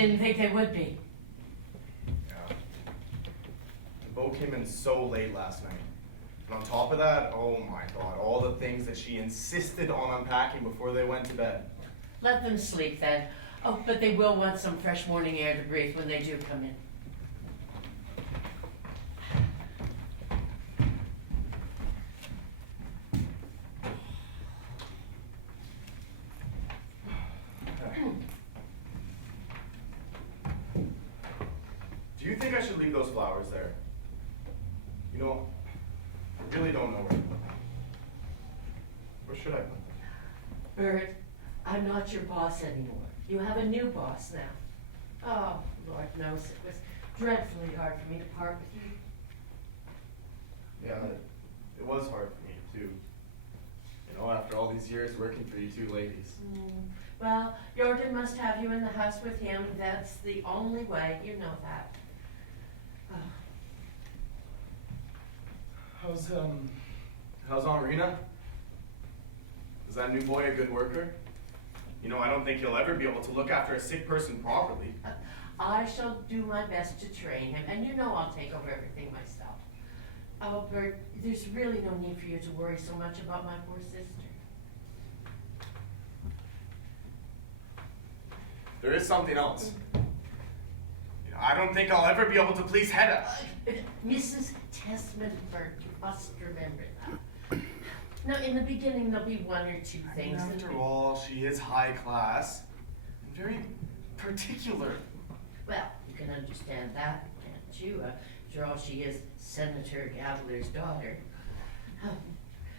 didn't think they would be. Yeah. The boat came in so late last night. And on top of that, oh my God, all the things that she insisted on unpacking before they went to bed. Let them sleep then. Oh, but they will want some fresh morning air to breathe when they do come in. Do you think I should leave those flowers there? You know, I really don't know where to put them. Where should I put them? Bert, I'm not your boss anymore. You have a new boss now. Oh, Lord knows it was dreadfully hard for me to part with you. Yeah, it was hard for me too. You know, after all these years working for you two ladies. Well, Jorgen must have you in the house with him. That's the only way. You know that. How's Aunt Rena? Is that new boy a good worker? You know, I don't think he'll ever be able to look after a sick person properly. I shall do my best to train him, and you know I'll take over everything myself. Oh, Bert, there's really no need for you to worry so much about my poor sister. There is something else. You know, I don't think I'll ever be able to please Hedda. Mrs. Tesman, Bert, you must remember that. Now, in the beginning, there'll be one or two things. After all, she is high class and very particular. Well, you can understand that, can't you? After all, she is Senator Gabler's daughter.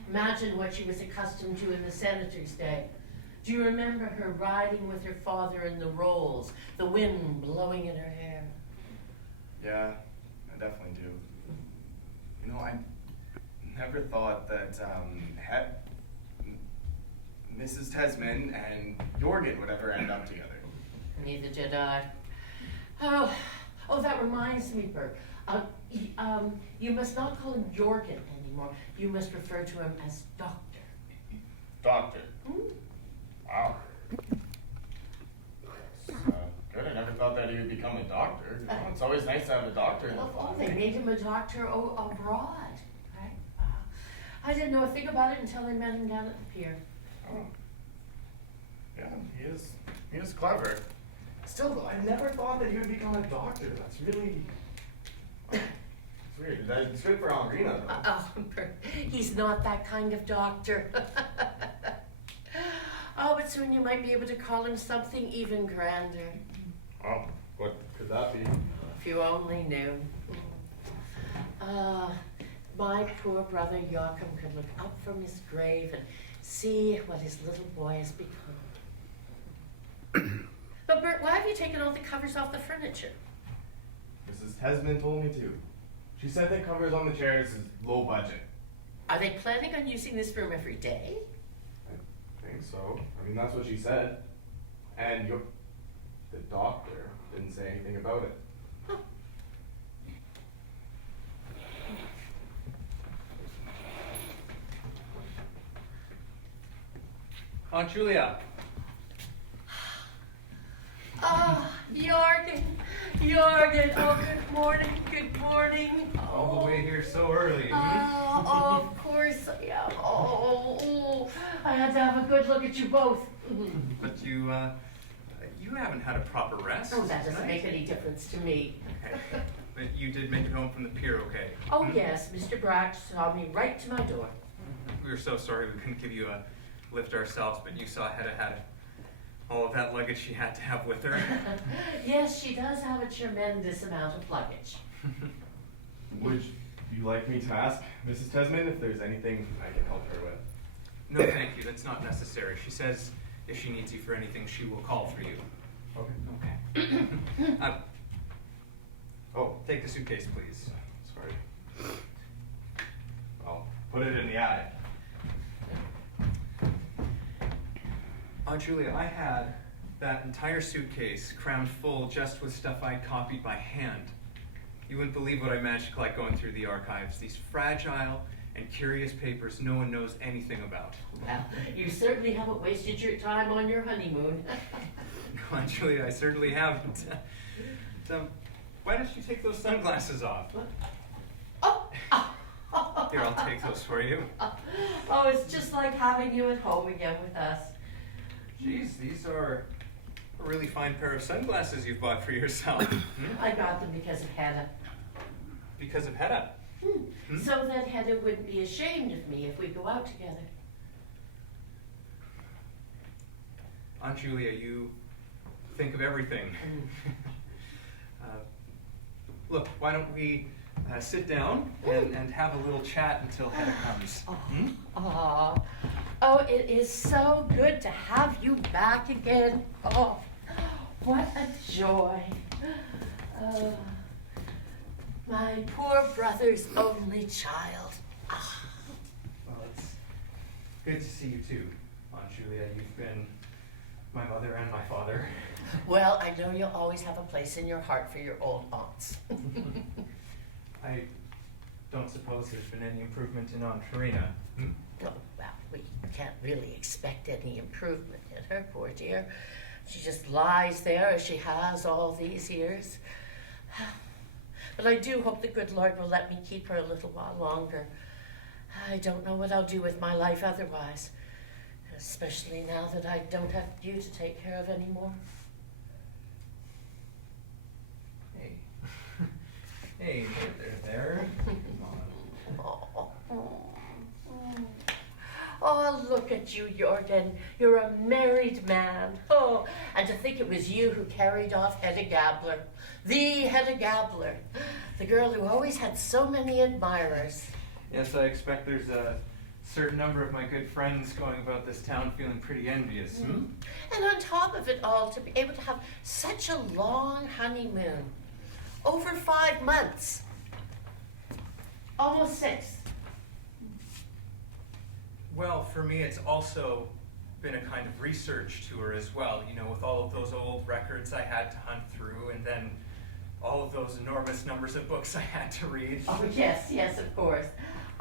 Imagine what she was accustomed to in the senator's day. Do you remember her riding with her father in the rolls, the wind blowing in her hair? Yeah, I definitely do. You know, I never thought that Mrs. Tesman and Jorgen would ever end up together. Neither did I. Oh, that reminds me, Bert. You must not call him Jorgen anymore. You must refer to him as Doctor. Doctor? Wow. Good. I never thought that he would become a doctor. You know, it's always nice to have a doctor in the family. They made him a doctor abroad, right? I didn't know a thing about it until I met him down at the pier. Oh. Yeah, he is clever. Still, though, I never thought that he would become a doctor. That's really... It's weird. It's good for Aunt Rena, though. He's not that kind of doctor. Oh, but soon you might be able to call him something even grander. Oh, what could that be? If you only knew. My poor brother Joachim could look up from his grave and see what his little boy has become. But Bert, why have you taken all the covers off the furniture? Mrs. Tesman told me to. She said the covers on the chairs is low budget. Are they planning on using this room every day? I think so. I mean, that's what she said. And the doctor didn't say anything about it. Huh. Aunt Julia. Oh, Jorgen. Oh, good morning. All the way here so early. Oh, of course I am. Oh, I had to have a good look at you both. But you haven't had a proper rest. Oh, that doesn't make any difference to me. Okay. But you did make it home from the pier, okay? Oh, yes, Mr. Brack saw me right to my door. We were so sorry we couldn't give you a lift ourselves, but you saw Hedda had all of that luggage she had to have with her. Yes, she does have a tremendous amount of luggage. Would you like me to ask Mrs. Tesman if there's anything I can help her with? No, thank you. That's not necessary. She says if she needs you for anything, she will call for you. Okay. Okay. Oh, Take the suitcase, please. sorry. I'll put it in the attic. Aunt Julia, I had that entire suitcase crammed full just with stuff I'd copied by hand. You wouldn't believe what I managed to collect going through the archives. These fragile and curious papers no one knows anything about. Well, you certainly haven't wasted your time on your honeymoon. No, Aunt Julia, I certainly haven't. Why don't you take those sunglasses off? Oh! Here, I'll take those for you. Oh, it's just like having you at home again with us. Geez, these are a really fine pair of sunglasses you've bought for yourself. I got them because of Hedda. Because of Hedda. So that Hedda wouldn't be ashamed of me if we go out together. Aunt Julia, you think of everything. Look, why don't we sit down and have a little chat until Hedda comes? Oh, it is so good to have you back again. Oh, what a joy. My poor brother's only child. Well, it's good to see you too, Aunt Julia. You've been my mother and my father. Well, I know you'll always have a place in your heart for your old aunts. I don't suppose there's been any improvement in Aunt Farina. Oh, well, we can't really expect any improvement in her, poor dear. She just lies there as she has all these years. But I do hope the good Lord will let me keep her a little while longer. I don't know what I'll do with my life otherwise, especially now that I don't have you to take care of anymore. Hey. Hey, there. Come on. Oh, look at you, Jorgen. You're a married man. Oh, and to think it was you who carried off Hadda Gabler. The Hadda Gabler. The girl who always had so many admirers. Yes, I expect there's a certain number of my good friends going about this town feeling pretty envious. And on top of it all, to be able to have such a long honeymoon. Over 5 months. Almost 6. Well, for me, it's also been a kind of research tour as well, you know, with all of those old records I had to hunt through, and then all of those enormous numbers of books I had to read. Oh, yes, of course.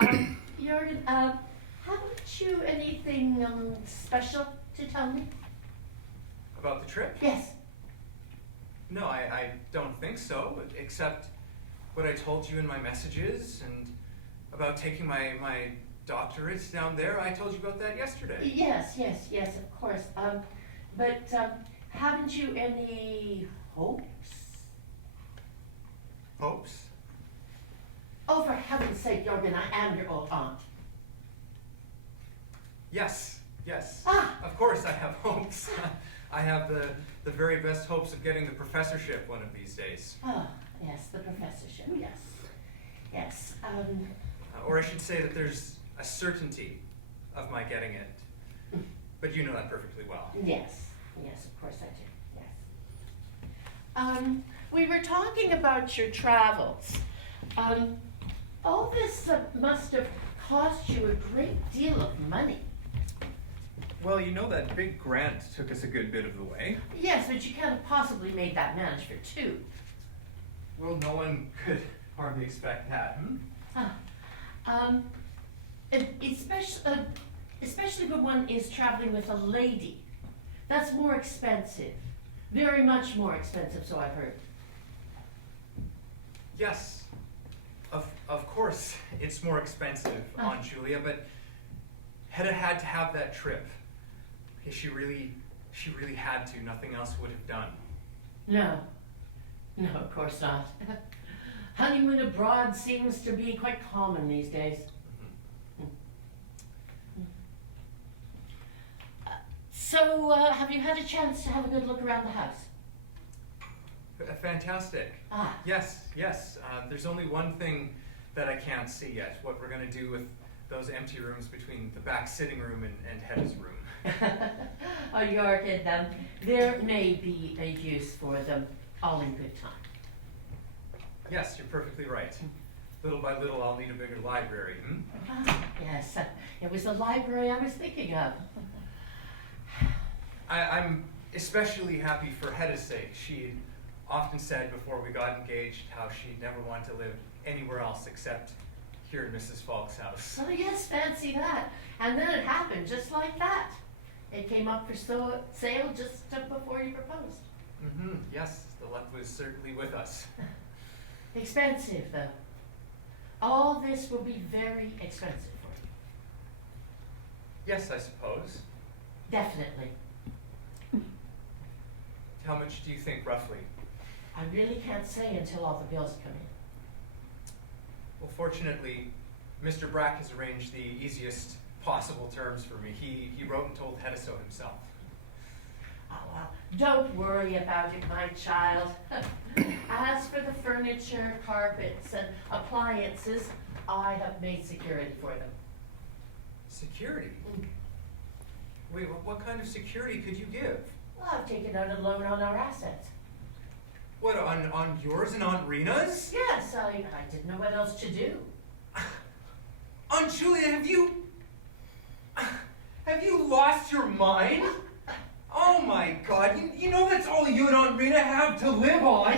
Jorgen, haven't you anything special to tell me? About the trip? Yes. No, I don't think so, except what I told you in my messages, and about taking my doctorates down there. I told you about that yesterday. Yes, of course. But haven't you any hopes? Hopes? Oh, for heaven's sake, Jorgen, I am your old aunt. Yes. Ah! Of course I have hopes. I have the very best hopes of getting the professorship one of these days. Oh, yes, the professorship, yes. Or I should say that there's a certainty of my getting it. But you know that perfectly well. Yes, of course I do, yes. We were talking about your travels. All this must have cost you a great deal of money. Well, you know that big grant took us a good bit of the way. Yes, but you can't have possibly made that manage for 2. Well, no one could hardly expect that. Especially when one is traveling with a lady. That's more expensive. Very much more expensive, so I've heard. Yes, of course it's more expensive, Aunt Julia, but Hedda had to have that trip. She really had to. Nothing else would have done. No, of course not. Honeymoon abroad seems to be quite common these days. So, have you had a chance to have a good look around the house? Fantastic. Yes. There's only one thing that I can't see yet, what we're going to do with those empty rooms between the back sitting room and Hedda's room. Oh, Jorgen, there may be a use for them, all in good time. Yes, you're perfectly right. Little by little, I'll need a bigger library. Yes, it was the library I was thinking of. I'm especially happy for Hedda's sake. She often said before we got engaged how she'd never want to live anywhere else except here in Mrs. Falk's house. So yes, fancy that. And then it happened just like that. It came up for sale just before you proposed. Mm-hmm. Yes, the luck was certainly with us. Expensive, though. All this will be very expensive for you. Yes, I suppose. Definitely. How much do you think, roughly? I really can't say until all the bills come in. Well, fortunately, Mr. Brack has arranged the easiest possible terms for me. He wrote and told Hedda so himself. Oh, well, don't worry about it, my child. As for the furniture, carpets, and appliances, I have made security for them. Security? Wait, what kind of security could you give? Well, I've taken out a loan on our assets. What, on yours and Aunt Rena's? Yes, I didn't know what else to do. Aunt Julia, have you lost your mind? Oh my God, you know that's all you and Aunt Rena have to live on.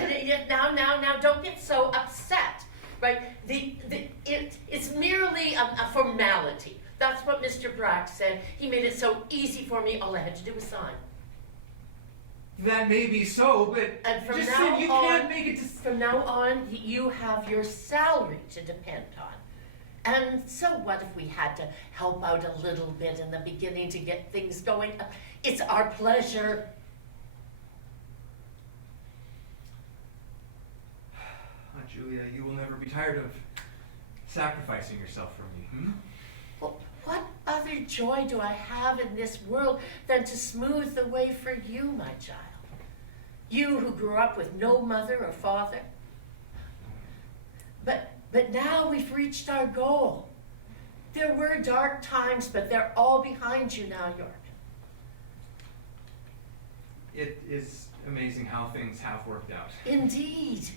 Now, don't get so upset, right? It's merely a formality. That's what Mr. Brack said. He made it so easy for me, all I had to do was sign. That may be so, but And from just now said you on, can't make it to... From now on, you have your salary to depend on. And so what if we had to help out a little bit in the beginning to get things going? It's our pleasure. Aunt Julia, you will never be tired of sacrificing yourself for me, hmm? Well, what other joy do I have in this world than to smooth the way for you, my child? You who grew up with no mother or father. But now we've reached our goal. There were dark times, but they're all behind you now, York. It is amazing how things have worked out. Indeed.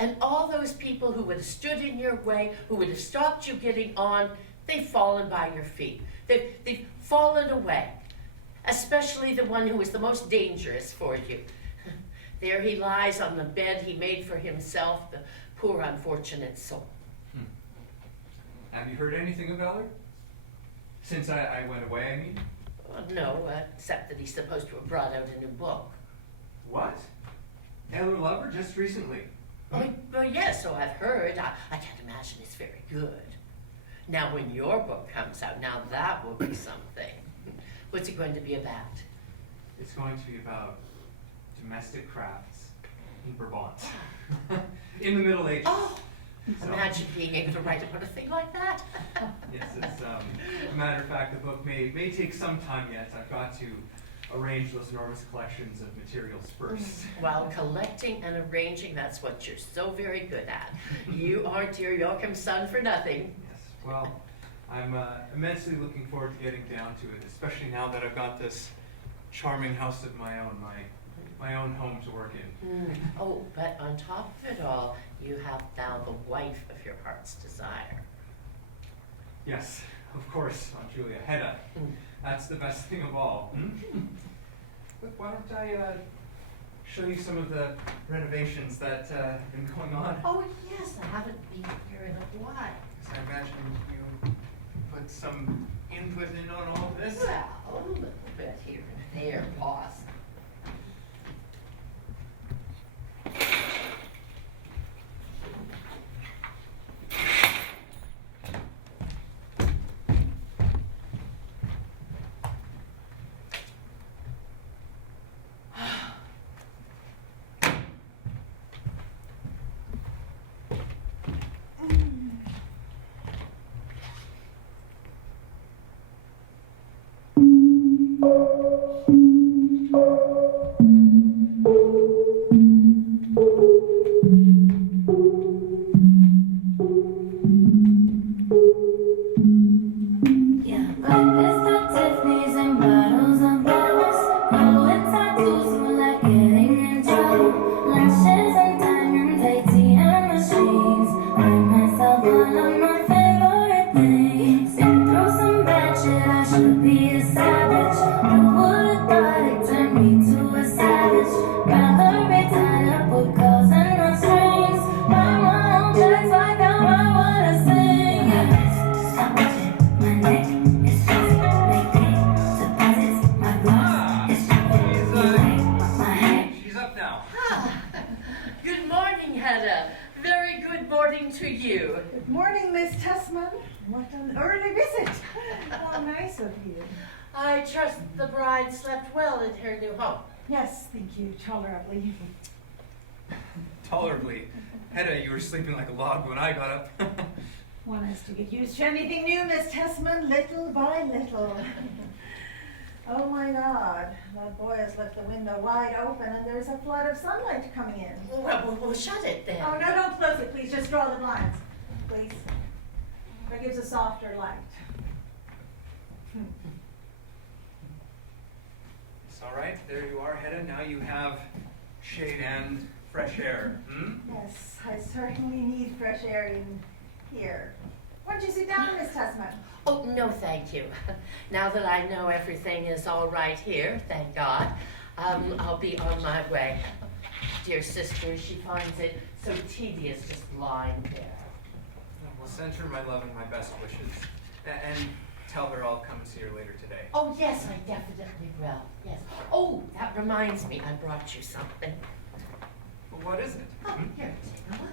And all those people who would have stood in your way, who would have stopped you getting on, they've fallen by your feet. They've fallen away. Especially the one who was the most dangerous for you. There he lies on the bed he made for himself, the poor unfortunate soul. Have you heard anything of Eller? Since I went away, I mean? No, except that he's supposed to have brought out a new book. What? Eller Lover just recently? Well, yes, so I've heard. I can't imagine it's very good. Now, when your book comes out, now that will be something. What's it going to be about? It's going to be about domestic crafts in Brabant. In the Middle Ages. Oh, So- imagine being able to write about a thing like that. Yes, it's, a matter of fact, the book may take some time yet. I've got to arrange those enormous collections of materials first. While collecting and arranging, that's what you're so very good at. You aren't dear Joachim's son for nothing. Yes, well, I'm immensely looking forward to getting down to it, especially now that I've got this charming house of my own, my own home to work in. Oh, but on top of it all, you have now the wife of your heart's desire. Yes, of course, Aunt Julia, Hedda. That's the best thing of all. Look, why don't I show you some of the renovations that have been going on? Oh, yes, I haven't been here in a while. Because I imagine you put some input in on all of this. Well, a little bit here and there, boss. Hedda. Very good morning to you. Good morning, Miss Tessman. What an early visit. How nice of you. I trust the bride slept well in her new home. Yes, thank you, tolerably. Tolerably. Hedda, you were sleeping like a log when I got up. One has to get used to anything new, Miss Tessman, little by little. Oh my God, that boy has left the window wide open and there's a flood of sunlight coming in. Well, we'll shut it then. Oh, no, don't close it, please. Just draw the blinds, please. That gives a softer light. It's all right. There you are, Hedda. Now you have shade and fresh air. Hmm? Yes, I certainly need fresh air in here. Why don't you sit down, Miss Tessman? Oh, no, thank you. Now that I know everything is all right here, thank God, I'll be on my way. Dear sister, she finds it so tedious just lying there. Well, send her my love and my best wishes. And tell her I'll come and see her later today. Oh, yes, I definitely will. Yes. Oh, that reminds me, I brought you something. Well, what is it? Oh, Hmm? here, take a look.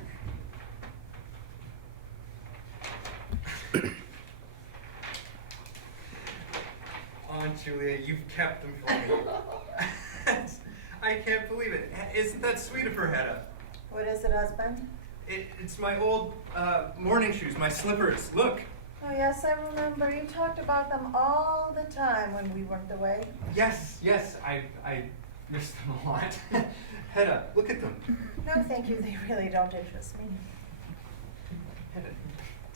Aunt Julia, you've kept them for me. I can't believe it. Isn't that sweet of her, Hedda? What is it, husband? It's my old morning shoes, my slippers. Look. Oh, yes, I remember. You talked about them all the time when we weren't away. Yes, I miss them a lot. Hedda, look at them. No, thank you. They really don't interest me. Hedda,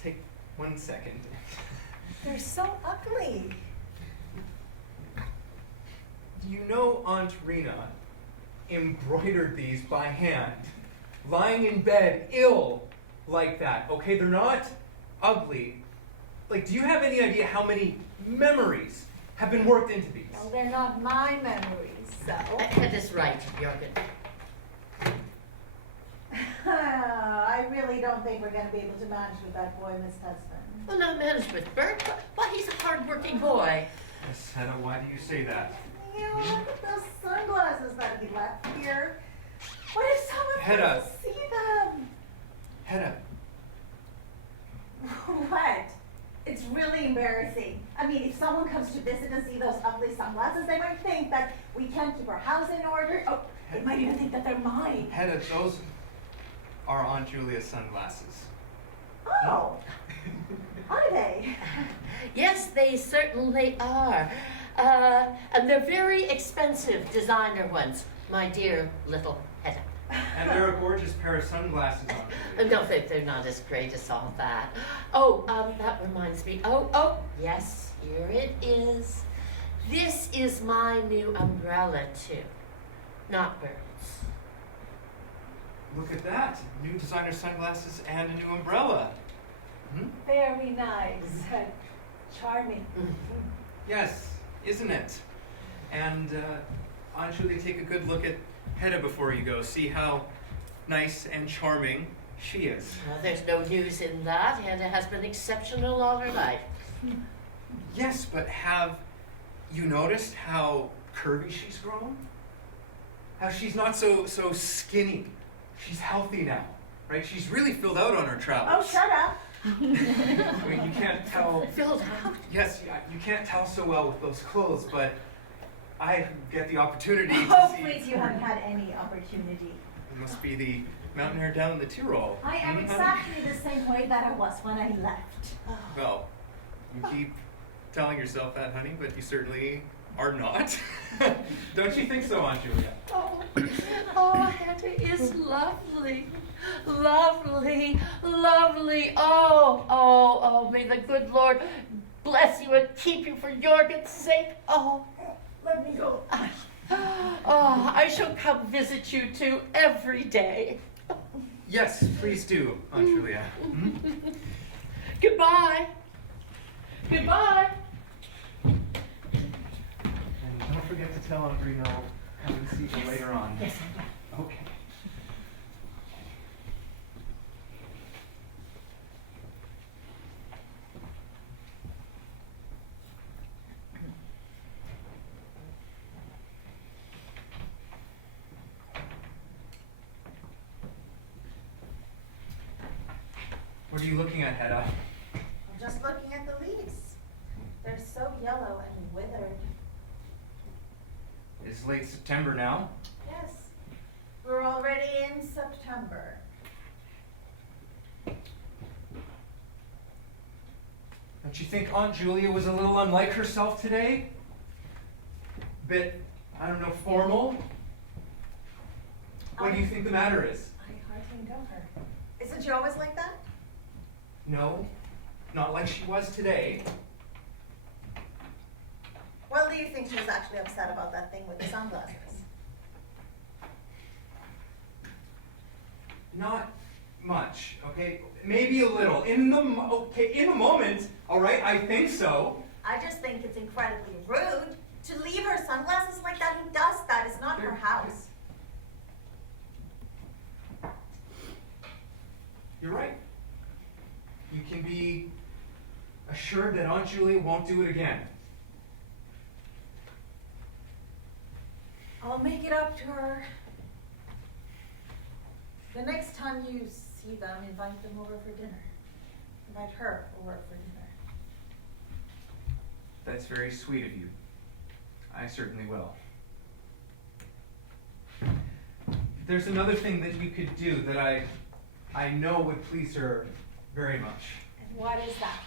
take 1 second. They're so ugly. You know Aunt Rena embroidered these by hand, lying in bed, ill like that. Okay, they're not ugly. Like, do you have any idea how many memories have been worked into these? Well, they're not my memories, so. Hedda's right, Jürgen. I really don't think we're going to be able to manage with that boy, Miss Tessman. Well, not managed with Bert, but well, he's a hard-working boy. Yes, Hedda, why do you say that? You know, look at those sunglasses that he left here. What if someone Hedda. comes to see them? Hedda, What? It's really embarrassing. I mean, if someone comes to visit and see those ugly sunglasses, they might think that we can't keep our house in order. Oh, they might even think that they're mine. Hedda, those are Aunt Julia's sunglasses. Oh, are they? Yes, they certainly are. And they're very expensive designer ones, my dear little Hedda. And they're a gorgeous pair of sunglasses, Aunt Julia. No, they're not as great as all that. Oh, that reminds me. Oh, yes, here it is. This is my new umbrella, too. Not Bert's. Look at that. New designer sunglasses and a new umbrella. Hmm? Very nice. Charming. Mm-hmm. Yes, isn't it? And Aunt Julia, take a good look at Hedda before you go. See how nice and charming she is. There's no news in that. Hedda has been exceptional all her life. Yes, but have you noticed how curvy she's grown? How she's not so skinny. She's healthy now, right? She's really filled out on her Oh, travels. shut up. I mean, you can't tell. Filled out. Yes, you can't tell so well with those clothes, but I get the opportunity to Oh, see. please, you haven't had any opportunity. It must be the mountain air down in the Tyrol. I am exactly the same way that I was when I left. Well, you keep telling yourself that, honey, but you certainly are not. Don't you think so, Aunt Julia? Oh, Hedda is lovely. Lovely, lovely. Oh, may the good Lord bless you and keep you for Jürgen's sake. Oh, Let me go. oh, I shall come visit you too every day. Yes, please do, Aunt Julia. Hmm? Goodbye. Goodbye. And don't forget to tell Aunt Reno I'll come and see her later on. Yes, I will. Okay. What are you looking at, Hedda? I'm just looking at the leaves. They're so yellow and withered. It's late September now. Yes, we're already in September. Don't you think Aunt Julia was a little unlike herself today? Bit, I don't know, formal? What do you think the matter is? I hardly know her. Isn't she always like that? No, not like she was today. Well, do you think she was actually upset about that thing with the sunglasses? Not much, okay? Maybe a little. In the moment, all right, I think so. I just think it's incredibly rude to leave her sunglasses like that. Who does that? It's not her house. You're right. You can be assured that Aunt Julia won't do it again. I'll make it up to her. The next time you see them, invite them over for dinner. Invite her over for dinner. That's very sweet of you. I certainly will. There's another thing that you could do that I know would please her very much. And what is that?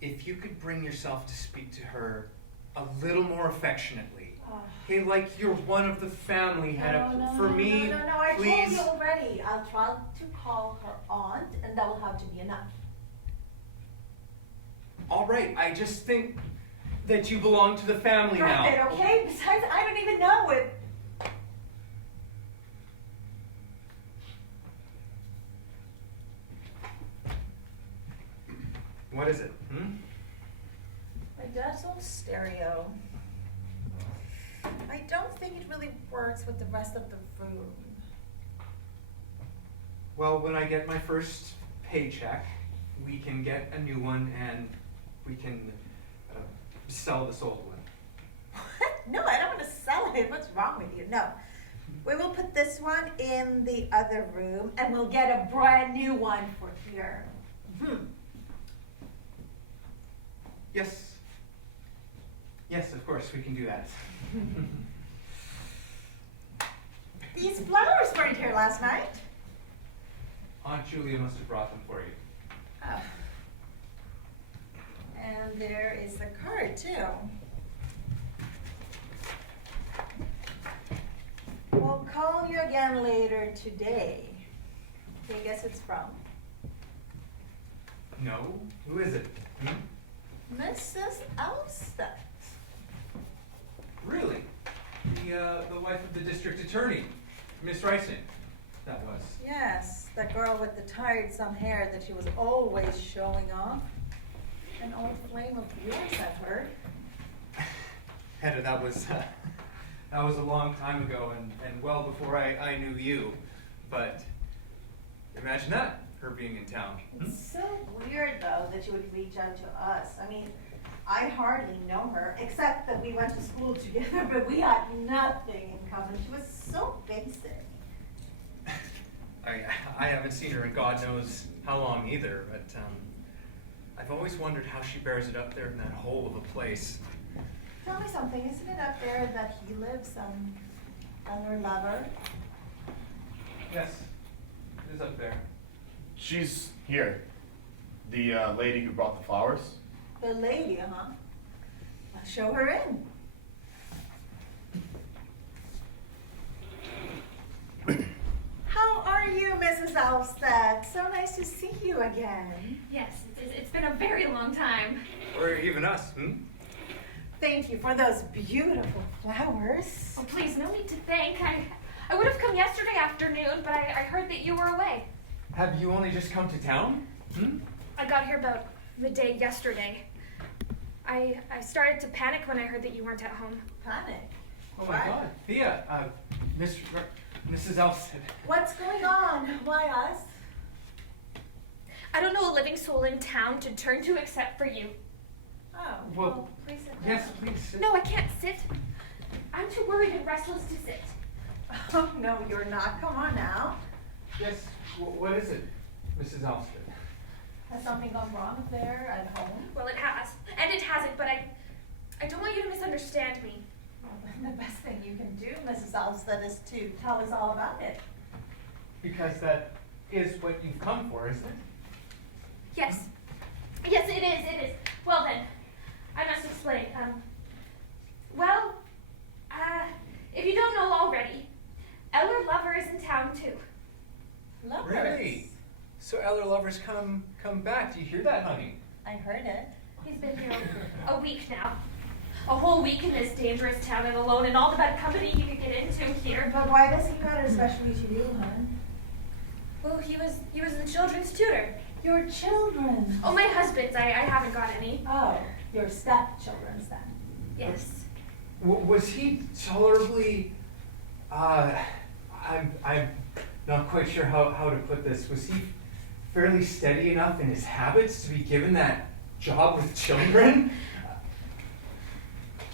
If you could bring yourself to speak to her a little more affectionately. Oh. Hey, like you're one of the family, Hedda. For me, No, I please. told you already. I'll try to call her aunt, and that will have to be enough. All right, I just think that you belong to the family Drop now. it, okay? Besides, I don't even know it. What is it? My dad's old stereo. I don't think it really works with the rest of the room. Well, when I get my first paycheck, we can get a new one and we can sell this old one. What? No, I don't want to sell it. What's wrong with you? No. We will put this one in the other room and we'll get a brand new one for here. Yes. Yes, of course, we can do that. These flowers weren't here last night. Aunt Julia must have brought them for you. Oh. And there is the card too. We'll call you again later today. Can you guess it's from? No? Who is it? Mrs. Elstead. Really? The wife of the district attorney, Miss Rising. That was. Yes, that girl with the tiresome hair that she was always showing off. An old flame of yours, I've heard. Hedda, that was a long time ago and well before I knew you. But imagine that, her being in town. It's so weird, though, that you would reach out to us. I mean, I hardly know her, except that we went to school together, but we had nothing in common. She was so basic. I haven't seen her in God knows how long either, but I've always wondered how she bears it up there in that hole of a place. Tell me something, isn't it up there that he lives, other lover? Yes, it is up there. She's here. The lady who brought the flowers. The lady, huh? I'll show her in. How are you, Mrs. Elstead? So nice to see you again. Yes, it's been a very long time. Or even us, Thank you for those beautiful flowers. Oh, please, no need to thank. I would have come yesterday afternoon, but I heard that you were away. Have you only just come to town? I got here about midday yesterday. I started to panic when I heard that you weren't at home. Panic. Oh my God. Thea, Mrs. Elstead. What's going on? Why us? I don't know a living soul in town to turn to except for you. Oh, Well, please sit down. Yes, please. No, I can't sit. I'm too worried and restless to sit. Oh, no, you're not. Come on now. Yes, what is it, Mrs. Elstead? Has something gone wrong there at home? Well, it has. And it hasn't, but I don't want you to misunderstand me. Well, then the best thing you can do, Mrs. Alsted, is to tell us all about it. Because that is what you've come for, isn't it? Yes. Yes, it is. Well then, I must explain. If you don't know already, Eller Lover is in town too. Lovers. Really? So Eller Lover's come back. Do you hear that, honey? I heard it. He's been here a week now. A whole week in this dangerous town and alone, and all the bad company he could get into here. But why does he matter especially to you, hon? Well, he was the children's tutor. Your children. Oh, my husband's. I haven't got any. Oh, your stepchildren's then. Yes. Was he tolerably, I'm not quite sure how to put this. Was he fairly steady enough in his habits to be given that job with children?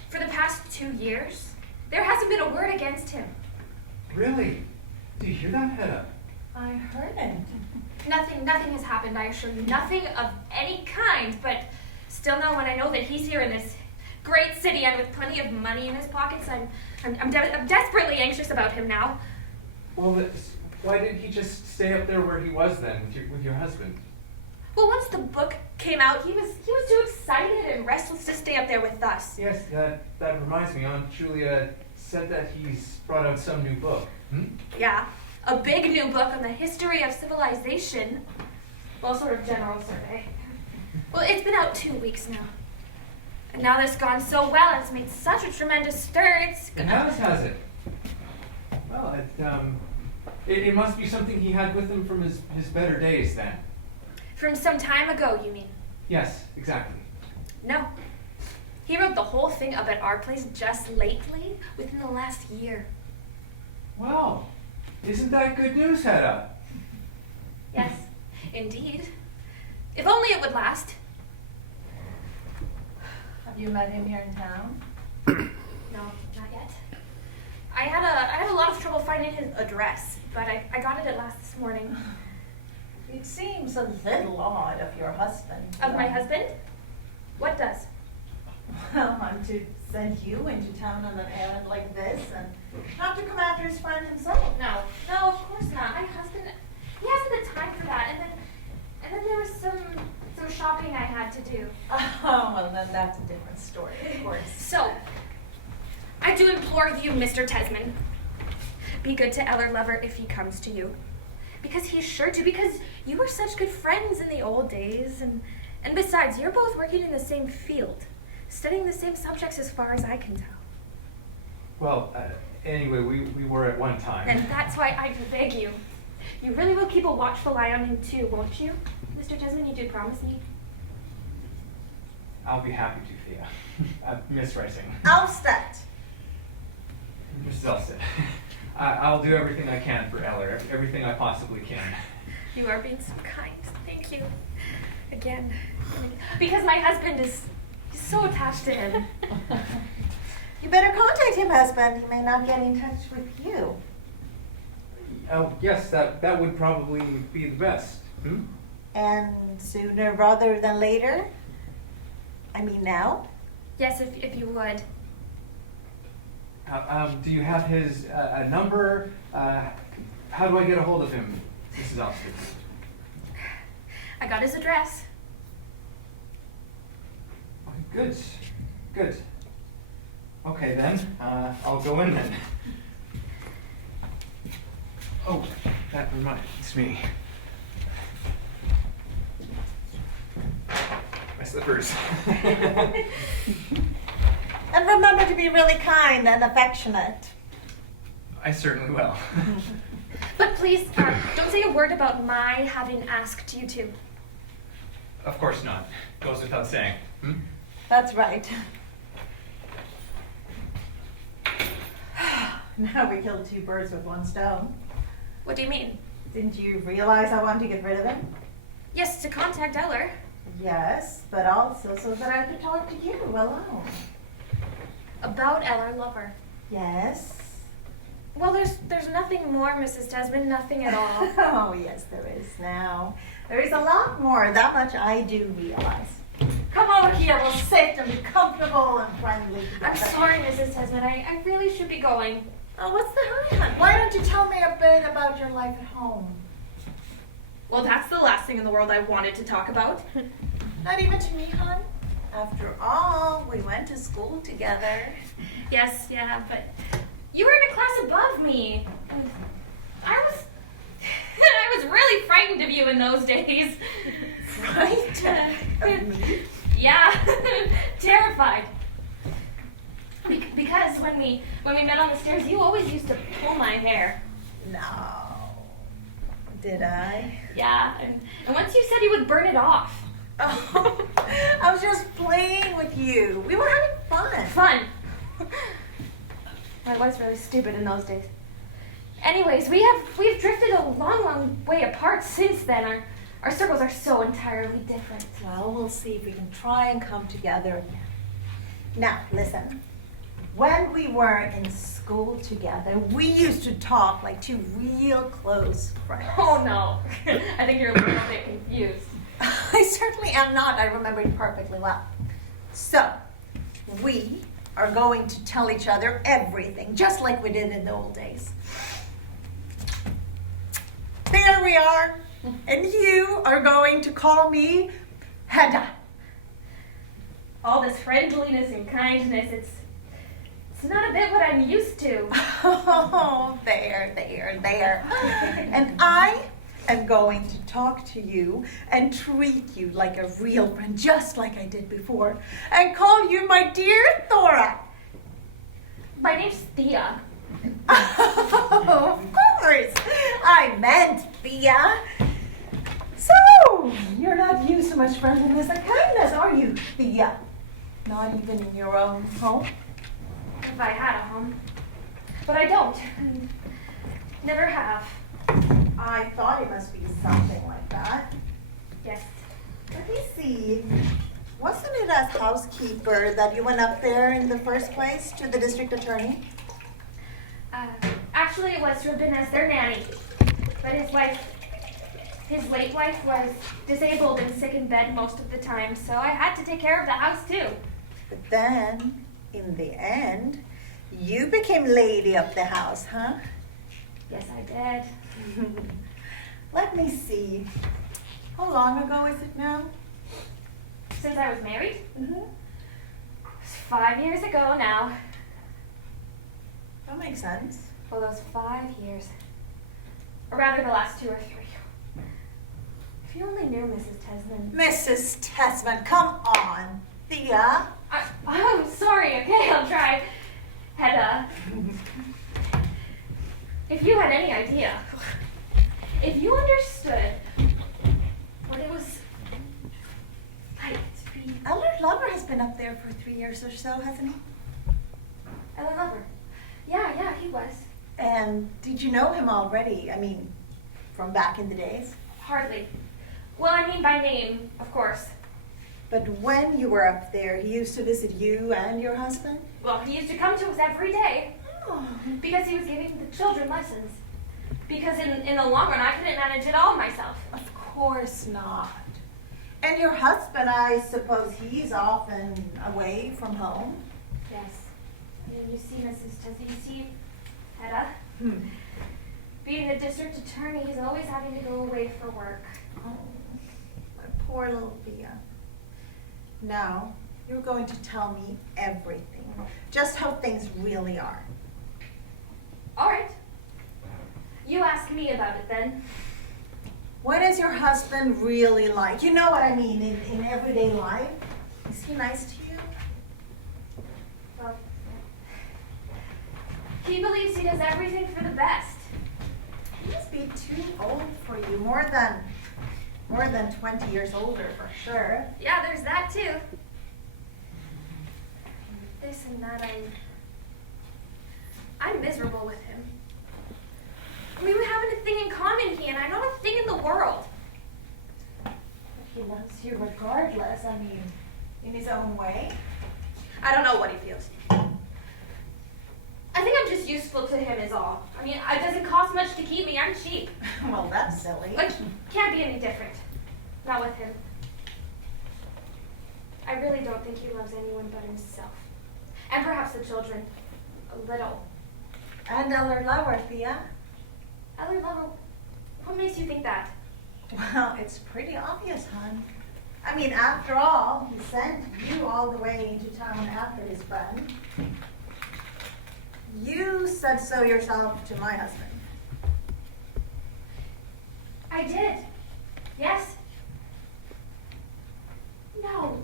For the past 2 years, there hasn't been a word against him. Really? Do you hear that, Hedda? I heard it. Nothing has happened, I assure you. Nothing of any kind, but still now when I know that he's here in this great city and with plenty of money in his pockets, I'm desperately anxious about him now. Well, why didn't he just stay up there where he was then with your husband? Well, once the book came out, he was too excited and restless to stay up there with us. Yes, that reminds me. Aunt Julia said that he's brought out some new book. Yeah, a big new book on the history of civilization. Well, sort of general survey. Well, it's been out 2 weeks now. And now that it's gone so well, and it's made such a tremendous stir, it's And how has it? Well, it must be something he had with him from his better days then. from some time ago, you mean? Yes, exactly. No. He wrote the whole thing up at our place just lately, within the last year. Wow, isn't that good news, Hedda? Yes, indeed. If only it would last. Have you met him here in town? No, not yet. I had a lot of trouble finding his address, but I got it at last this morning. It seems a little odd of your husband. Of my husband? What does? Well, I'm to send you into town on an errand like this and not to come after his friend himself. No, of course not. My husband, he hasn't the time for that. And then there was some shopping I had to do. Oh, well, then that's a different story, of course. So, I do implore you, Mr. Tesman, be good to Eller Lover if he comes to you. Because he's sure to, because you were such good friends in the old days, and besides, you're both working in the same field, studying the same subjects as far as I can tell. Well, anyway, we were at one time. And that's why I beg you. You really will keep a watchful eye on him too, won't you? Mr. Tesman, you do promise me? I'll be happy to, Thea. Miss Rising. Alsted! Mrs. Elstead. I'll do everything I can for Eller, everything I possibly can. You are being so kind. Thank you. Again. Because my husband is so attached to him. You better contact him, husband. He may not get in touch with you. Oh, yes, that would probably be the best. And sooner rather than later? I mean now? Yes, if you would. Do you have his number? How do I get a hold of him, Mrs. Elstead? I got his address. Good, good. Okay then, I'll go in then. Oh, that reminds me. My slippers. And remember to be really kind and affectionate. I certainly will. But please, don't say a word about my having asked you to. Of course not. Goes without saying. That's right. Now we killed 2 birds with 1 stone. What do you mean? Didn't you realize I wanted to get rid of him? Yes, to contact Eller. Yes, but also so that I could talk to you alone. About Eller Lover. Yes. Well, there's nothing more, Mrs. Tesman, nothing at all. Oh, yes, there is now. There is a lot more. That much I do realize. Come over here. We'll sit and be comfortable and friendly together. I'm sorry, Mrs. Tesman. I really should be going. Oh, what's the hurry, hon? Why don't you tell me a bit about your life at home? Well, that's the last thing in the world I wanted to talk about. Not even to me, hon. After all, we went to school together. Yes, yeah, but you were in a class above me. I was I was really frightened of you in those days. Frightened of me? Yeah, terrified. Because when we met on the stairs, you always used to pull my hair. No. Did I? Yeah, and once you said you would burn it off. Oh, I was just playing with you. We were having fun. Fun. I was really stupid in those days. Anyways, we've drifted a long way apart since then. Our circles are so entirely different. Well, we'll see if we can try and come together again. Now, listen. When we were in school together, we used to talk like two real close friends. Oh no, I think you're a little bit confused. I certainly am not. I remember it perfectly well. So, we are going to tell each other everything, just like we did in the old days. There we are. And you are going to call me Hedda. All this friendliness and kindness, it's not a bit what I'm used to. Oh, there. And I am going to talk to you and treat you like a real friend, just like I did before, and call you my dear Thora. My name's Thea. Oh, of course. I meant Thea. So, you're not used to much friendliness and kindness, are you, Thea? Not even in your own home? If I had a home. But I don't. Never have. I thought it must be something like that. Yes. Let me see. Wasn't it as housekeeper that you went up there in the first place to the district attorney? Actually, it was to have been as their nanny. But his late wife was disabled and sick in bed most of the time, so I had to take care of the house too. But then, in the end, you became lady of the house, huh? Yes, I did. Let me see. How long ago is it now? Since I was married? Mm-hmm. It's 5 years ago now. That makes sense. Well, those 5 years. Or rather, the last 2 or 3. If you only knew Mrs. Tesman. Mrs. Tesman, come on. Thea? I'm sorry, okay, I'll try. Hedda. If you had any idea, if you understood what it was like to be... Elder Lover has been up there for 3 years or so, hasn't he? Ellen Lover. Yeah, he was. And did you know him already? I mean, from back in the days? Hardly. Well, I mean by name, of course. But when you were up there, he used to visit you and your husband? Well, he used to come to us every day. Oh. Because he was giving the children lessons. Because in the long run, I couldn't manage it all myself. Of course not. And your husband, I suppose he's often away from home? Yes. And you see, Mrs. Tesman, you see, Hedda, being the district attorney, he's always having to go away for work. Oh, my poor little Thea. Now, you're going to tell me everything. Just how things really are. All right. You ask me about it then. What is your husband really like? You know what I mean, in everyday life? Is he nice to you? Well, he believes he does everything for the best. He must be too old for you, more than 20 years older for sure. Yeah, there's that too. This and that, I'm miserable with him. I mean, we haven't a thing in common, he and I, not a thing in the world. He loves you regardless, I mean, in his own way. I don't know what he feels. I think I'm just useful to him is all. I mean, it doesn't cost much to keep me, I'm cheap. Well, that's silly. Like, can't be any different. Not with him. I really don't think he loves anyone but himself. And perhaps the children. A little. And Eller lover, Thea. Eller Lover, what makes you think that? Well, it's pretty obvious, hon. I mean, after all, he sent you all the way into town after his friend. You said so yourself to my husband. I did. Yes. No.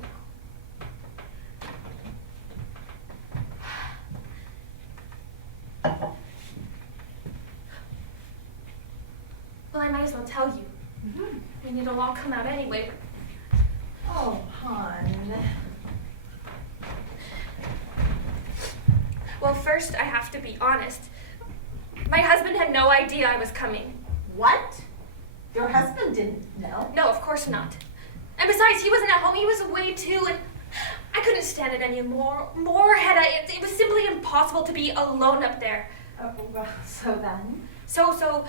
Well, I might as well tell you. Mm-hmm. I mean, it'll all come out anyway. Oh, hon. Well, first I have to be honest. My husband had no idea I was coming. What? Your husband didn't know? No, of course not. And besides, he wasn't at home. He was away too, and I couldn't stand it anymore. Hedda, it was simply impossible to be alone up there. Oh, well, so then? So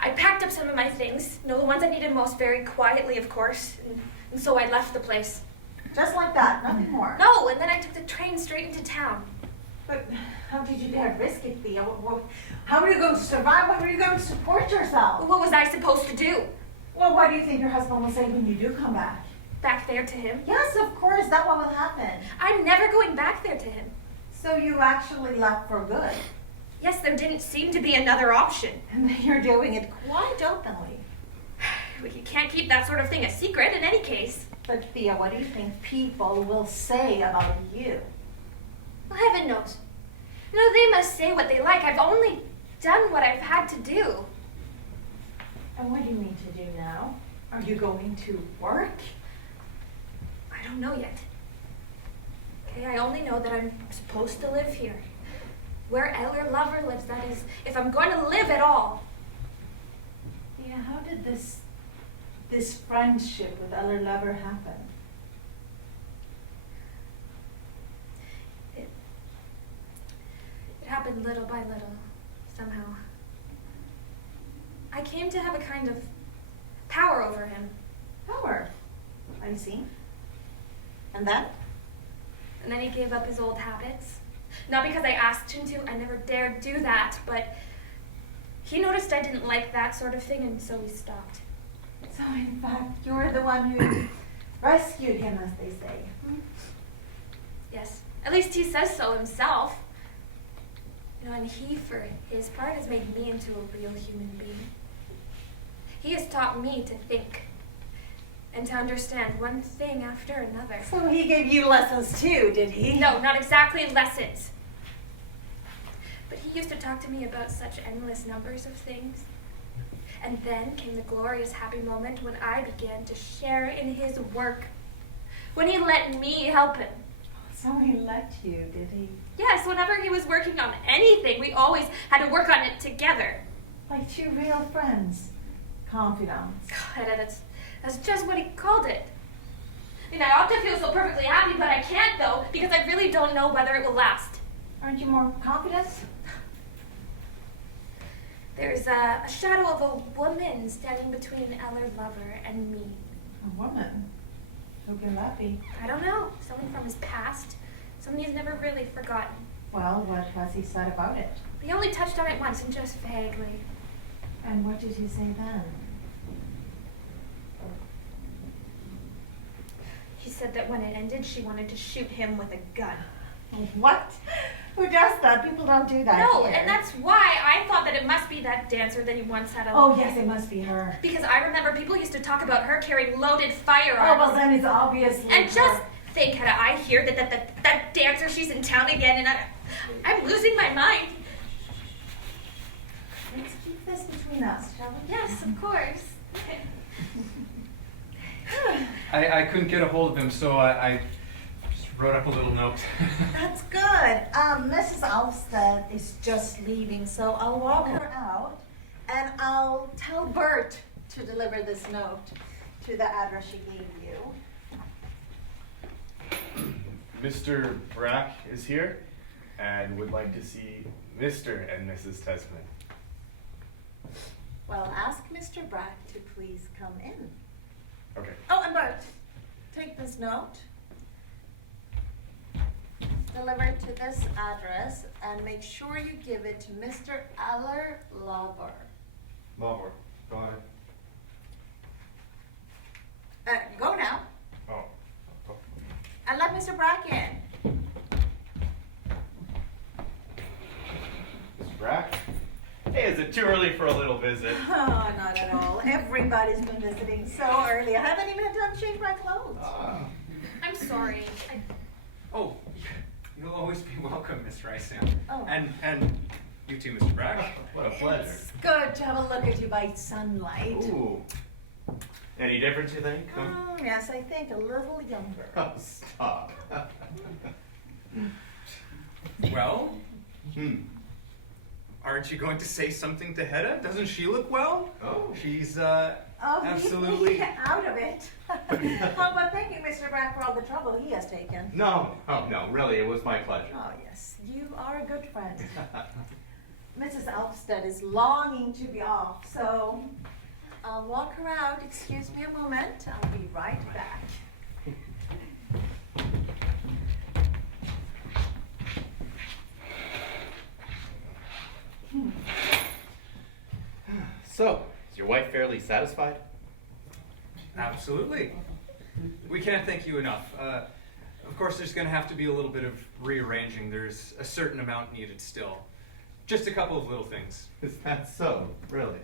I packed up some of my things, the ones I needed most, very quietly, of course, and so I left the place. Just like that, nothing more? No, and then I took the train straight into town. But how did you dare risk it, Thea? How were you going to survive? How were you going to support yourself? What was I supposed to do? Well, what do you think your husband will say when you do come back? Back there to him? Yes, of course, that's what will happen. I'm never going back there to him. So you actually left for good? Yes, there didn't seem to be another option. And then you're doing it quite openly. Well, you can't keep that sort of thing a secret in any case. But Thea, what do you think people will say about you? Well, heaven knows. They must say what they like. I've only done what I've had to do. And what do you mean to do now? Are you going to work? I don't know yet. Okay, I only know that I'm supposed to live here. Where Eller Lover lives, that is, if I'm going to live at all. Yeah, how did this friendship with Eller Lover happen? It happened little by little, somehow. I came to have a kind of power over him. Power. I see. And then? And then he gave up his old habits. Not because I asked him to, I never dared do that, but he noticed I didn't like that sort of thing, and so he stopped. So in fact, you're the one who rescued him, as they say. Yes, at least he says so himself. And he, for his part, has made me into a real human being. He has taught me to think and to understand one thing after another. So he gave you lessons too, did he? No, not exactly lessons. But he used to talk to me about such endless numbers of things. And then came the glorious happy moment when I began to share in his work. When he let me help him. So he let you, did he? Yes, whenever he was working on anything, we always had to work on it together. Like two real friends. Confidants. God, that's just what he called it. I ought to feel so perfectly happy, but I can't, though, because I really don't know whether it will last. Aren't you more confident? There's a shadow of a woman standing between Eller Lover and me. A woman? Who can that be? I don't know. Someone from his past. Someone he's never really forgotten. Well, what has he said about it? He only touched on it once, and just vaguely. And what did he say then? He said that when it ended, she wanted to shoot him with a gun. What? Who does that? People don't do that No, here. and that's why I thought that it must be that dancer that he once had a... Oh, yes, it must be her. Because I remember people used to talk about her carrying loaded firearms. Oh, well, then it's obviously And her. just think, Hedda, I hear that dancer, she's in town again, and I'm losing my mind. Let's keep this between us, shall we? Yes, of course. I couldn't get a hold of him, so I just wrote up a little note. That's good. Mrs. Alfstead is just leaving, so I'll walk her out, and I'll tell Bert to deliver this note to the address she gave you. Mr. Brack is here and would like to see Mr. and Mrs. Tesman. Well, ask Mr. Brack to please come in. Okay. Oh, and Bert, take this note. Deliver it to this address and make sure you give it to Mr. Eller Lover. Lover. Got it. Go now. Oh. And let Mr. Brack in. Mr. Brack? Hey, is it too early for a little visit? Oh, not at all. Everybody's been visiting so early. I haven't even had time to change my clothes. I'm sorry. Oh, you'll always be welcome, Miss Rice. Oh. And you too, Mr. Bragg. What a pleasure. It's good to have a look at you by sunlight. Ooh. Any difference, you think? Yes, I think a little younger. Oh, stop. Well, aren't you going to say something to Hedda? Doesn't she look well? Oh. She's Oh, absolutely. get out of it. Oh, but thank you, Mr. Brack, for all the trouble he has taken. No, really, it was my pleasure. Oh, yes, you are a good friend. Mrs. Alfstead is longing to be off, so I'll walk her out. Excuse me a moment. I'll be right back. So, is your wife fairly satisfied? Absolutely. We can't thank you enough. Of course, there's going to have to be a little bit of rearranging. There's a certain amount needed still. Just a couple of little things. Is that so? Really?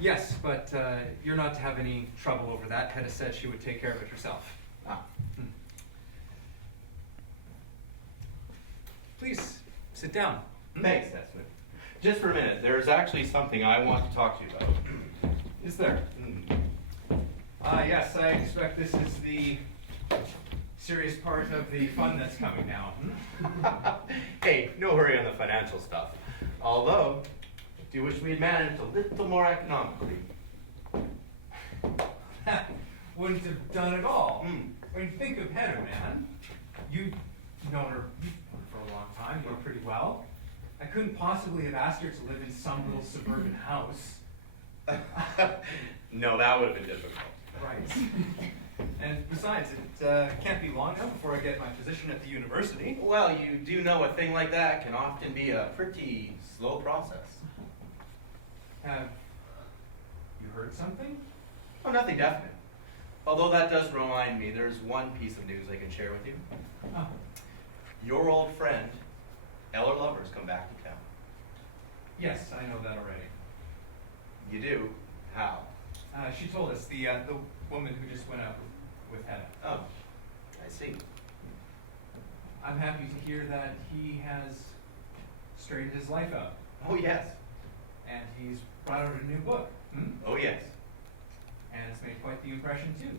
Yes, but you're not to have any trouble over that. Hedda said she would take care of it herself. Ah. Please, sit down. Thanks, Desmond. Just for a minute, there's actually something I want to talk to you about. Is there? Yes, I expect this is the serious part of the fun that's coming now. Hey, no hurry on the financial stuff. Although, I do wish we had managed a little more economically. Wouldn't have done it all. When you think of Hedda, man, you've known her for a long time, know her pretty well. I couldn't possibly have asked her to live in some little suburban house. No, that would have been difficult. Right. And besides, it can't be long now before I get my position at the university. Well, you do know a thing like that can often be a pretty slow process. Have you heard something? Oh, nothing definite. Although that does remind me, there's one piece of news I can share with you. Oh. Your old friend, Eller Lover's come back to town. Yes, I know that already. You do? How? She told us, the woman who just went out with Hedda. Oh, I see. I'm happy to hear that he has straightened his life out. Oh, yes. And he's brought out a new book. Oh, yes. And it's made quite the impression, too.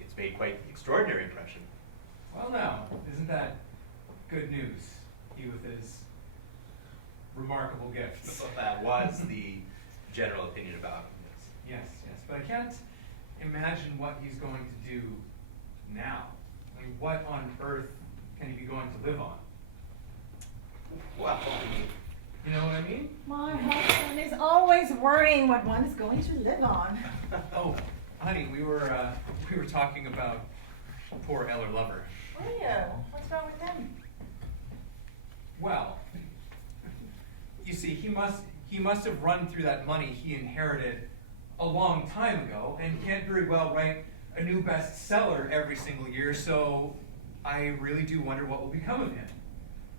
It's made quite the extraordinary impression. Well, now, isn't that good news? He with his remarkable gifts. That was the general opinion about him. Yes, yes. But I can't imagine what he's going to do now. I mean, what on earth can he be going to live on? Well, You know what I mean? My husband is always worrying what one is going to live on. Oh, honey, we were talking about poor Eller Lover. Were you? What's wrong with him? Well, you see, he must have run through that money he inherited a long time ago, and can't very well write a new bestseller every single year, so I really do wonder what will become of him.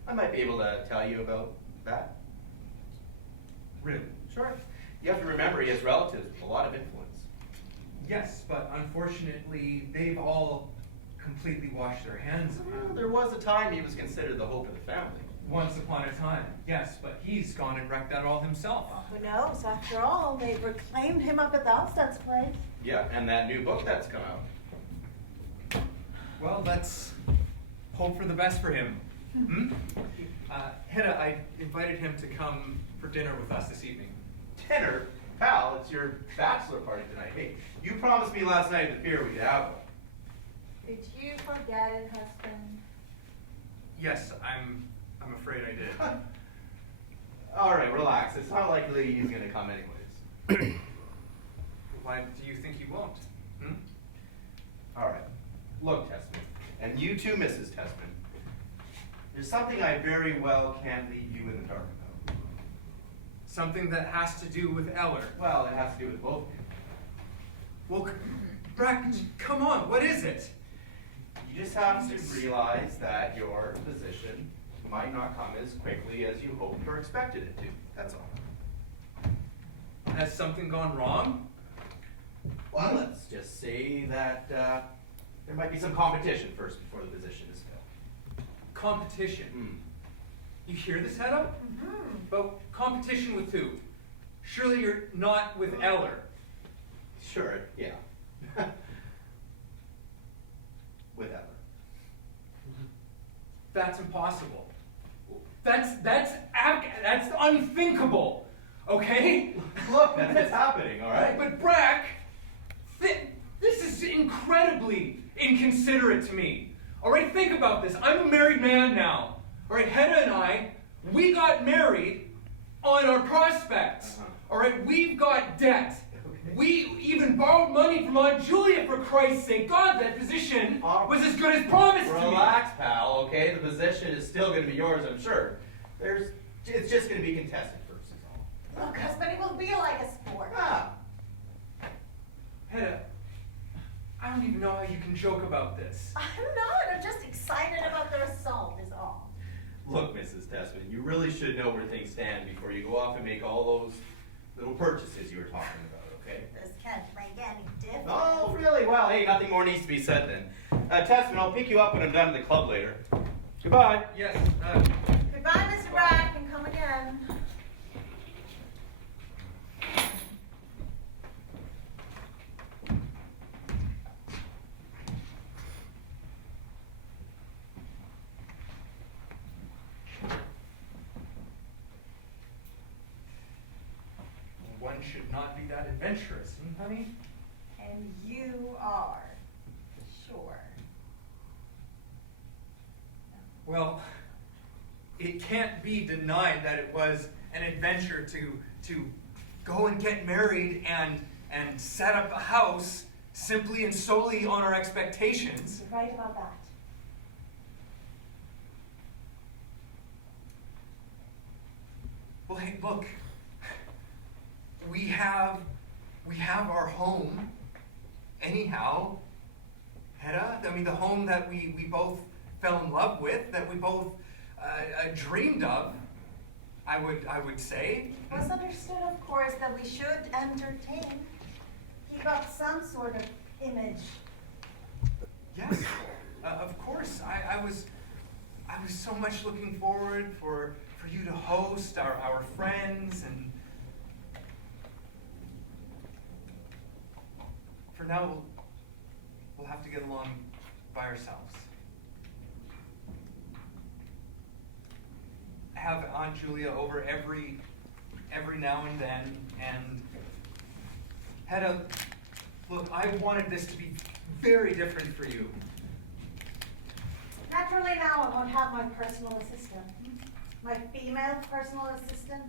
I might be able to tell you about that. Really? Sure. You have to remember he has relatives with a lot of influence. Yes, but unfortunately, they've all completely washed their hands of Well, him. there was a time he was considered the hope of the family. Once upon a time, yes, but he's gone and wrecked that all himself. Who knows? After all, they reclaimed him up at the Alsted's place. Yeah, and that new book that's come out. Well, let's hope for the best for him. Hedda, I invited him to come for dinner with us this evening. Dinner? Pal, it's your bachelor party tonight. Hey, you promised me last night at the pier we could have one. Did you forget it, husband? Yes, I'm afraid I did. All right, relax. It's not likely he's going to come anyways. Why do you think he won't? Look, Tessman, and you too, Mrs. Tessman, there's something I very well can't leave you in the dark about. Something that has to do with Eller. Well, it has to do with both of you. Well, Brack, come on, what is it? You just have to realize that your position might not come as quickly as you hoped or expected it to. That's all. Has something gone wrong? Well, let's just say that there might be some competition first before the position is filled. Competition. You hear this, Hedda? Mm-hmm. But competition with who? Surely you're not with Eller. Sure, yeah. With Eller. That's impossible. That's unthinkable. Okay? Look, that's what's happening, all right? But Brack, this is incredibly inconsiderate to me. All right, think about this. I'm a married man now. All right, Hedda and I, we got married on our prospects. All right, we've got debt. Okay. We even borrowed money from Aunt Julia, for Christ's sake. God, that position was as good as promised to me. Relax, pal, okay? The position is still going to be yours, I'm sure. It's just going to be contested first, is all. Look, husband, it will be like a sport. Ah, Hedda, I don't even know how you can joke about this. I'm not. I'm just excited about the result is all. look, Mrs. Tessman, you really should know where things stand before you go off and make all those little purchases you were talking about, okay? This can't make any difference. Oh, really? Well, hey, nothing more needs to be said then. Tessman, I'll pick you up when I'm done at the club later. Goodbye. Yes, Goodbye, Mr. Brack, and come again. one should not be that adventurous, honey? And you are. Sure. Well, it can't be denied that it was an adventure to go and get married and set up a house simply and solely on our expectations. You're right about that. Well, hey, look, we have our home anyhow, Hedda. I mean, the home that we both fell in love with, that we both dreamed of, I would say. It was understood, of course, that we should entertain, keep up some sort of image. Yes, of course. I was so much looking forward for you to host our friends, and for now we'll have to get along by ourselves. Have Aunt Julia over every now and then, and Hedda, look, I wanted this to be very different for you. Naturally now I won't have my personal assistant. My female personal assistant.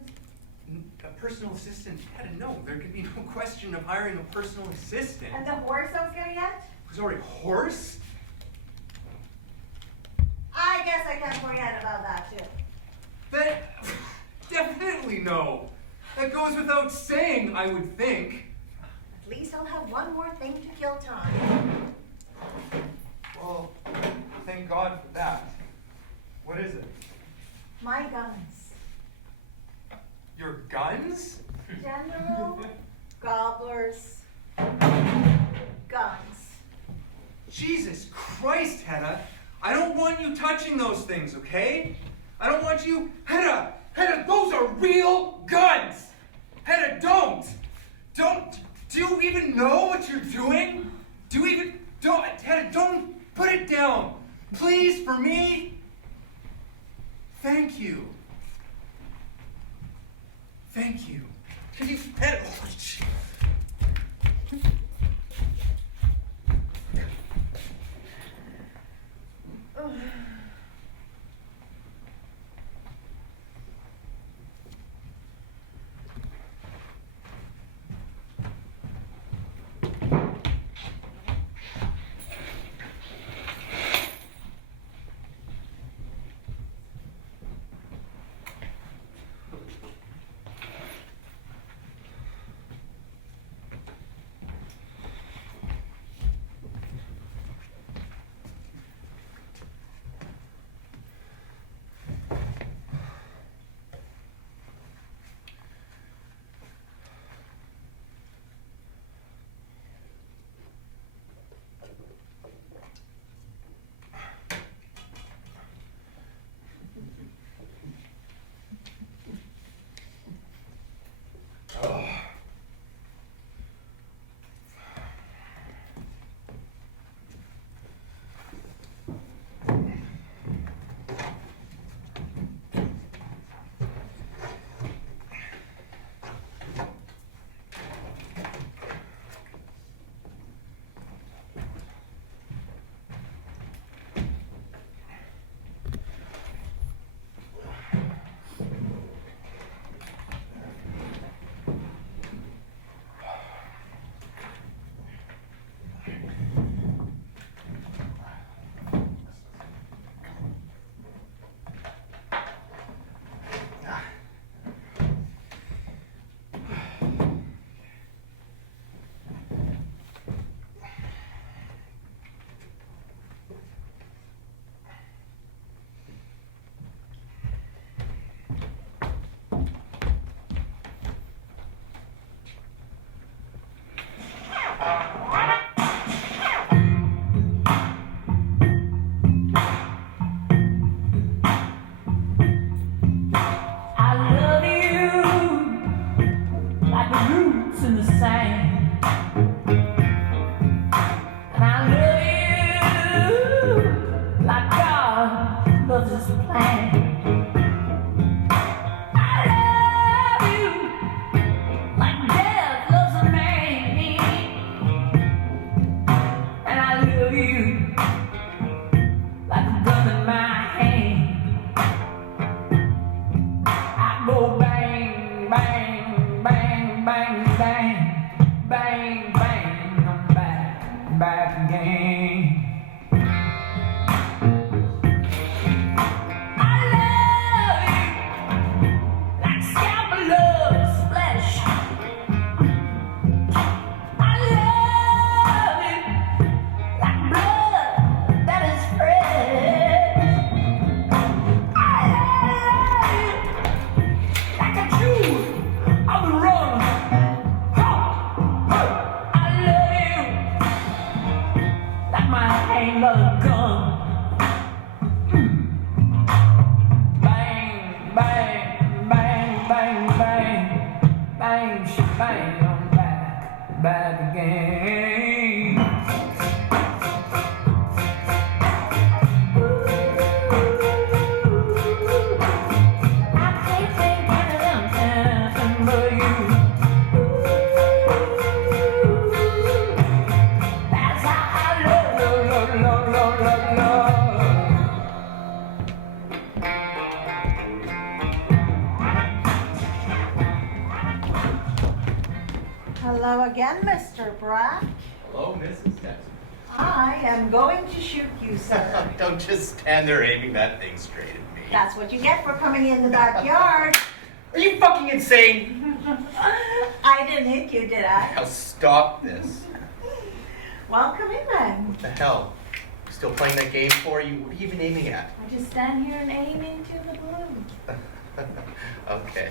A personal assistant? Hedda, no, there could be no question of hiring a personal assistant. And the horse I was gonna get? Who's already a horse? I guess I can't forget about that too. That definitely no. That goes without saying, I would think. At least I'll have one more thing to kill time. Well, thank God for that. What is it? My guns. Your guns? General Gabler's guns. Jesus Christ, Hedda. I don't want you touching those things, okay? I don't want you... Hedda, those are real guns! Hedda, don't! Do you even know what you're doing? Hedda, don't put it down. Please, for me. Thank you. Thank you. Could you... Hedda, oh, shit. love you like a gun in my hand. I go bang, bang, bang, bang, bang, bang, bang, I'm back, back again. Back again. I can't think of anything but you. That's how I love. Hello again, Mr. Brack. Hello, Mrs. Texman. I am going to shoot you, sir. Don't just stand there aiming that thing straight at me. That's what you get for coming in the backyard. Are you fucking insane? I didn't hit you, did I? Now stop this. Well, come in then. What the hell? Still playing that game for you? What are you even aiming at? I just stand here and aim into the blue. Okay.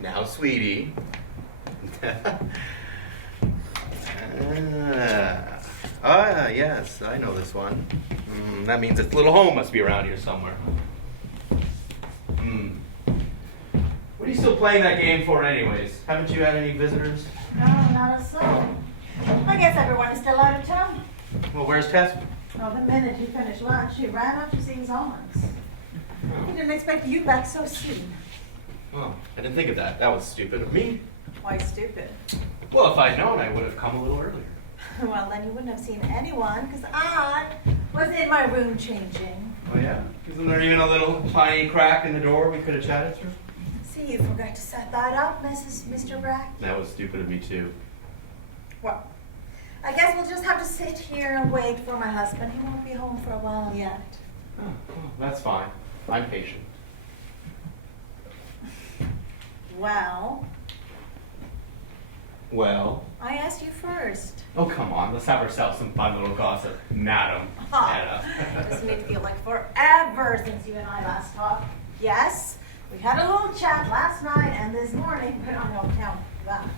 Now, sweetie. Yes, I know this one. That means its little home must be around here somewhere. What are you still playing that game for anyways? Haven't you had any visitors? No, not a soul. I guess everyone is still out of town. Well, where's Tess? Oh, the minute you finished lunch, she ran up to see his aunts. I didn't expect you back so soon. Oh, I didn't think of that. That was stupid of me. Why stupid? Well, if I'd known, I would have come a little earlier. Well, then you wouldn't have seen anyone, because I was in my room changing. Oh, yeah? Isn't there even a little tiny crack in the door we could have chatted through? See, you forgot to set that up, Mr. Brack. That was stupid of me, too. Well, I guess we'll just have to sit here and wait for my husband. He won't be home for a while yet. Oh, well, that's fine. I'm patient. Well, Well? I asked you first. Oh, come on. Let's have ourselves some fun little gossip. Madam. Hedda. Doesn't it feel like forever since you and I last talked? Yes, we had a little chat last night and this morning, but I don't count that.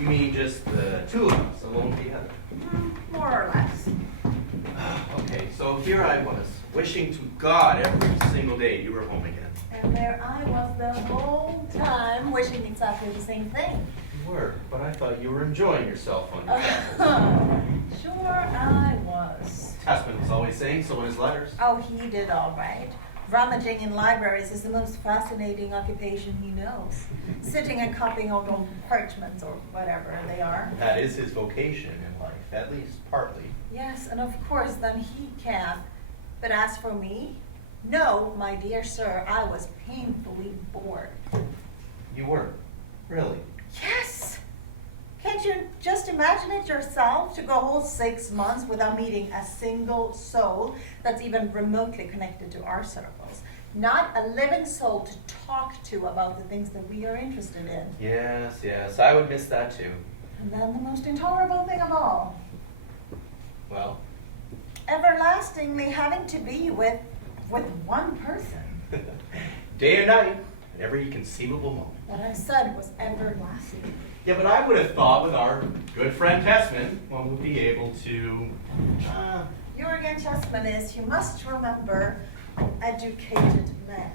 You mean just the two of us alone together? More or less. Okay, so here I was, wishing to God every single day you were home again. And there I was the whole time wishing exactly the same thing. You were, but I thought you were enjoying yourself on your travels. Sure I was. Tessman was always saying so in his letters. Oh, he did all right. Rummaging in libraries is the most fascinating occupation he knows. Sitting and copying out old parchments or whatever they are. That is his vocation in life, at least partly. Yes, and of course then he can. But as for me, no, my dear sir, I was painfully bored. You were? Really? Yes! Can't you just imagine it yourself, to go a whole 6 months without meeting a single soul that's even remotely connected to our circles? Not a living soul to talk to about the things that we are interested in. Yes, I would miss that too. And then the most intolerable thing of all, Well, everlastingly having to be with one person. day and night, at every conceivable moment. What I said was everlasting. Yeah, but I would have thought with our good friend Tessman, one would be able to, Jürgen Chessman is, you must remember, an educated man.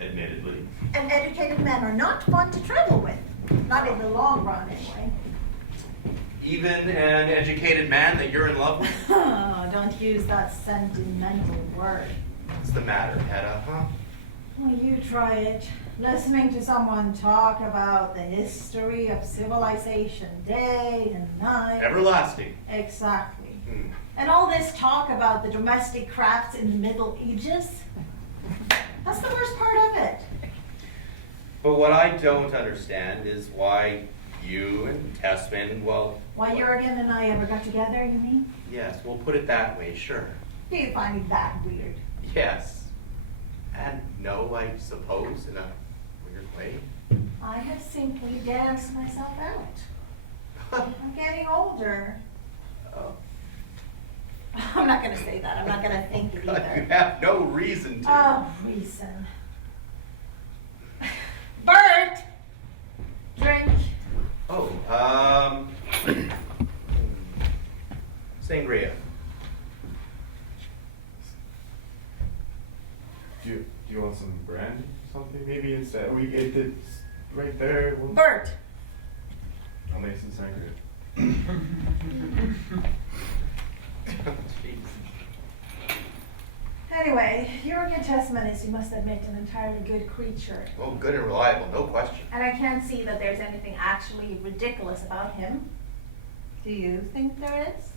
admittedly. And educated men are not fun to travel with. Not in the long run, anyway. Even an educated man that you're in love with? Oh, don't use that sentimental word. What's the matter, Hedda, huh? Well, you try it. Listening to someone talk about the history of civilization, day and night. Everlasting. Exactly. Hmm. And all this talk about the domestic crafts in the Middle Ages. That's the worst part of it. But what I don't understand is why you and Tessman, well... Why Jurgen and I ever got together, you mean? Yes, we'll put it that way, sure. Do you find me that weird? Yes. And no, I suppose, in a weird way. I have simply danced myself out. I'm getting older. Oh. I'm not gonna say that. I'm not gonna think it You either. have no reason to. Oh, reason. Bert! Drink. Oh, sangria. Do you want some brandy or something? Maybe instead it's right there. Bert! I'll make some sangria. Jeez. Anyway, Jurgen Tessman is, you must admit, an entirely good creature. Well, good and reliable, no question. And I can't see that there's anything actually ridiculous about him. Do you think there is?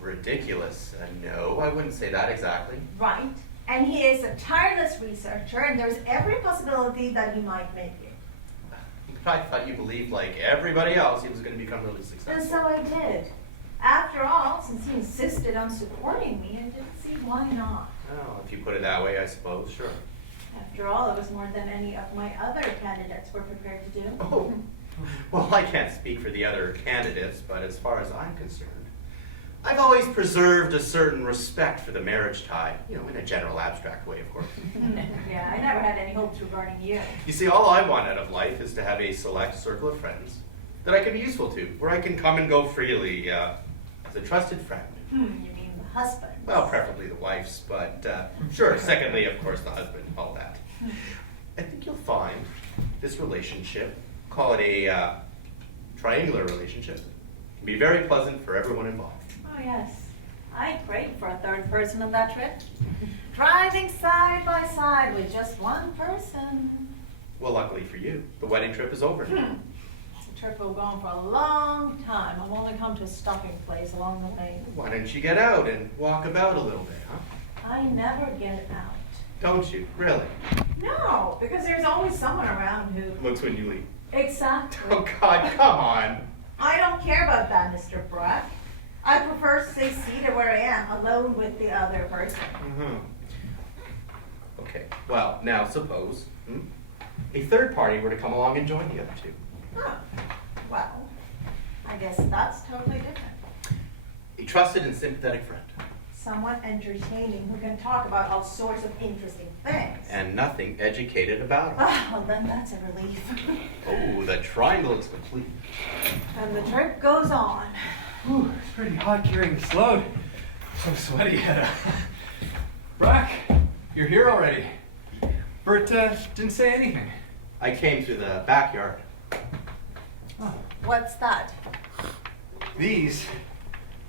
Ridiculous. No, I wouldn't say that exactly. Right. And he is a tireless researcher, and there's every possibility that he might make it. But I thought you believed, like everybody else, he was going to become really And successful. so I did. After all, since he insisted on supporting me, I didn't see why not. Oh, if you put it that way, I suppose, sure. After all, it was more than any of my other candidates were prepared to do. Oh, well, I can't speak for the other candidates, but as far as I'm concerned, I've always preserved a certain respect for the marriage tie, you know, in a general abstract way, of course. Yeah, I never had any hopes regarding you. You see, all I want out of life is to have a select circle of friends that I can be useful to, where I can come and go freely as a trusted friend. You mean the husband? Well, preferably the wife's, but sure, secondly, of course, the husband, all that. I think you'll find this relationship, call it a triangular relationship, can be very pleasant for everyone involved. Oh, yes. I prayed for a third person on that trip. Driving side by side with just one person. Well, luckily for you, the wedding trip is over. The trip will go on for a long time. I've only come to a stopping place along the way. Why don't you get out and walk about a little bit, huh? I never get out. Don't you? Really? No, because there's always someone around who... Looks when you leave. Exactly. Oh, God, come on. I don't care about that, Mr. Brock. I prefer to stay seated where I am, alone with the other person. Okay, well, now suppose a third party were to come along and join the other two. Oh, well, I guess that's totally different. A trusted and sympathetic friend. Someone entertaining who can talk about all sorts of interesting things. And nothing educated about them. Ah, well, then that's a relief. Oh, the triangle is complete. And the trip goes on. Whew, it's pretty hot carrying this load. So sweaty, Hedda. Brock, you're here already. Bert didn't say anything. I came through the backyard. Oh. What's that? These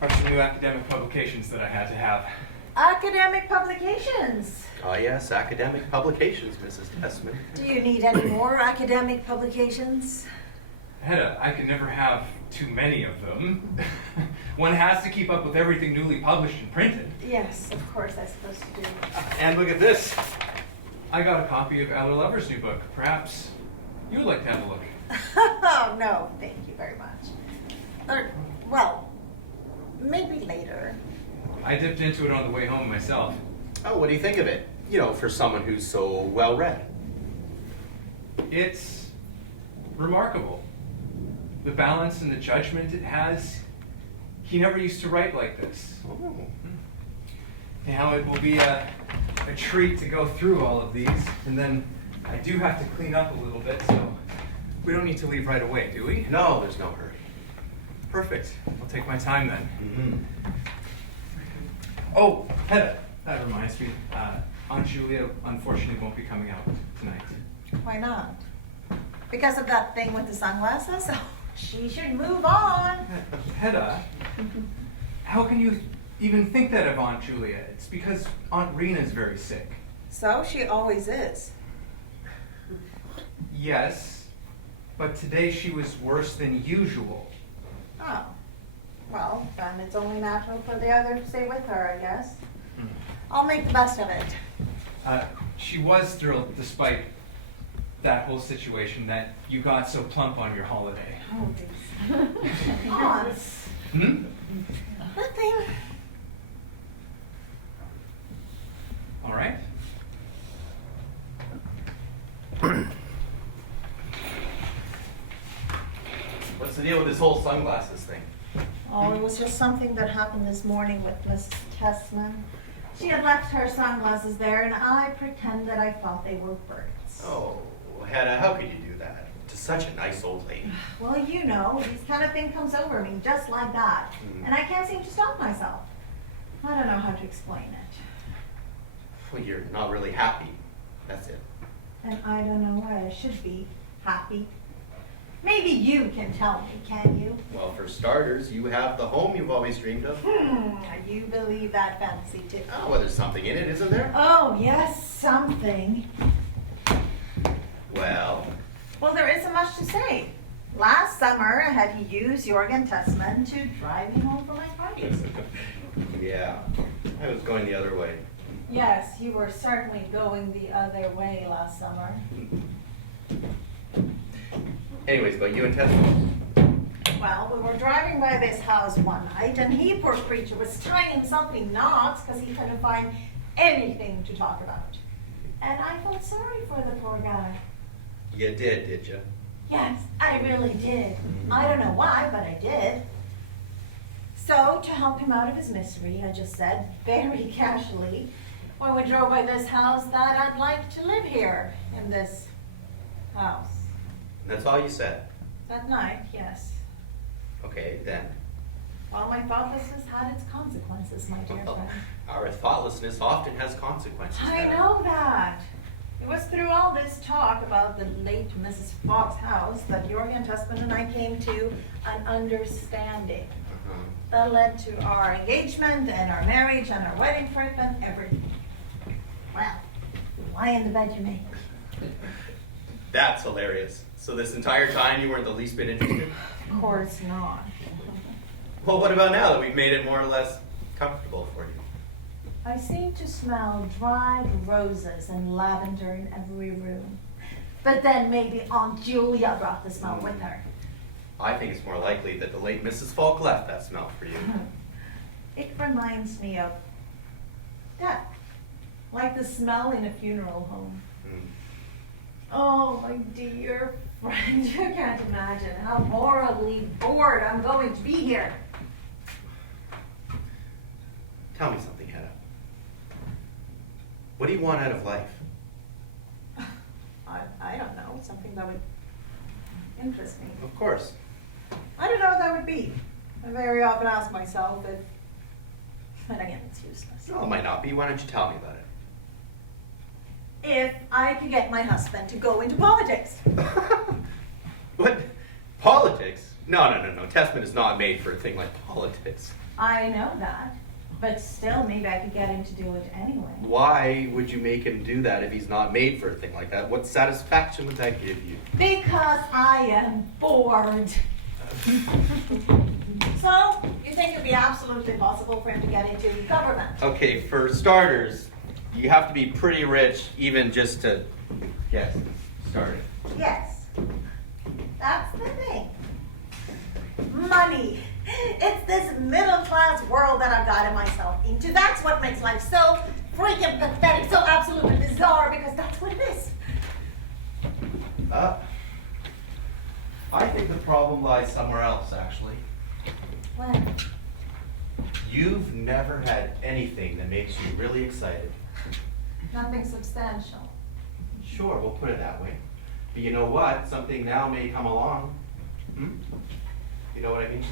are some new academic publications that I had to have. Academic publications. Oh, yes, academic publications, Mrs. Tessman. Do you need any more academic publications? Hedda, I can never have too many of them. One has to keep up with everything newly published and printed. Yes, of course, that's supposed to do. And look at this. I got a copy of Eller Lover's new book. Perhaps you would like to have a look. Oh, no, thank you very much. Well, maybe later. I dipped into it on the way home myself. Oh, what do you think of it? You know, for someone who's so well read. It's remarkable. The balance and the judgment it has. He never used to write like this. Oh. Now it will be a treat to go through all of these, and then I do have to clean up a little bit, so we don't need to leave right away, do we? No, there's no hurry. Perfect. I'll take my time then. Mm-hmm. Oh, Hedda, that reminds me. Aunt Julia unfortunately won't be coming out tonight. Why not? Because of that thing with the sunglasses? Oh, she should move on. Hedda, how can you even think that of Aunt Julia? It's because Aunt Rena's very sick. So she always is. Yes, but today she was worse than usual. Oh, well, then it's only natural for the other to stay with her, I guess. I'll make the best of it. She was thrilled, despite that whole situation, that you got so plump on your holiday. Oh, geez. Hans. Hmm? Nothing. All right. What's the deal with this whole sunglasses thing? Oh, it was just something that happened this morning with Miss Tessman. She had left her sunglasses there, and I pretended I thought they were birds. Oh, Hedda, how could you do that to such a nice old lady? Well, you know, this kind of thing comes over me just like that, and I can't seem to stop myself. I don't know how to explain it. Well, you're not really happy. That's it. And I don't know why I should be happy. Maybe you can tell me, can you? Well, for starters, you have the home you've always dreamed of. You believe that fantasy too. Oh, well, there's something in it, isn't there? Oh, yes, something. Well, Well, there isn't much to say. Last summer, I had to use Jorgen Tessman to drive me home for my parties. yeah, I was going the other way. Yes, you were certainly going the other way last summer. Anyways, but you and Tessa. Well, we were driving by this house one night, and he, poor creature, was tying himself in knots because he couldn't find anything to talk about. And I felt sorry for the poor guy. You did you? Yes, I really did. I don't know why, but I did. So, to help him out of his misery, I just said, very casually, when we drove by this house, that I'd like to live here, in this house. That's all you said. That night, yes. Okay, then. Well, my thoughtlessness had its consequences, my dear friend. Our thoughtlessness often has consequences. I Hedda. know that. It was through all this talk about the late Mrs. Fox's house that Jorgen Tessman and I came to an understanding. That led to our engagement and our marriage and our wedding trip and everything. Well, lie in the bed you make. That's hilarious. So this entire time you weren't the least bit interested? Of course not. Well, what about now that we've made it more or less comfortable for you? I seem to smell dried roses and lavender in every room. But then maybe Aunt Julia brought the smell with her. I think it's more likely that the late Mrs. Falk left that smell for you. It reminds me of death, like the smell in a funeral home. Oh, my dear friend, you can't imagine how horribly bored I'm going to be here. Tell me something, Hedda. What do you want out of life? I don't know, something that would interest me. Of course. I don't know what that would be. I very often ask myself if, but again, it's useless. No, it might not be. Why don't you tell me about it? If I could get my husband to go into politics. What? Politics? No. Testament is not made for a thing like politics. I know that, but still, maybe I could get him to do it anyway. Why would you make him do that if he's not made for a thing like that? What satisfaction would that give you? Because I am bored. So, you think it'd be absolutely possible for him to get into government? Okay, for starters, you have to be pretty rich even just to get started. Yes. That's the thing. Money. It's this middle-class world that I've gotten myself into. That's what makes life so freaking pathetic, so absolutely bizarre, because that's what it is. I think the problem lies somewhere else, actually. Well, You've never had anything that makes you really excited. nothing substantial. Sure, we'll put it that way. But you know what? Something now may come along. You know what I mean?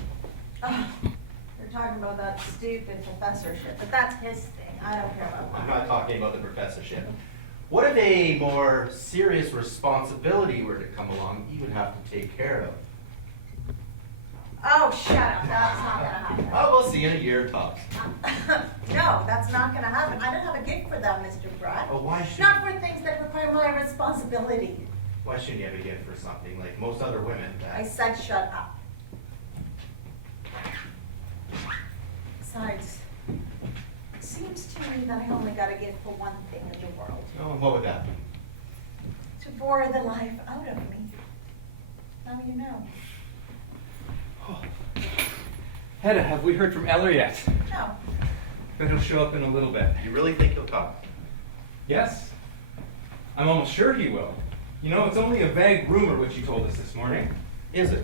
Oh, you're talking about that stupid professorship, but that's his thing. I don't care about I'm that. not talking about the professorship. What if a more serious responsibility were to come along you would have to take care of? Oh, shut up. That's not gonna happen. Oh, we'll see in a year tops. No, that's not gonna happen. I don't have a gift for that, Mr. Pratt. Oh, why should Not for things that require my responsibility. Why shouldn't you have a gift for something like most other women? I said shut up. Besides, it seems to me that I only got a gift for one thing in the world. Oh, and what would that be? To bore the life out of me. Now you know. Hedda, have we heard from Eller yet? No. But he'll show up in a little bit. You really think he'll come? Yes. I'm almost sure he will. You know, it's only a vague rumor which he told us this morning. Is it?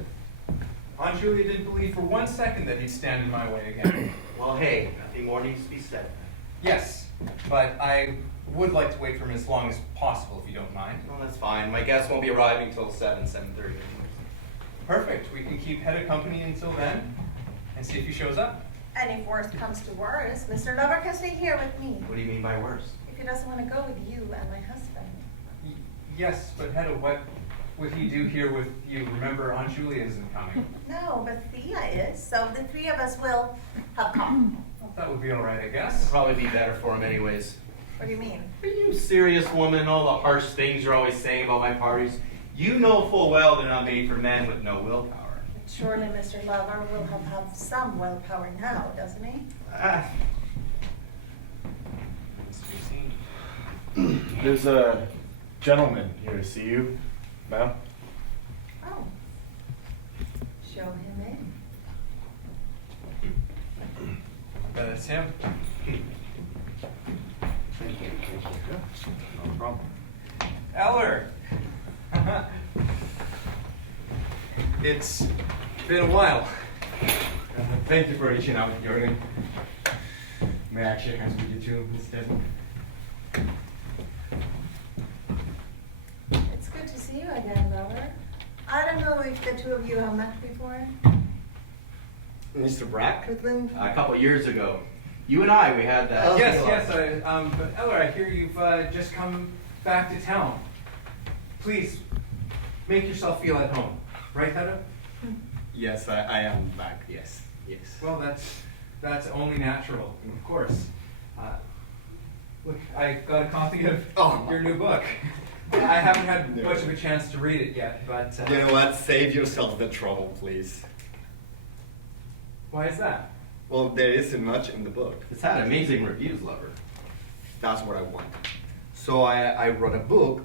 Aunt Julia didn't believe for 1 second that he'd stand in my way again. Well, hey, nothing more needs to be said. Yes, but I would like to wait for him as long as possible, if you don't mind. Well, that's fine. My guest won't be arriving till 7:30. Perfect. We can keep Hedda company until then and see if he shows up. And if worst comes to worst, Mr. Lover can stay here with me. What do you mean by worse? If he doesn't want to go with you and my husband. Yes, but Hedda, what would he do here with you? Remember, Aunt Julia isn't coming. No, but Thea is, so the three of us will have coffee. Well, that would be all right, I guess. Probably be better for him anyways. What do you mean? Are you serious, woman? All the harsh things you're always saying about my parties. You know full well they're not made for men with no willpower. But surely Mr. Lover will have some willpower now, doesn't he? Ah. It's to be seen. There's a gentleman here to see you, ma'am. Oh. Show him in. That's him. No problem. Eller! It's been a while. Thank you for reaching out, Jorgen. May I shake hands with you too, Ms. Desmond? It's good to see you again, Lover. I don't know if the two of you have met before. Mr. Brack, I think? A couple years ago, you and I, we had that. Yes, but Eller, I hear you've just come back to town. Please, make yourself feel at home. Right, Hedda? Yes, I am back, yes. Well, that's only natural, of course. Look, I got a copy of your new book. I haven't had much of a chance to read it yet, but... You know what? Save yourself the trouble, please. Why is that? Well, there isn't much in the book. It's had amazing reviews, Lover. That's what I want. So I wrote a book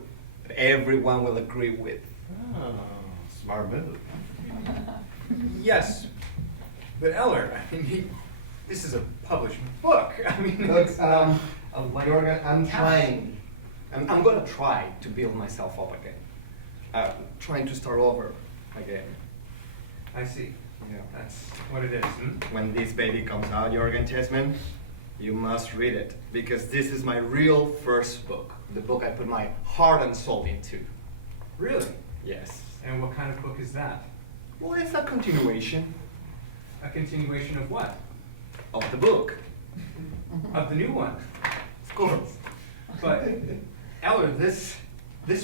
that everyone will agree with. Oh, smart move. Yes, but Eller, I mean, this is a published book. I mean, Look, it's, Jorgen, I'm trying. I'm gonna try to build myself up again. Trying to start over again. I see. Yeah. That's what it is. When this baby comes out, Jorgen Tesman, you must read it, because this is my real first book. The book I put my heart and soul into. Really? Yes. And what kind of book is that? Well, it's a continuation A continuation of what? of the book. Of the new one. Of course. But Eller, this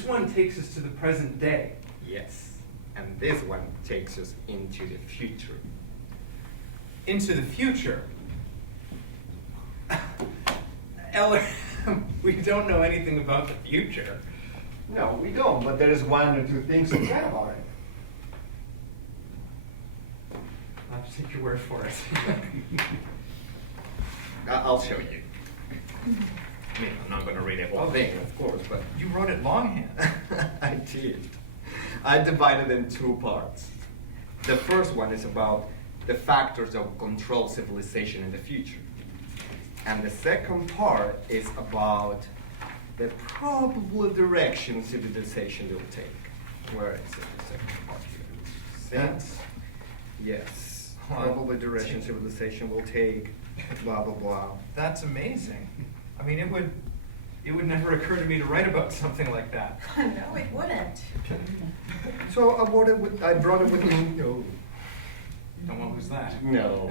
one takes us to the present day. Yes. And this one takes us into the future. Into the future. Eller, we don't know anything about the future. No, we don't, but there is one or two things to say about it. I'll just take your word for it. I'll show you. I mean, I'm not going to read the whole thing, of course, but You wrote it longhand. I did. I divided it in two parts. The first one is about the factors that will control civilization in the future. And the second part is about the probable direction civilization will take. Where is it, the second part here? That's- Yes. Wow. Probable direction civilization will take, blah, blah, blah. That's amazing. I mean, it would never occur to me to write about something like that. No, it wouldn't. So I brought it with me. No. And what was that? No,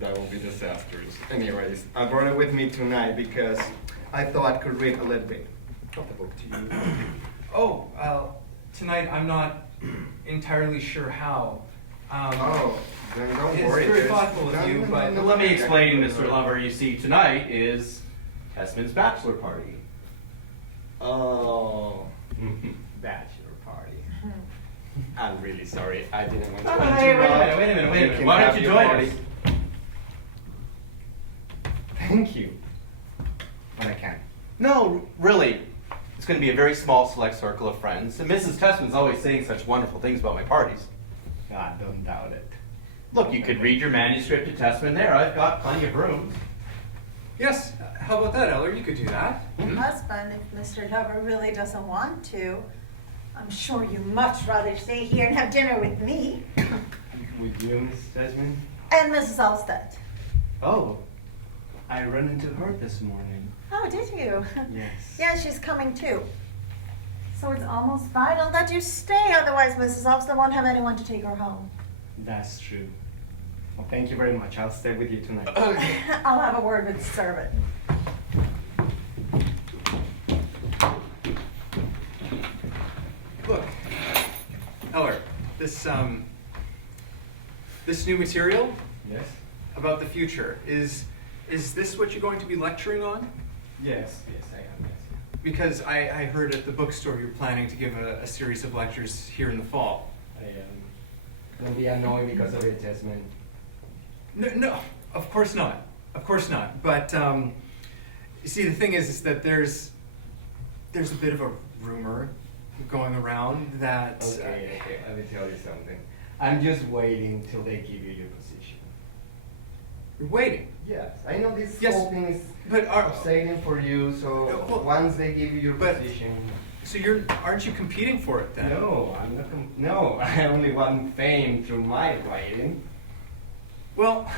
that would be disastrous. Anyways, I brought it with me tonight because I thought I could read a little bit of the book to you. Oh, tonight I'm not entirely sure how. Then don't It's worry. very there's- thoughtful of no, you, no, but- no, Let me no, explain, no, Mr. no. Lover. You see, tonight is Tesman's bachelor party. Oh, bachelor I'm really sorry. I didn't want to Wait a interrupt. minute. can Why have don't you your join party. us? Thank you. But I can't. No, really. It's going to be a very small, select circle of friends. And Mrs. Tessman's always saying such wonderful things about my parties. I don't doubt it. Look, you could read your manuscript to Tessman there. I've got plenty of rooms. Yes, how about that, Eller? You could do that. Husband, if Mr. Lover really doesn't want to, I'm sure you'd much rather stay here and have dinner with me With you, Mrs. Desmond? and Mrs. Olstead. Oh, I ran into her this morning. Oh, did you? Yes. Yeah, she's coming too. So it's almost vital that you stay, otherwise Mrs. Olstead won't have anyone to take her home. That's true. Well, thank you very much. I'll stay with you tonight. I'll have a word with the servant. Look, Eller, this new material Yes? about the future, is this what you're going to be lecturing on? Yes, I am, yes. Because I heard at the bookstore you're planning to give a series of lectures here in the fall. I am. Don't be annoyed because of it, Desmond. No, of course not. Of course not. But you see, the thing is that there's a bit of a rumor going around that. Okay, let me tell you something. I'm just waiting till they give you your position. You're waiting. Yes, I know this Yes, whole thing is but upsetting for you, so Well, once they give you your but- position. so aren't you competing for it then? No, I'm not. No, I only want fame through my writing. Well,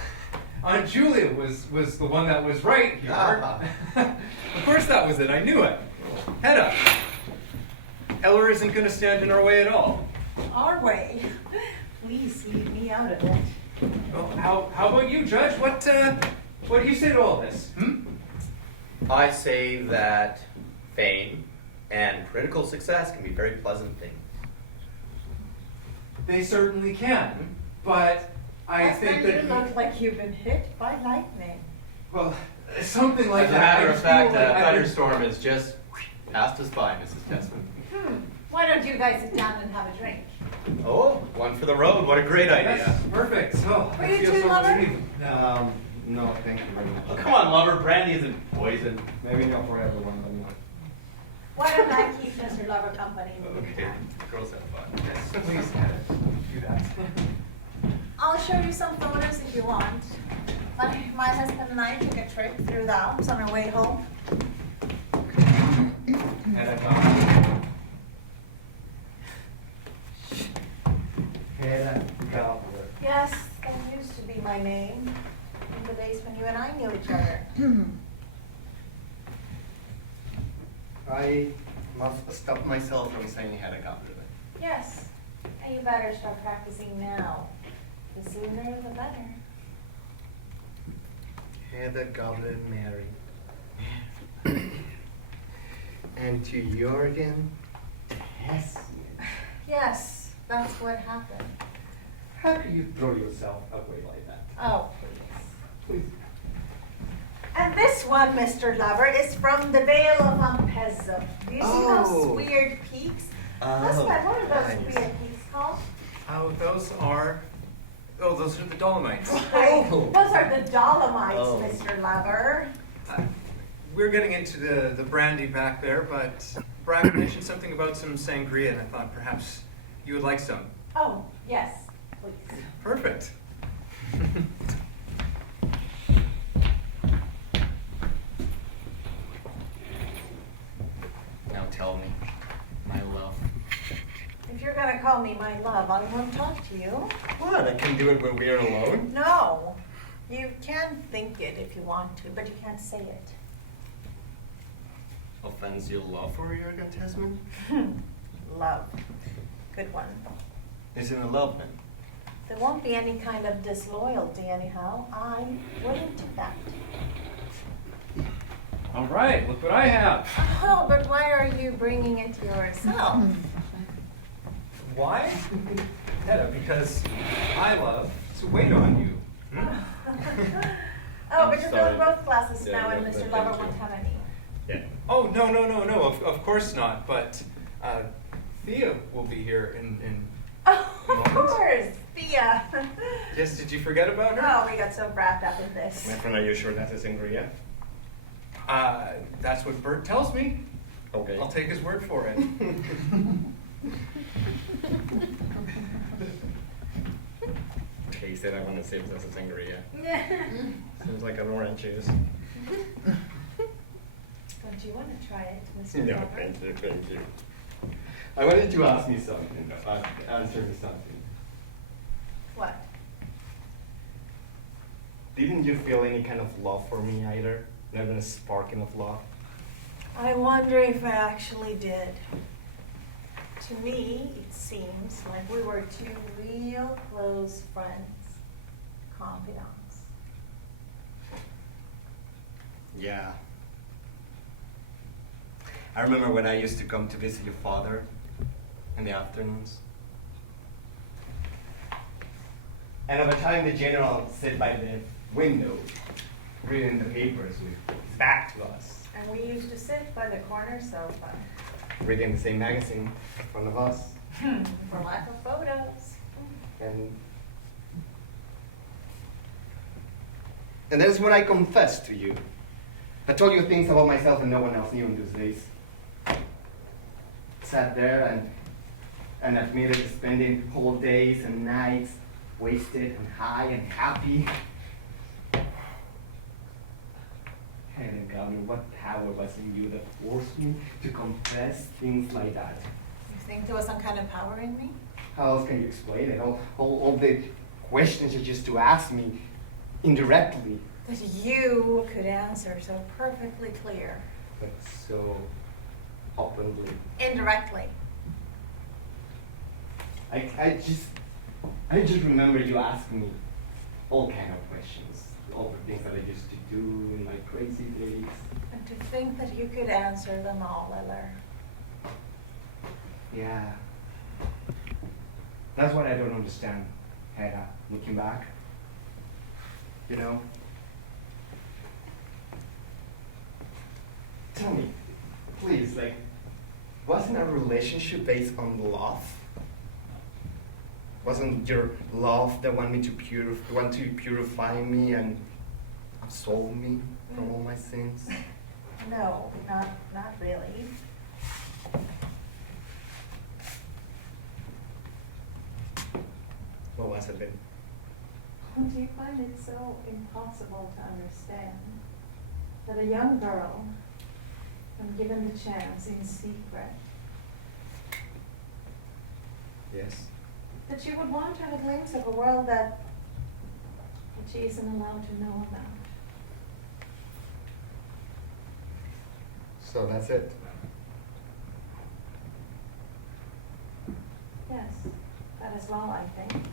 Aunt Julia was the one that was right here. Ah. Of course that was it. I knew it. Hedda. Eller isn't going to stand in our way at all. Our way. Please leave me out of it. Well, how about you, Judge? What do you say to all this? I say that fame and critical success can be very pleasant things. They certainly can, but I think Husband, that you look like you've been hit by lightning. well, something like As a that. matter I of just fact, feel like I've been- thunderstorm is just passed us by, Mrs. Tessman. Why don't you guys sit down and have a drink? Oh, one for the road. What a great idea. Yes, perfect. So Will I you feel too, so lover? relieved now. No, thank you very much. Oh, come on, lover. Brandy isn't poison. Maybe not for everyone, but not. Why don't I keep Mr. Lover company? Okay, girls have fun. Yes, please, Hedda, do that. I'll show you some photos if you want. My husband and I took a trip through the Alps on our way home. Hedda Gabler. Yes, that used to be my name in the days when you and I knew each other. I must stop myself from saying Hedda Gabler. Yes, and you better start practicing now. The sooner the better. Hadda Gabler married. And to Jorgen Tessman. Yes, that's what happened. How could you throw yourself away like that? Oh, please. Please. And this one, Mr. Lover, is from the Vale of Ampezzo. Do you see Oh. those weird peaks? Husband, what are those weird peaks called? Oh, those are the Dolomites. Right. Those are the Dolomites, Oh. Mr. Lover. We're getting into the brandy back there, but Brad mentioned something about some sangria, and I thought perhaps you would like some. Oh, yes, please. Perfect. Now tell me, my love. If you're gonna call me my love, I won't talk to you. What? I can do it when we are alone? No. You can think it if you want to, but you can't say it. Offends your love for Jorgen Tessman? Love. Good one. Isn't it love then? There won't be any kind of disloyalty anyhow. I wouldn't do that. All right, look what I have. Oh, but why are you bringing it yourself? Why? Hedda, because I love to wait on you. Oh, but you're sorry. filling both classes Yeah, now and no, Mr. thank Lover you. won't have any. Yeah. Oh, no, of course not. But Thea will be here in Of course, Thea. Yes, did you forget about her? Oh, we got so wrapped up in this. My friend, are you sure that is Ingria? That's what Bert tells me. Okay. I'll take his word for it. Okay, he said I want to say this is Ingria. Seems like an orange juice. Don't you want to try it, Mr. No, Robert? thank you, thank you. I wanted to ask me something, answer me something. What? Didn't you feel any kind of love for me either? Not even a sparking of love? I wonder if I actually did. To me, it seems like we were two real close friends, confidants. Yeah. I remember when I used to come to visit your father in the afternoons. And over time, the general sat by the window, reading the papers with his back to us, And we used to sit by the corner sofa reading the same magazine in front of us. for lack of photos. And that's when I confessed to you. I told you things about myself that no one else knew in those days. Sat there and admitted to spending whole days and nights wasted and high and happy. Hadda Gabler, what power was in you that forced me to confess things like that? You think there was some kind of power in me? How else can you explain it? All the questions you used to ask me indirectly, That you could answer so perfectly clear. but so openly. Indirectly. I just remember you asking me all kind of questions, all the things that I used to do in my crazy days. And to think that you could answer them all, Eller. Yeah. That's what I don't understand, Hedda, looking back. You know? Tell me, please, like, wasn't our relationship based on love? Wasn't your love that want to purify me and absolve me from all my sins? No, not really. What was it then? Do you find it so impossible to understand that a young girl, when given the chance in secret, Yes. that she would want to have a glimpse of a world that she isn't allowed to know about? So that's it. Yes, that as well, I think.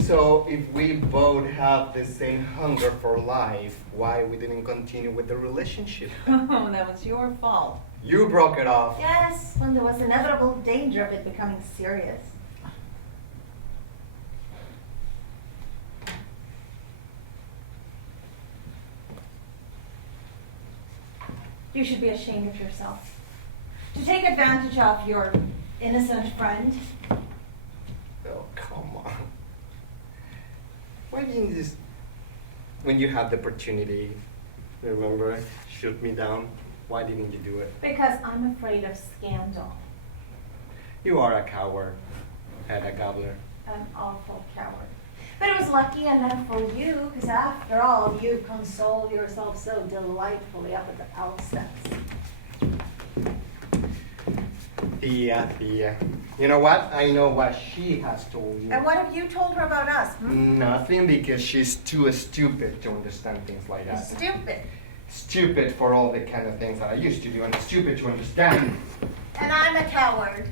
So if we both have the same hunger for life, why we didn't continue with the relationship? Oh, that was your fault. You broke it off. Yes, when there was inevitable danger of it becoming serious. You should be ashamed of yourself. To take advantage of your innocent friend. Oh, come on. Why didn't you just, when you had the opportunity, remember, shoot me down? Why didn't you do it? Because I'm afraid of scandal. You are a coward, Hadda Gabler. An awful coward. But it was lucky enough for you, because after all, you consoled yourself so delightfully up at the outsteps. Thea. You know what? I know what she has told you. And what have you told her about us? Nothing, because she's too stupid to understand things like that. Stupid. Stupid for all the kind of things that I used to do, and stupid to understand. And I'm a coward.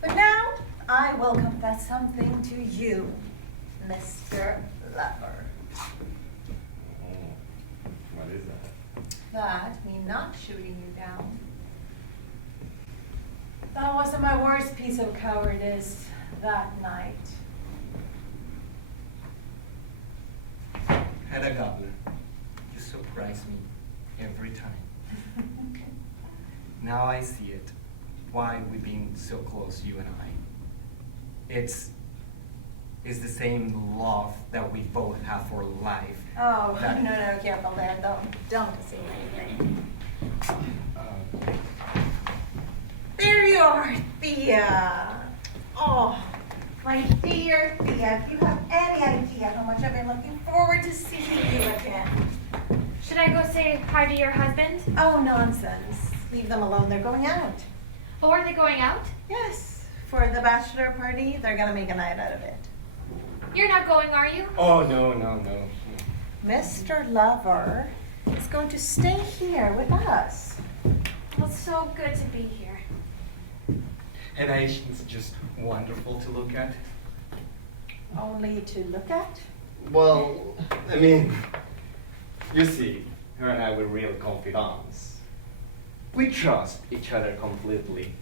But now, I will confess something to you, Mr. Lover. What is that? That me not shooting you down. That wasn't my worst piece of cowardice that night. Hadda Gabler, you surprise me every time. Now I see it. why we've been so close, you and I. It's the same love that we both have for life. Oh, That- no, careful there. Don't say anything. There you are, Thea. Oh, my dear Thea, if you have any idea how much I've been looking forward to seeing you again. Should I go say hi to your husband? Oh, nonsense. Leave them alone. They're going out. Oh, are they going out? Yes, for the bachelor party. They're going to make a night out of it. You're not going, are you? Oh, no. Mr. Lover is going to stay here with us. Well, it's so good to be here. Hedda is just wonderful to look at. Only to look at? Well, I mean, you see, her and I were real confidants. We trust each other completely.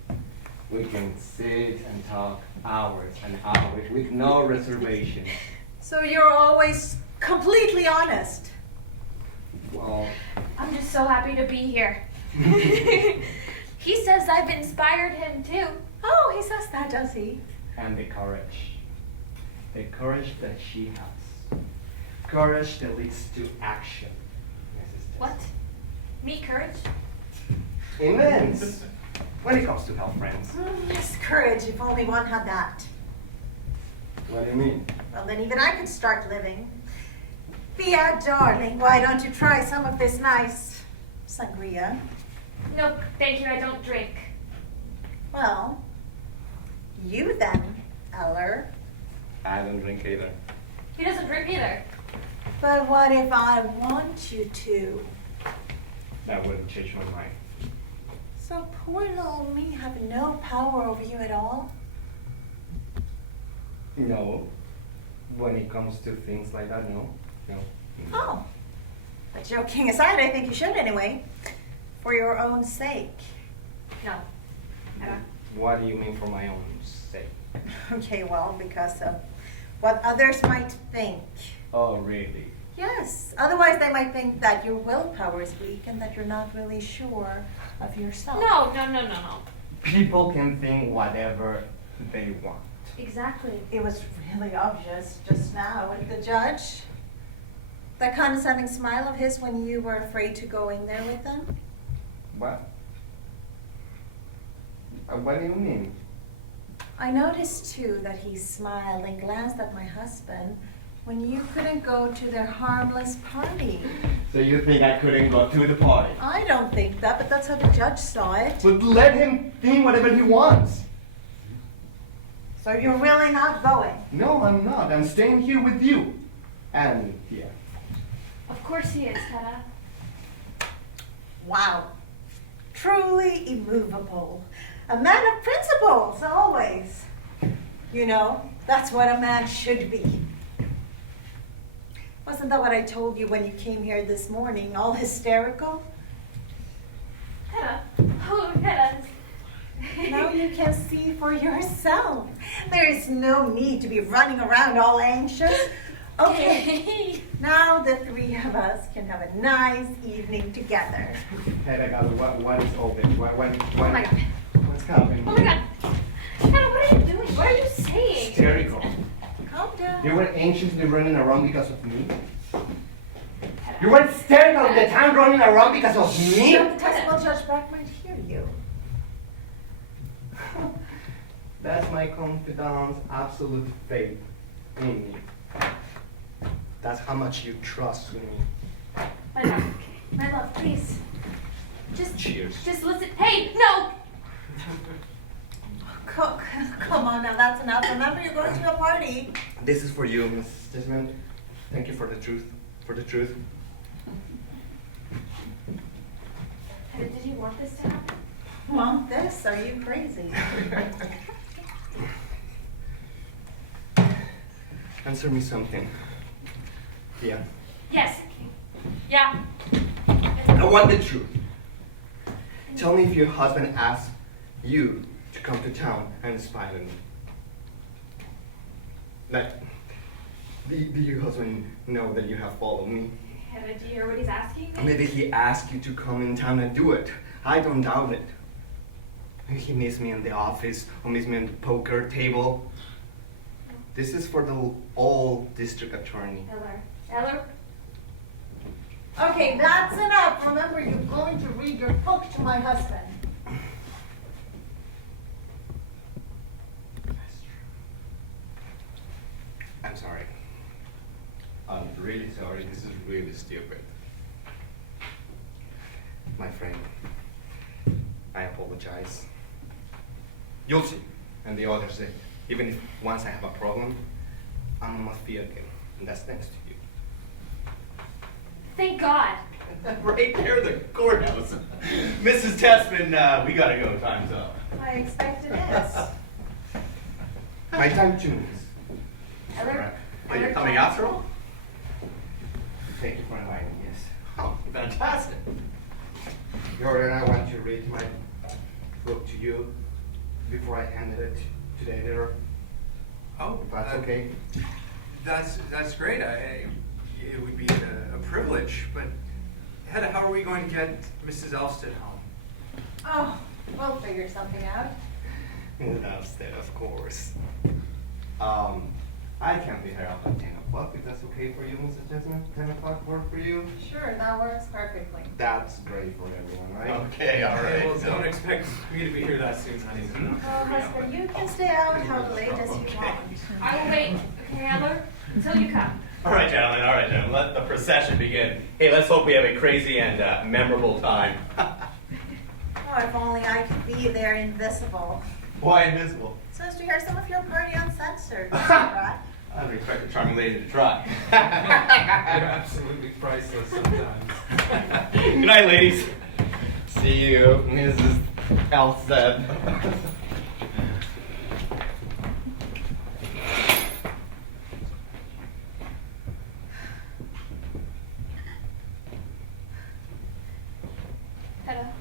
We can sit and talk hours and hours with no reservations. So you're always completely honest. Well, I'm just so happy to be here. He says I've inspired him too. Oh, he says that, does he? and the courage. The courage that she has. Courage that leads to action, Mrs. What? Me courage? Immense. When it comes to help friends. Yes, courage, if only one had that. What do you mean? Well, then even I could start living. Thea, darling, why don't you try some of this nice sangria? No, thank you, I don't drink. Well, you then, Eller. I don't drink either. He doesn't drink either. But what if I want you to? That wouldn't change my mind. So poor little me have no power over you at all? No. When it comes to things like that, no. No. Oh. But joking aside, I think you should anyway. For your own sake. No. I don't. What do you mean for my own sake? Okay, well, because of what others might think. Oh, really? Yes, otherwise they might think that your willpower is weak and that you're not really sure of yourself. No. People can think whatever they want. Exactly. It was really obvious just now with the judge. That condescending smile of his when you were afraid to go in there with them. What? What do you mean? I noticed too that he smiled and glanced at my husband when you couldn't go to their harmless party. So you think I couldn't go to the party? I don't think that, but that's how the judge saw it. But let him think whatever he wants. So you're really not going? No, I'm not. I'm staying here with you. And here. Of course he is, Hedda. Wow. Truly immovable. A man of principles, always. You know, that's what a man should be. Wasn't that what I told you when you came here this morning, all hysterical? Hedda. Oh, Hedda. Now you can see for yourself. There is no need to be running around all anxious. Okay, now the three of us can have a nice evening together. Hedda Gabler, what is open? What, Oh my god. What's happening? Oh my god. Hedda, what are you doing? What are you saying? Hysterical. Calm down. You were anxiously running around because of me? You were hysterical all the time running around because of me? The Decibel Judge Beck might hear you. That's my confidant's absolute faith in me. That's how much you trust in me. My love, please. Cheers. Just listen. Hey, no! Come on now, that's enough. Remember, you're going to a party. This is for you, Miss Desmond. Thank you for the truth. For the truth. Hedda, did you want this to happen? Want this? Are you crazy? Answer me something. Yeah. Yes. Yeah. I want the truth. Tell me if your husband asked you to come to town and spy on me. Like, do your husband know that you have followed me? Hedda, do you hear what he's asking me? Maybe he asked you to come in town and do it. I don't doubt it. He meets me in the office or meets me in the poker table. This is for the old district attorney. Eller? Okay, that's enough. Remember, you're going to read your book to my husband. I'm sorry. I'm really sorry. This is really stupid. My friend, I apologize. You'll see. And the others say, even if once I have a problem, I'm on my feet again. And that's thanks to you. Thank God. Right there, the courthouse. Mrs. Tessman, we gotta go. Time's up. I expect it is. My time too, miss. Eller? Are you coming after all? Thank you for inviting me, yes. Oh, fantastic. Jordan, I want to read my book to you before I handed it to the editor. Oh, If that's okay. That's great. It would be a privilege, but Hedda, how are we going to get Mrs. Elfstead home? Oh, we'll figure something out. Instead, of course. I can be here up at 10 o'clock, if that's okay for you, Mrs. Jessamine. 10 o'clock work for you? Sure, that works perfectly. That's great for everyone, right? Okay, all right. Well, don't expect me to be here that soon, honey. Oh, husband, you can stay out how late as you want. I will wait, okay, Eller? Until you come. All right, gentlemen. Let the procession begin. Hey, let's hope we have a crazy and memorable time. Oh, if only I could be there invisible. Why invisible? So as to hear some of your party uncensored, right? I'd expect a charming lady to try. You're absolutely priceless sometimes. Good night, ladies. See you, Mrs. Elfstead. Hedda,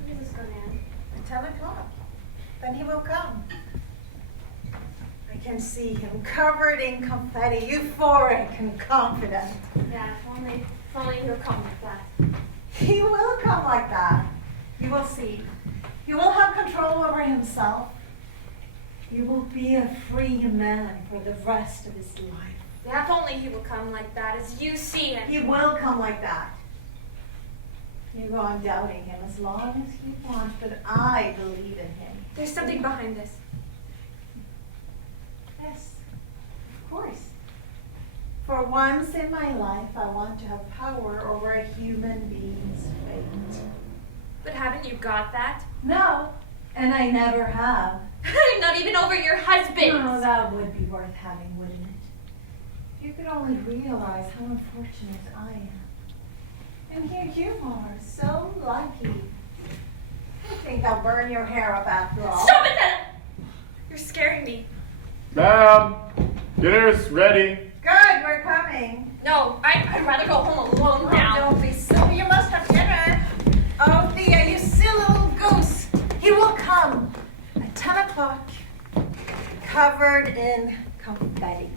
when is this going to end? At 10 o'clock. Then he will come. I can see him covered in confetti, euphoric and confident. Yeah, if only he'll come like that. He will come like that. You will see. He will have control over himself. He will be a free man for the rest of his life. Yeah, if only he will come like that as you see him. He will come like that. You go on doubting him as long as you want, but I believe in him. There's something behind this. Yes, of course. For once in my life, I want to have power over a human being's fate. But haven't you got that? No, and I never have. Not even over your husband. No, that would be worth having, wouldn't it? If you could only realize how unfortunate I am. And here you are, so lucky. I think I'll burn your hair up after all. Stop it, Hedda! You're scaring me. Ma'am, dinner's ready. Good, we're coming. No, I'd rather go home alone Oh, now. don't be silly, you must have dinner. Oh, Thea, you silly little goose. He will come at 10 o'clock, covered in confetti.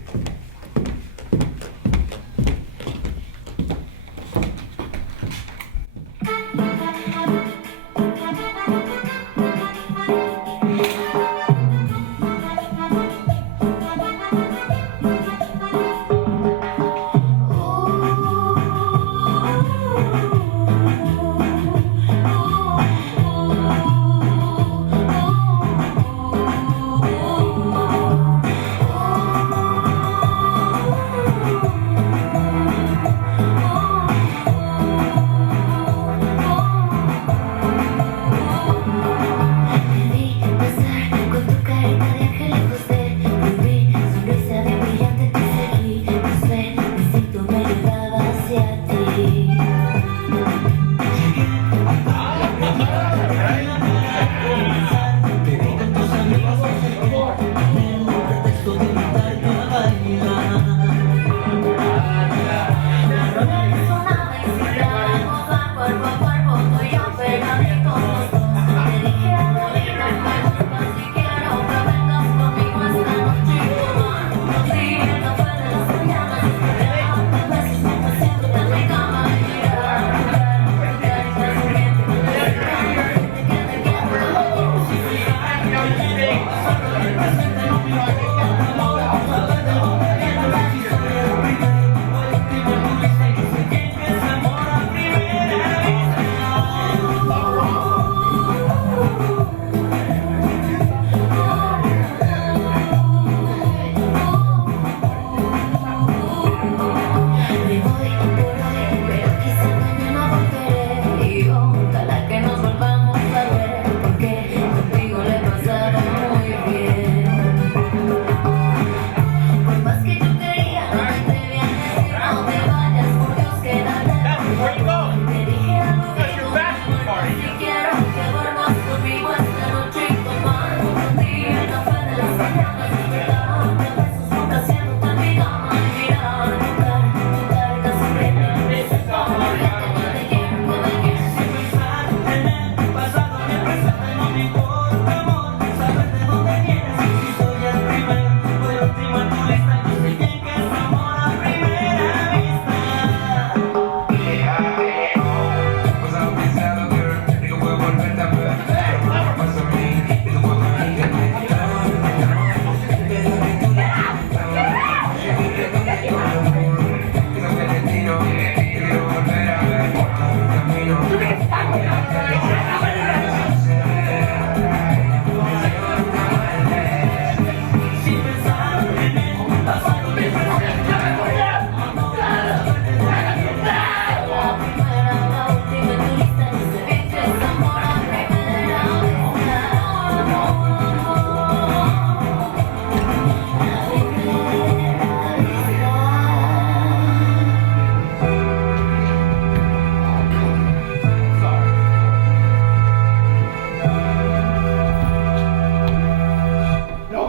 No.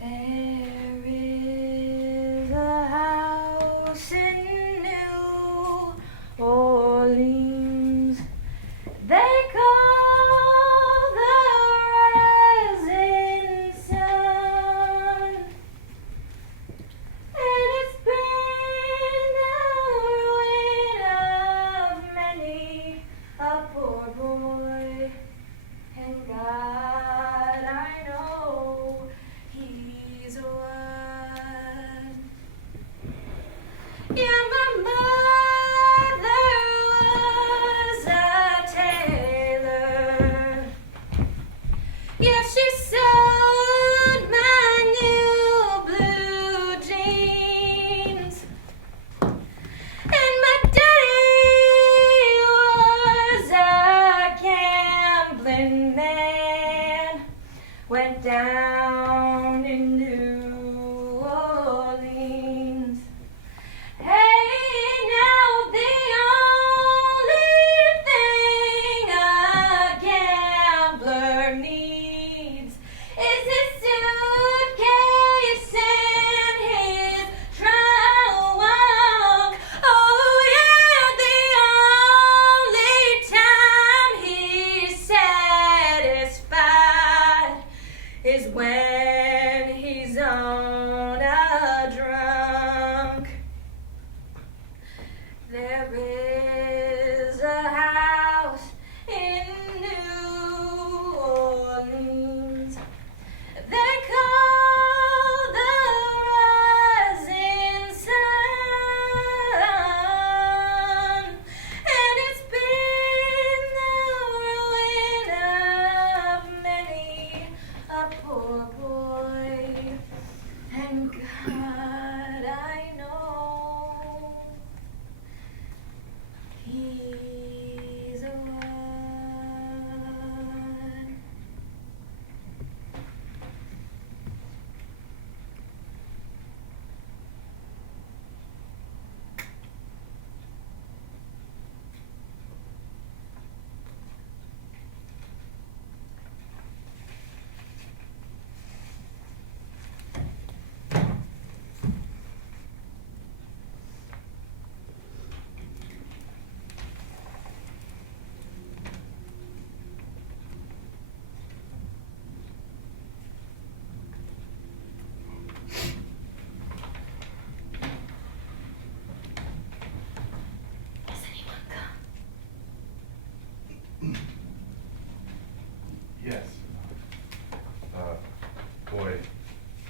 There is a house in New Orleans they call the rising sun, and it's been the ruin of many a poor boy. And God, I know He's one. Yeah, my mother was a tailor. Yeah, she sewed my new blue jeans. And my daddy was a gambling man. Went down in New Orleans. Hey, now the only thing a gambler needs is his suitcase and his trunk. Oh yeah, the only time he's satisfied is when he's on a drunk. There is a house in New Orleans they call the rising sun, and it's been the ruin of many a poor boy. And God, I know He's a one. Has anyone come? Yes. Boy,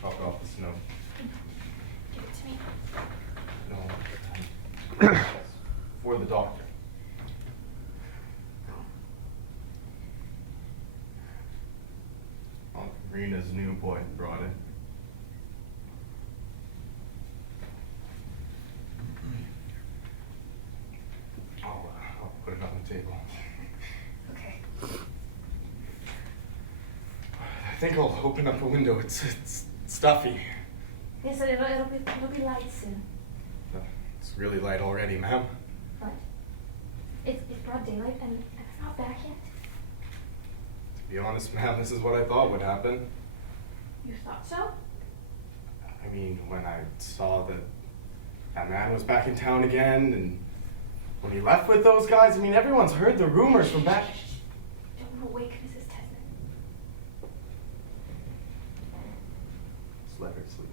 dropped off the snow. Give it to me. No. For the doctor. Aunt Rena's new boy brought it. I'll put it on the table. Okay. I think I'll open up a window. It's stuffy. Yes, it'll be light soon. It's really light already, ma'am. What? It's broad daylight and it's not back yet. To be honest, ma'am, this is what I thought would happen. You thought so? I mean, when I saw that man was back in town again, and when he left with those guys, I mean, everyone's heard the rumors from back. Don't wake Mrs. Tesman. Just let her sleep.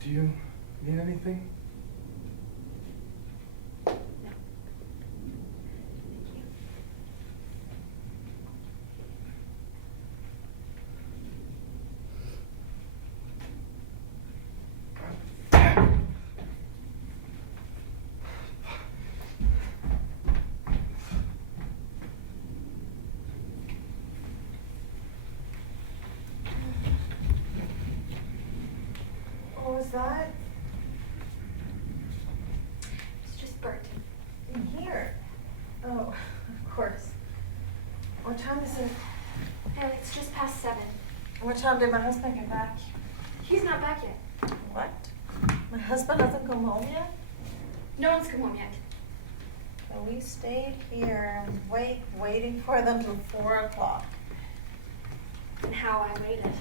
Do you need anything? What was that? It's just Bert. In here. Oh, of course. What time is it? Hey, it's just past 7. What time did my husband get back? He's not back yet. What? My husband hasn't come home yet? No one's come home yet. So we stayed here and waiting for them till 4 o'clock. And how I waited.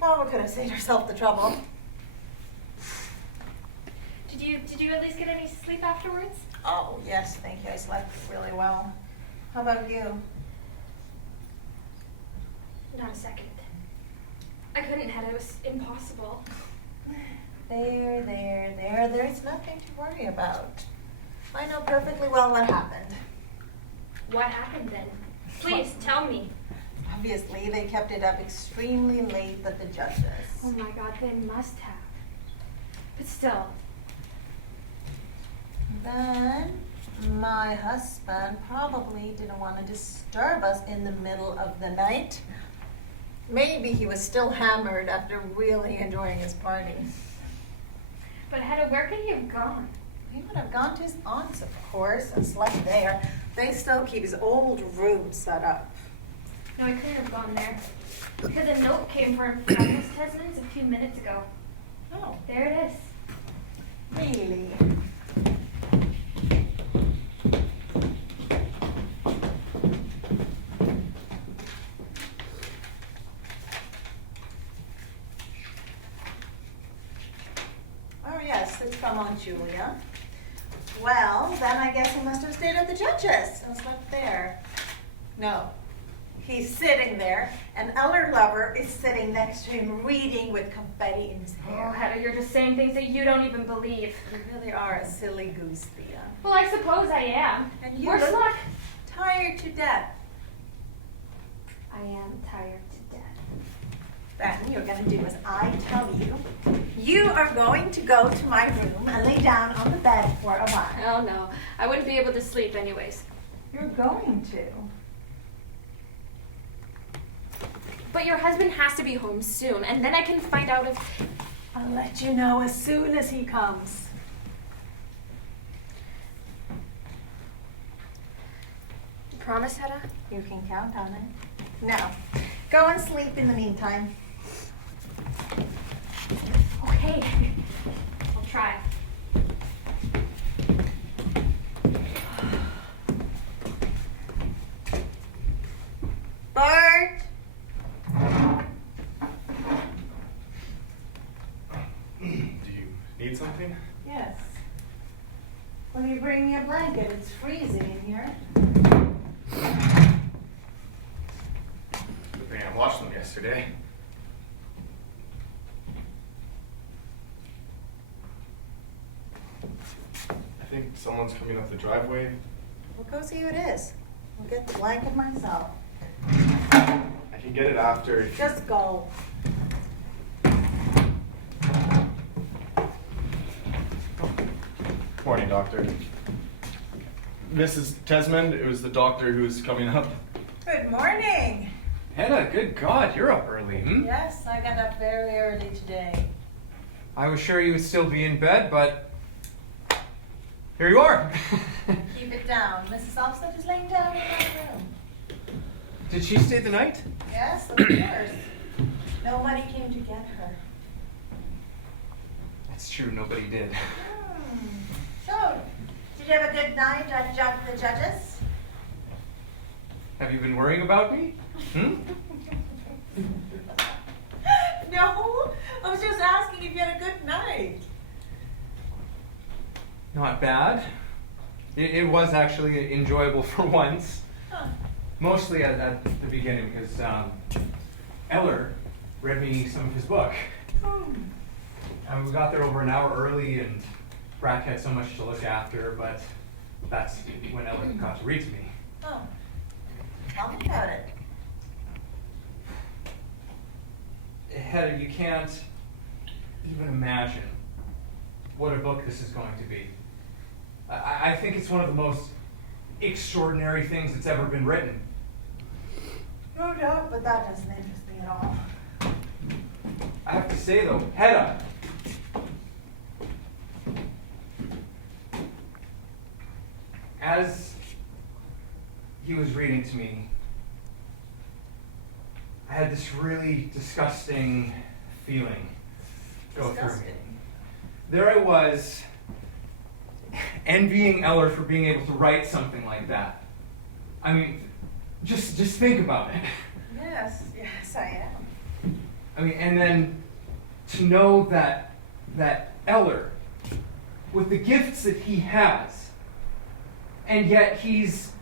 Well, we could have saved ourselves the trouble. Did you at least get any sleep afterwards? Oh, yes, thank you. I slept really well. How about you? Not a second. I couldn't, Hedda. It was impossible. There's nothing to worry about. I know perfectly well what happened. What happened then? Please, tell me. Obviously, they kept it up extremely late with the judges. Oh my God, they must have. But still. Then, my husband probably didn't want to disturb us in the middle of the night. Maybe he was still hammered after really enjoying his party. But Hedda, where could he have gone? He would have gone to his aunt's, of course, and slept there. They still keep his old room set up. No, he couldn't have gone there. Because a note came from Miss Tesman's a few minutes ago. Oh, There it is. really? Oh, yes, it's from Aunt Julia. Well, then I guess he must have stayed at the judges and slept there. No, he's sitting there, and Eller Lover is sitting next to him reading with confetti in his Oh, hair. Hedda, you're just saying things that you don't even believe. You really are a silly goose, Thea. Well, I suppose I am. And you Worse look luck. tired to death. I am tired to death. Then you're going to do as I tell you. You are going to go to my room and lay down on the bed for a while. Oh, no. I wouldn't be able to sleep anyways. You're going to. But your husband has to be home soon, and then I can find out if... I'll let you know as soon as he comes. Promise, Hedda? You can count on it. Now, go and sleep in the meantime. Okay. I'll try. Bart! Do you need something? Yes. Will you bring me a blanket? It's freezing in here. Good thing I washed them yesterday. I think someone's coming up the driveway. Well, go see who it is. I'll get the blanket myself. I can get it after. if you- Just go. Morning, doctor. Mrs. Tesmond, it was the doctor who's coming up. Good morning. Hedda, good God, you're up early, hmm? Yes, I got up very early today. I was sure you would still be in bed, but here you are. Keep it down. Mrs. Offset is laying down in my room. Did she stay the night? Yes, of course. Nobody came to get her. That's true, nobody did. So, did you have a good night at the judges? Have you been worrying about me? Hmm? No, I was just asking if you had a good night. Not bad. It was actually enjoyable for once. Huh. Mostly at the beginning, because Eller read me some of his book. And we got there over an hour early, and Brack had so much to look after, but that's when Eller got to read to me. Oh, tell me about it. Hedda, you can't even imagine what a book this is going to be. I think it's one of the most extraordinary things that's ever been written. No doubt, but that doesn't interest me at all. say though, Hedda. As he was reading to me, I had this really disgusting feeling go through me. There I was, envying Eller for being able to write something like that. I mean, just think about it. Yes, I am. I mean, and then to know that Eller, with the gifts that he has, and yet he's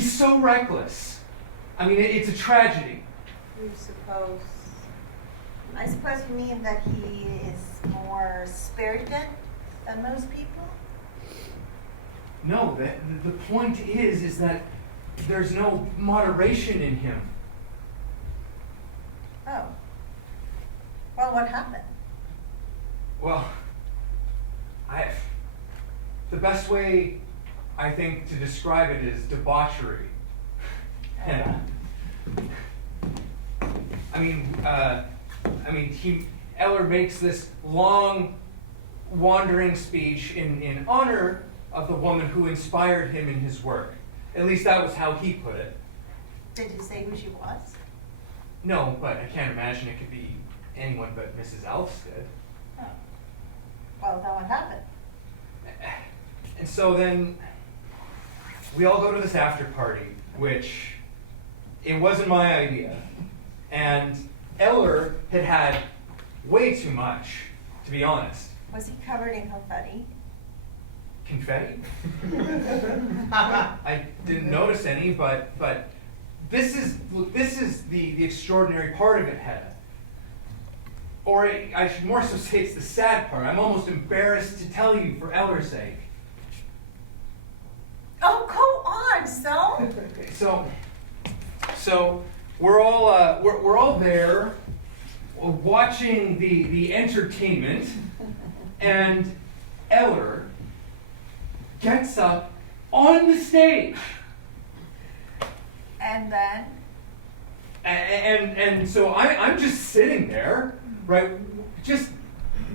so reckless. I mean, it's a tragedy. I suppose you mean that he is more spirited than most people? No, the point is that there's no moderation in him. Oh. Well, what happened? Well, the best way I think to describe it is debauchery. And, Eller makes this long, wandering speech in honor of the woman who inspired him in his work. At least that was how he put it. Did you say who she was? No, but I can't imagine it could be anyone but Mrs. Elfstead. Oh. Well, then what happened? And so then we all go to this after party, which it wasn't my idea. And Eller had way too much, to be honest. Was he covered in confetti? Confetti? I didn't notice any, but this is the extraordinary part of it, Hedda. Or I should more so say it's the sad part. I'm almost embarrassed to tell you for Eller's sake. Oh, go on, So we're all there watching the entertainment, and Eller gets up on the stage. And then? And so I'm just sitting there, right, just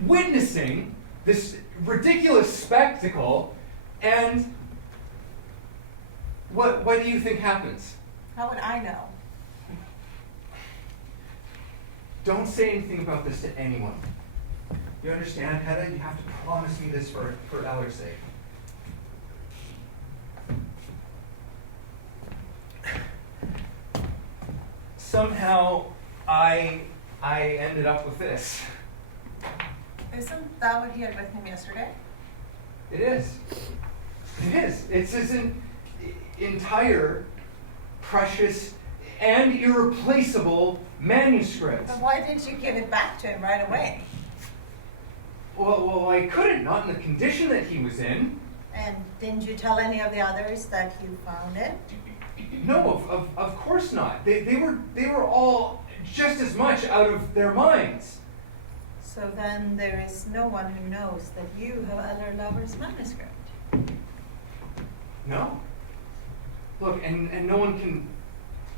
witnessing this ridiculous spectacle, and what do you think happens? How would I know? Don't say anything about this to anyone. You understand, Hedda? You have to promise me this for Eller's sake. Somehow, I ended up with this. Isn't that what he had with him yesterday? It is. It is. It's his entire, precious, and irreplaceable manuscript. But why didn't you give it back to him right away? Well, I couldn't, not in the condition that he was in. And didn't you tell any of the others that you found it? No, of course not. They were all just as much out of their minds. So then there is no one who knows that you have Eller Lover's manuscript. No. Look, and no one can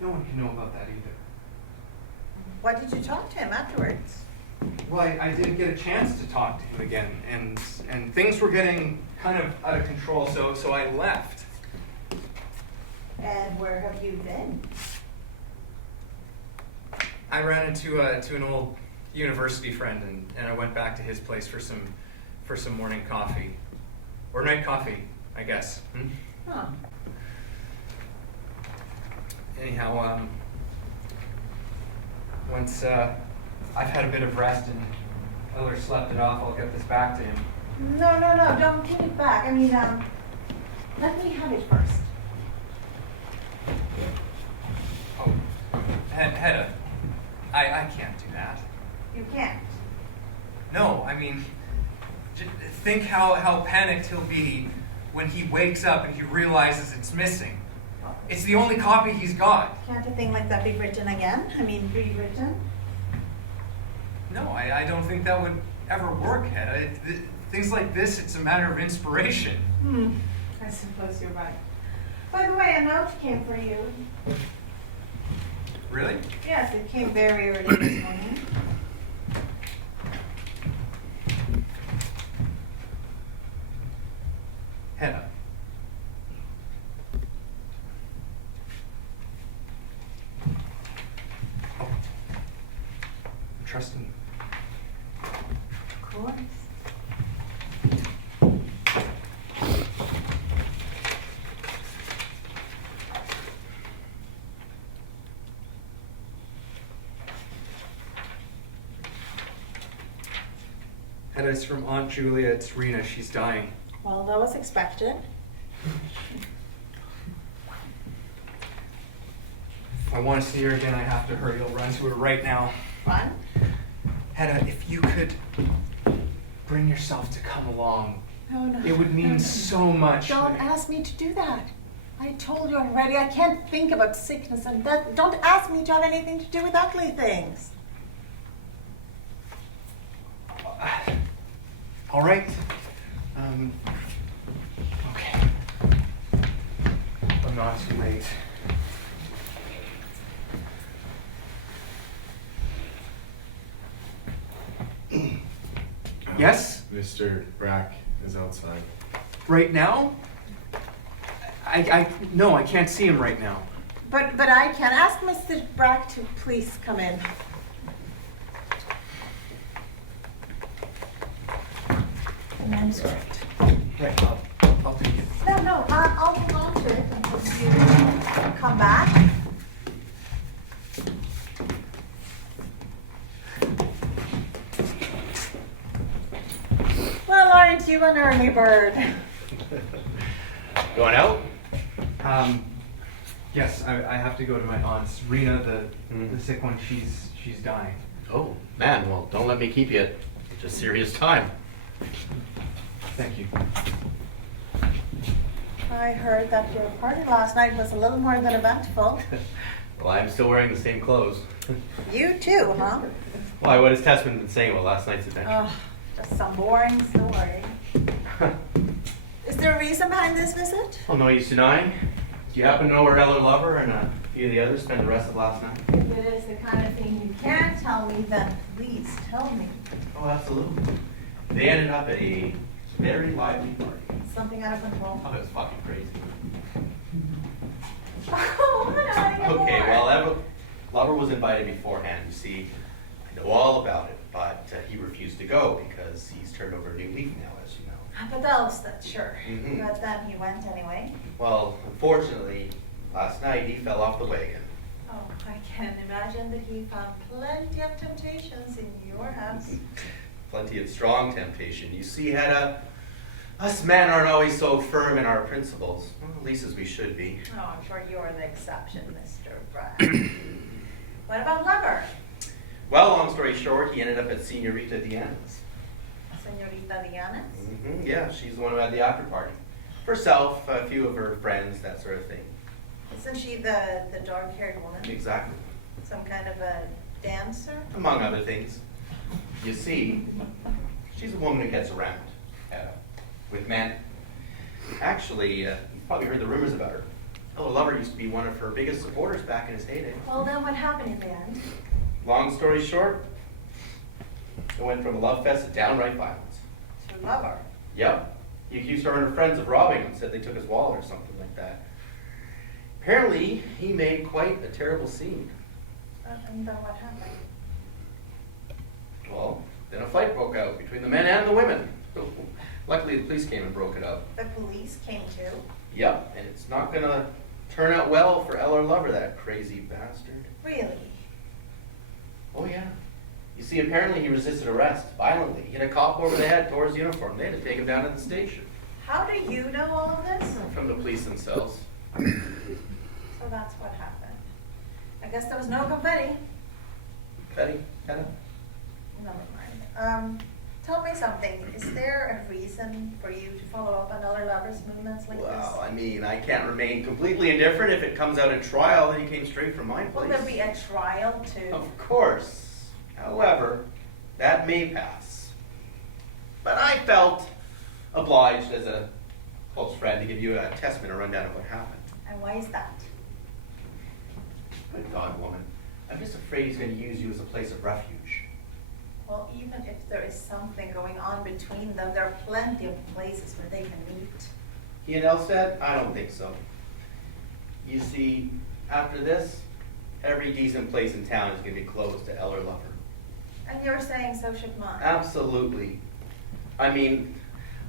know about that either. Why did you talk to him afterwards? Well, I didn't get a chance to talk to him again, and things were getting kind of out of control, so I left. And where have you been? I ran into an old university friend, and I went back to his place for some morning coffee, or night coffee, I guess. Huh. Anyhow, once I've had a bit of rest and Eller slept it off, I'll get this back to him. No, don't give it back. I mean, let me have it first. Oh, Hedda, I can't do that. You can't. No, I mean, think how panicked he'll be when he wakes up and he realizes it's missing. It's the only copy he's got. Can't a thing like that be written again? I mean, rewritten? No, I don't think that would ever work, Hedda. Things like this, it's a matter of inspiration. I suppose you're right. By the way, a note came for you. Really? Yes, it came very early this morning. trust me. Of course. Hedda, it's from Aunt Julia. It's Rena. She's dying. Well, that was expected. If I want to see her again, I have to hurry. I'll run to her right now. Fun? Hedda, if you could bring yourself to come along, No, no. it would mean so much. Don't ask me to do that. I told you already, I can't think about sickness and death. Don't ask me to have anything to do with ugly things. All right. Okay. I'm not too late. Yes? Mr. Brack is outside. Right now? No, I can't see him right now. But I can ask Mr. Brack to please come in. The manuscript. Right, I'll take it. No, I'll hold on to it until you come back. Well, aren't you an early bird? Going out? Yes, I have to go to my aunt's. Rena, the sick one, she's dying. Oh, man, well, don't let me keep you at such a serious time. Thank you. I heard that your party last night was a little more than eventful. Well, I'm still wearing the same clothes. You too, huh? Why, what has Tessman been saying about last night's adventure? Oh, just some boring story. Is there a reason behind this visit? Well, no use denying. Do you happen to know where Ella Lover and a few of the others spent the rest of last night? If it is the kind of thing you can't tell me, then please tell me. Oh, absolutely. They ended up at a very lively party. Something out of control. Oh, it was fucking crazy. Oh, no, Okay, well, Lover was invited beforehand. You see, I know all about it, but he refused to go because he's turned over a new leaf now, as you know. But else, that's sure. Mhm. But then he went anyway. Well, unfortunately, last night he fell off the wagon. Oh, I can imagine that he found plenty of temptations in your house. Plenty of strong temptation. You see, Hedda, us men aren't always so firm in our principles, well, at least as we should be. Oh, I'm sure you're the exception, Mr. Brad. What about Lover? Well, long story short, he ended up at Senorita Diana's. Senorita Diana's? Yeah, she's the one who had the after party. Herself, a few of her friends, that sort of thing. Isn't she the dark-haired woman? Exactly. Some kind of a dancer? Among other things. You see, she's a woman who gets around, with men. Actually, you've probably heard the rumors about her. Ella Lover used to be one of her biggest supporters back in his heyday. Well, then what happened in the end? Long story short, it went from a love fest to downright violence. To Lover. Yep. He accused her and her friends of robbing him, said they took his wallet or something like that. Apparently, he made quite a terrible scene. And then what happened? Well, then a fight broke out between the men and the women. Luckily, the police came and broke it up. The police came too? Yep, and it's not gonna turn out well for Ella Lover, that crazy bastard. Really? Oh yeah. You see, apparently he resisted arrest violently. He hit a cop over the head, tore his uniform. They had to take him down to the station. How do you know all of this? From the police themselves. So that's what happened. I guess there was no confetti. Betty, Hedda? Never mind. Tell me something. Is there a reason for you to follow up on other lovers' movements like Well, this? I mean, I can't remain completely indifferent if it comes out at trial that he came straight from my Will place. there be a trial too? Of course. However, that may pass. But I felt obliged as a close friend to give you a testament, a rundown of what happened. And why is that? Good God, woman. I'm just afraid he's going to use you as a place of refuge. Well, even if there is something going on between them, there are plenty of places where they can meet. He and Elstead? I don't think so. You see, after this, every decent place in town is going to be closed to Eller Lover. And you're saying so should mine. Absolutely. I mean,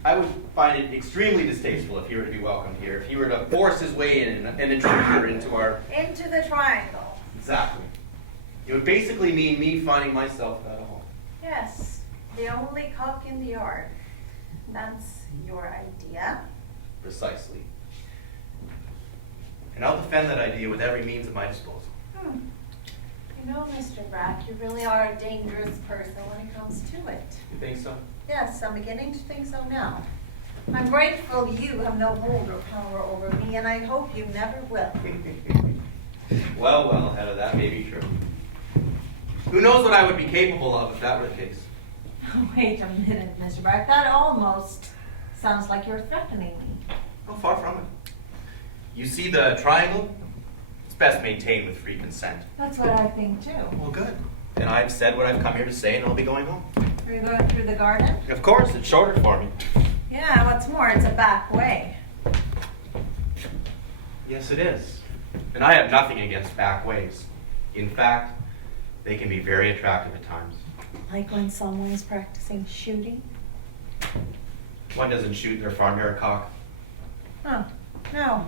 I would find it extremely distasteful if he were to be welcomed here, if he were to force his way in and intrude here into our... Into the triangle. Exactly. It would basically mean me finding myself without a home. Yes, the only cock in the yard. That's your idea. Precisely. And I'll defend that idea with every means at my disposal. You know, Mr. Brack, you really are a dangerous person when it comes to it. You think so? Yes, I'm beginning to think so now. I'm grateful you have no hold or power over me, and I hope you never will. Well, Hedda, that may be true. Who knows what I would be capable of if that were the case? Wait a minute, Mr. Brack. That almost sounds like you're threatening me. Oh, far from it. You see the triangle? It's best maintained with free consent. That's what I think too. Well, good. And I've said what I've come here to say, and I'll be going home. Are you going through the garden? Of course, it's shorter for me. Yeah, what's more, it's a back way. Yes, it is. And I have nothing against back ways. In fact, they can be very attractive at times. Like when someone's practicing shooting? One doesn't shoot their farmyard cock. Huh, no.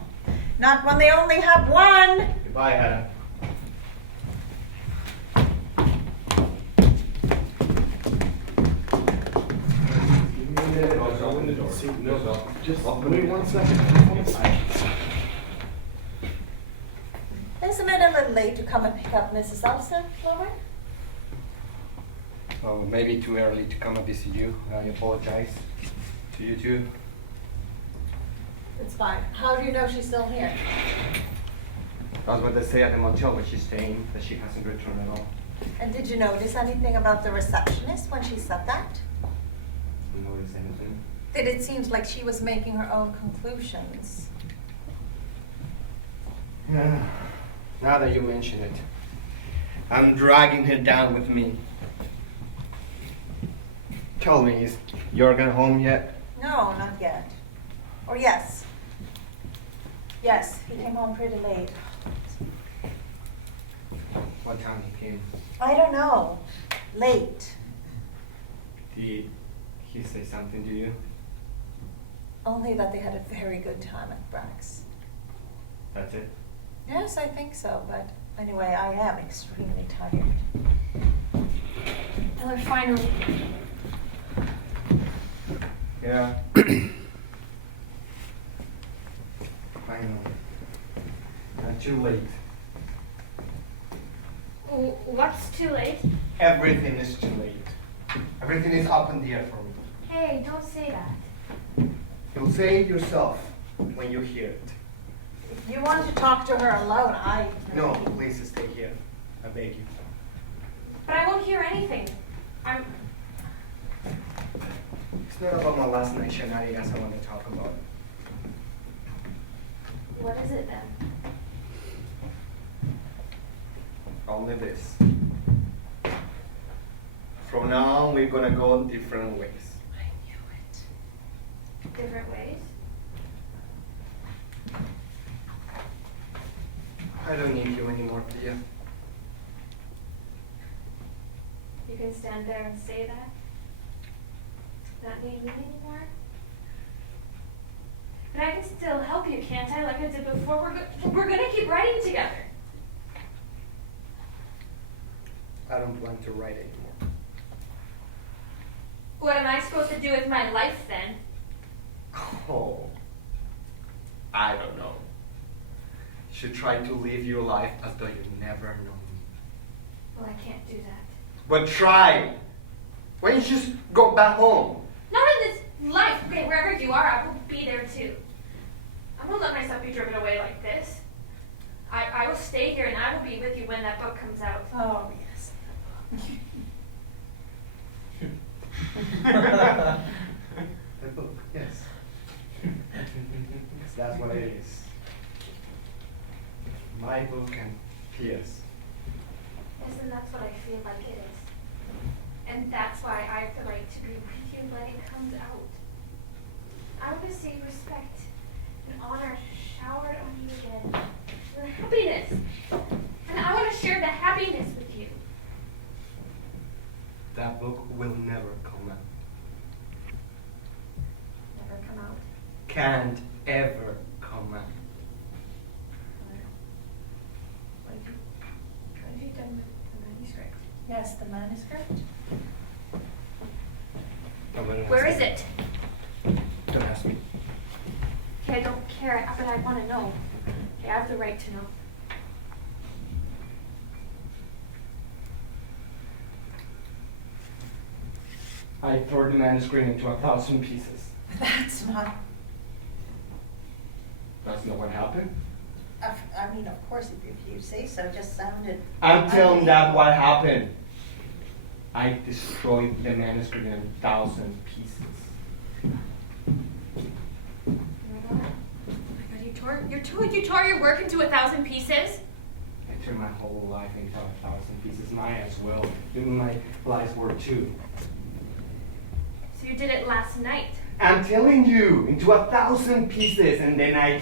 Not when they only have one. Goodbye, Hedda. Just wait 1 second. Isn't it a little late to come and pick up Mrs. Elsa, Lover? Oh, maybe too early to come and visit you. I apologize to you too. It's fine. How do you know she's still here? That's what they say at the motel where she's staying, that she hasn't returned at all. And did you notice anything about the receptionist when she said that? Notice anything? That it seems like she was making her own conclusions. Now that you mention it, I'm dragging her down with me. Tell me, is Jürgen home yet? No, not yet. Or yes. Yes, he came home pretty late. What time he came? I don't know. Late. Did he say something to you? Only that they had a very good time at Brack's. That's it? Yes, I think so, but anyway, I am extremely tired. Eller, finally. Yeah. I know. Not too late. What's too late? Everything is too late. Everything is up in the air for me. Hey, don't say that. You'll say it yourself when you hear it. If you want to talk to her alone, No, please stay here. I beg you. But I won't hear anything. It's not about my last night shenanigans I want to talk about. What is it then? Only this. From now on, we're gonna go different ways. I knew it. Different ways? I don't need you anymore, Pia. You can stand there and say that? Not need me anymore? But I can still help you, can't I? Like I did before. We're gonna keep writing together. I don't plan to write anymore. What am I supposed to do with my life then? Oh, I don't know. You should try to live your life as though you never known me. Well, I can't do that. But try! Why don't you just go back home? Not in this life. Okay, wherever you are, I will be there too. I won't let myself be driven away like this. I will stay here and I will be with you when that book comes out. Oh, yes. The book, yes. That's what it is. My book and Pia's. Yes, and that's what I feel like it is. And that's why I have the right to be with you when it comes out. I want to see respect and honor showered on you again. And happiness. And I want to share the happiness with you. book will never come out. Never come out. Can't ever come out. What have you done with the manuscript? Yes, the manuscript. Where is it? Don't ask me. Okay, I don't care, but I want to know. Okay, I have the right to know. I tore the manuscript into 1,000 pieces. That's not. That's not what happened. I mean, of course, if you say so, it just sounded. I'm telling that what happened. I destroyed the manuscript in 1,000 pieces. Oh my god, you tore your work into 1,000 pieces? I turned my whole life into 1,000 pieces. Mine as well. Even my life's work too. So you did it last night? I'm telling you, into 1,000 pieces, and then I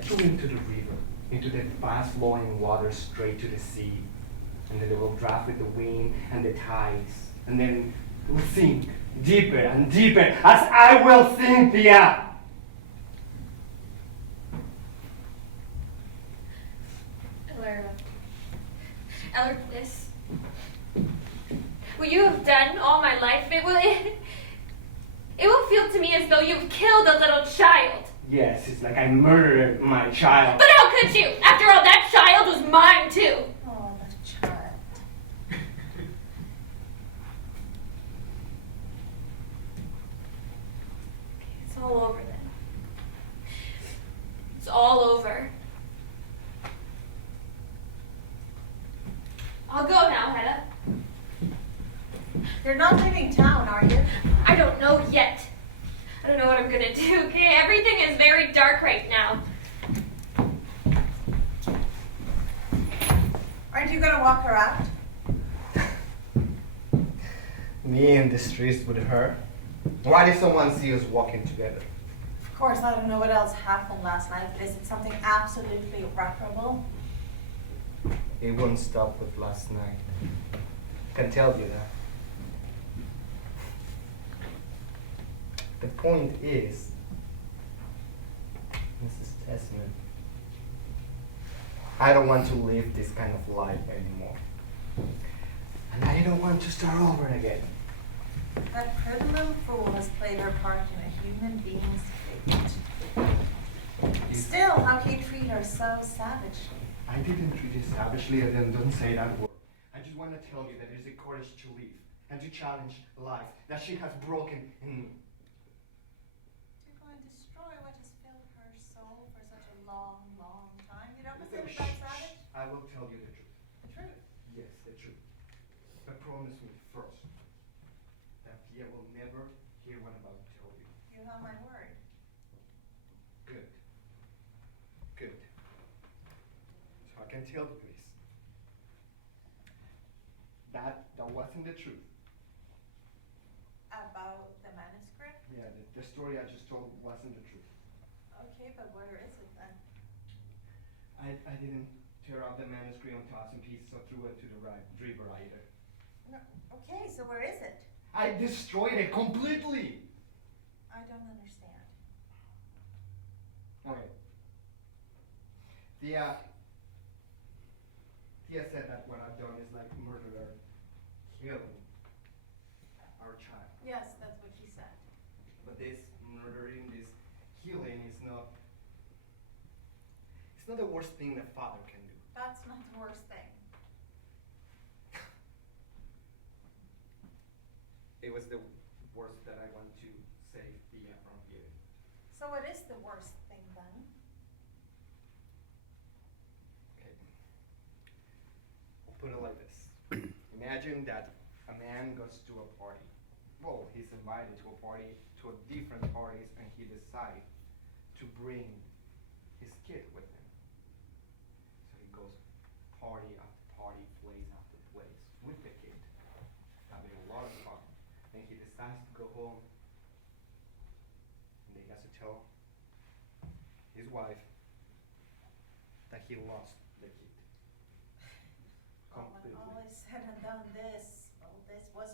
threw into the river, into the fast-flowing water straight to the sea, and then it will draft with the wind and the tides, and then it will sink deeper and deeper, as I will sink, Thea. Eller, this. What you have done all my life, it will feel to me as though you've killed a little child. Yes, it's like I murdered my child. But how could you? After all, that child was mine too. Oh, the child. It's all over then. It's all over. I'll go now, Hedda. You're not leaving town, are you? I don't know yet. I don't know what I'm gonna do, okay? Everything is very dark right now. Aren't you gonna walk her out? Me in the streets with her? Why did someone see us walking together? Of course, I don't know what else happened last night, but is it something absolutely irreparable? It won't stop with last night. I can tell you that. The point is, Mrs. Tesman, I don't want to live this kind of life anymore. And I don't want to start over again. That pretty little fool has played her part in a human being's fate. Still, how can you treat her so savagely? I didn't treat you savagely, and then don't say that word. I just want to tell you that it is a courage to live and to challenge life that she has broken in me. You're going to destroy what has filled her soul for such a long, long time. You don't consider that savage? I will tell you the truth. The truth. Yes, the truth. But promise me first that Pia will never hear what I'm about to tell you. You have my word. Good. Good. So I can tell you, please. That wasn't the truth. About the manuscript? Yeah, the story I just told wasn't the truth. Okay, but where is it then? I didn't tear out the manuscript on 1,000 pieces or threw it to the river either. No. Okay, so where is it? I destroyed it completely. I don't understand. Okay. Tia said that what I've done is like murder, killing our child. Yes, that's what she said. But this murdering, this killing is not. It's not the worst thing a father can do. That's not the worst thing. It was the worst that I want to save Tia from here. So what is the worst thing then? Okay. I'll put it like this. Imagine that a man goes to a party. Well, he's invited to a party, to different parties, and he decides to bring his kid with him. So he goes party after party, place after place with the kid, having a lot of fun. And he decides to go home, and he has to tell his wife that he lost the kid. Well, when Completely. all is said and done, this was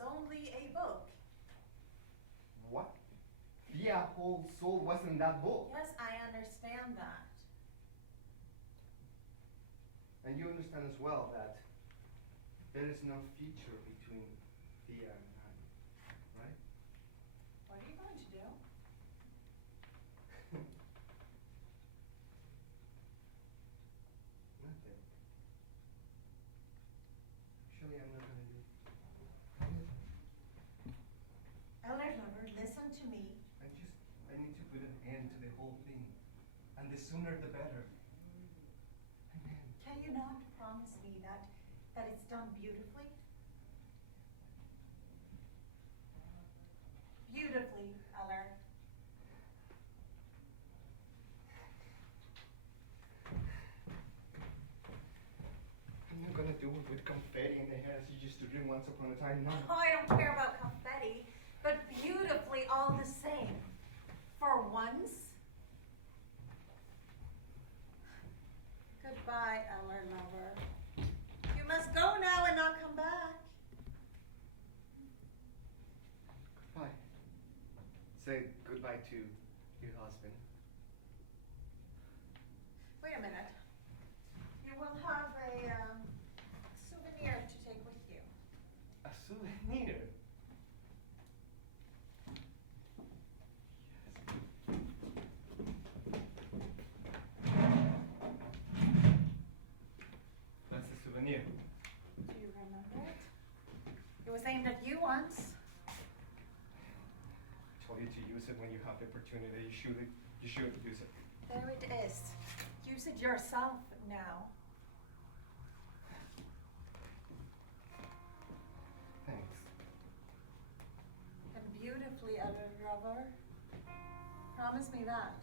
Via's whole soul was in that book. Yes, I understand that. And you understand as well that there is no future between Via and I, right? What are you going to do? Nothing. Actually, I'm not gonna do anything. Elder Lover, listen to me. I need to put an end to the whole thing. And the sooner the better. Amen. Can you not promise me that it's done beautifully? Beautifully, Eller. I'm not gonna do it with confetti in the hair as you used to drink once upon a time, no. Oh, I don't care about confetti, but beautifully all the same. For once. Goodbye, Eller Lover. You must go now and not come back. Goodbye. Say goodbye to your husband. Wait a minute. You will have a souvenir to take with you. A souvenir? That's a souvenir. Do you remember it? It was aimed at you once. I told you to use it when you have the opportunity. You should use it. There it is. Use it yourself now. Thanks. And beautifully, Elder Lover. Promise me that.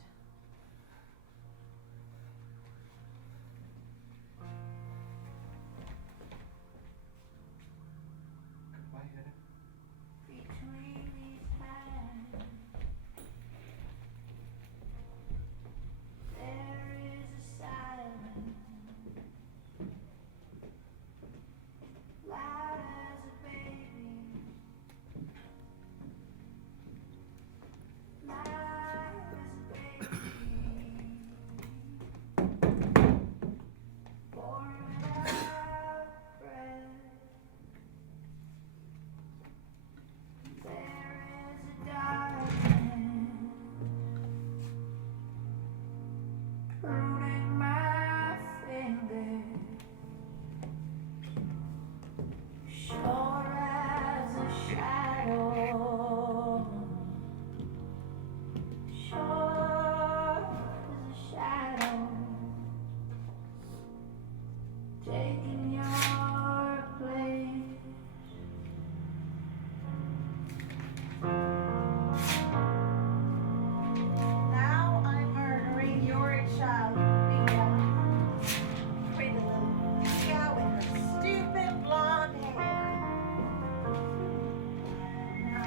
Goodbye, Hedda. Between these hands, there is a silence, loud as a baby, loud as a baby, born without breath. There is a darkness pruning my fingers, sure as a shadow, sure as a shadow, taking your place. Now I'm murdering your child, Via. Pretty little Via with her stupid blonde hair. Now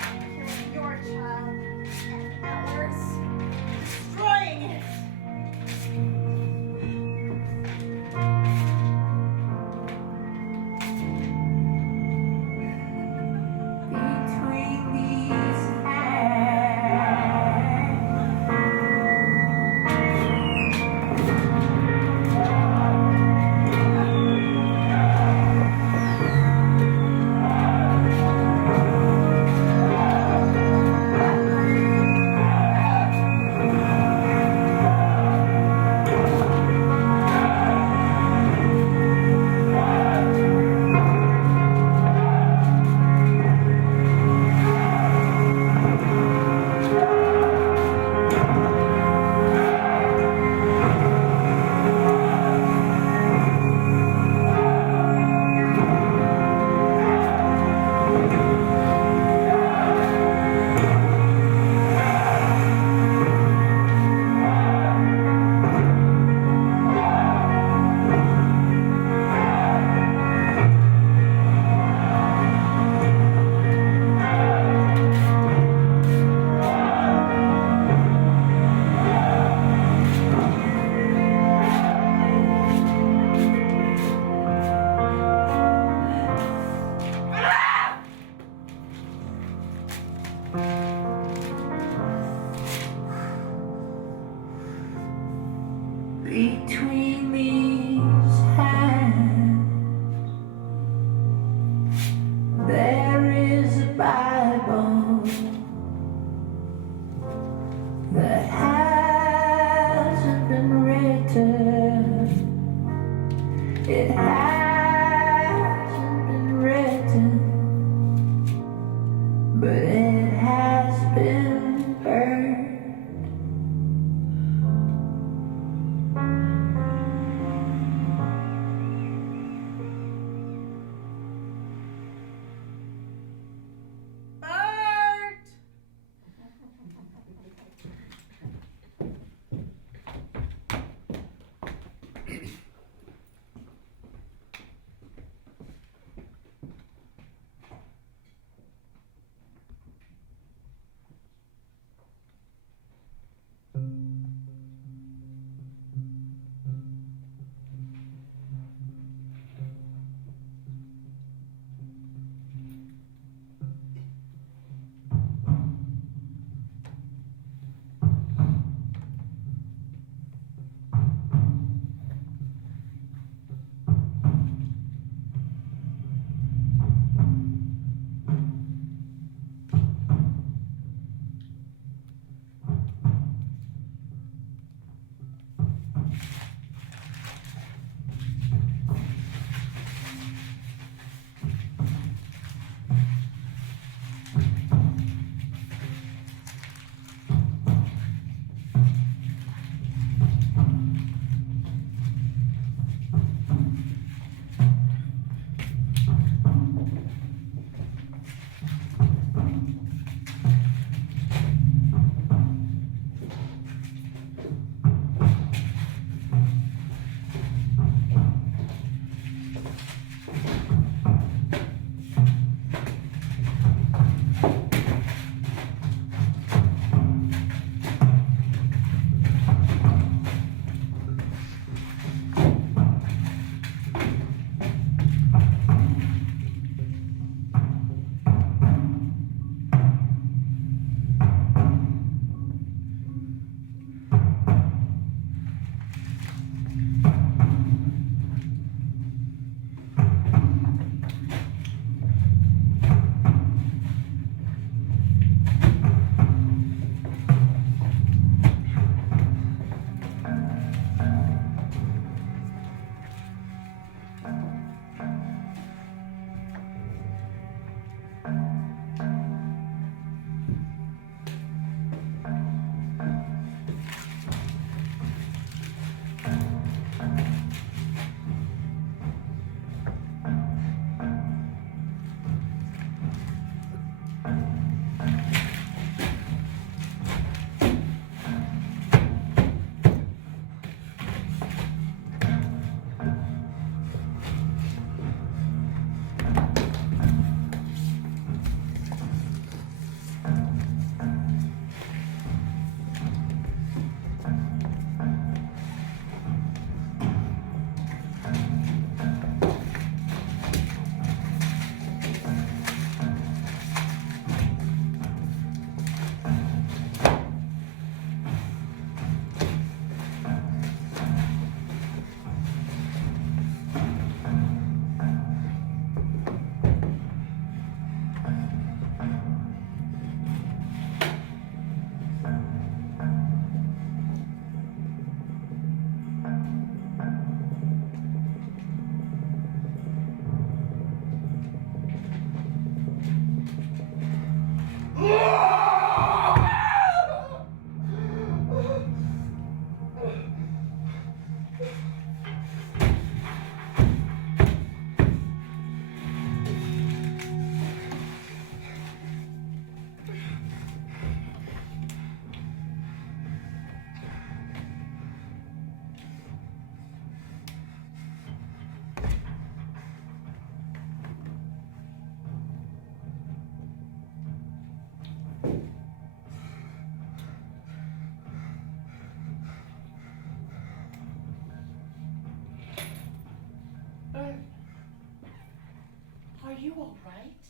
all right?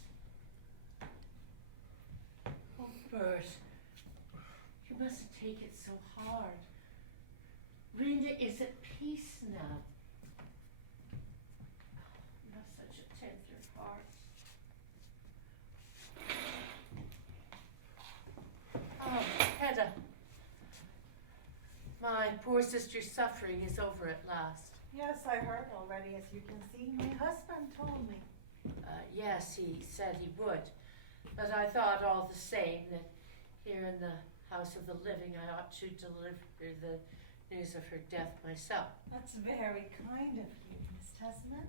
Oh, Bert, you mustn't take it so hard. Rena is at peace now. You have such a tender heart. Oh, Hedda. My poor sister's suffering is over at last. Yes, I heard already, as you can see. My husband told me. Yes, he said he would. But I thought all the same that here in the house of the living I ought to deliver the news of her death myself. That's very kind of you, Miss Tesman.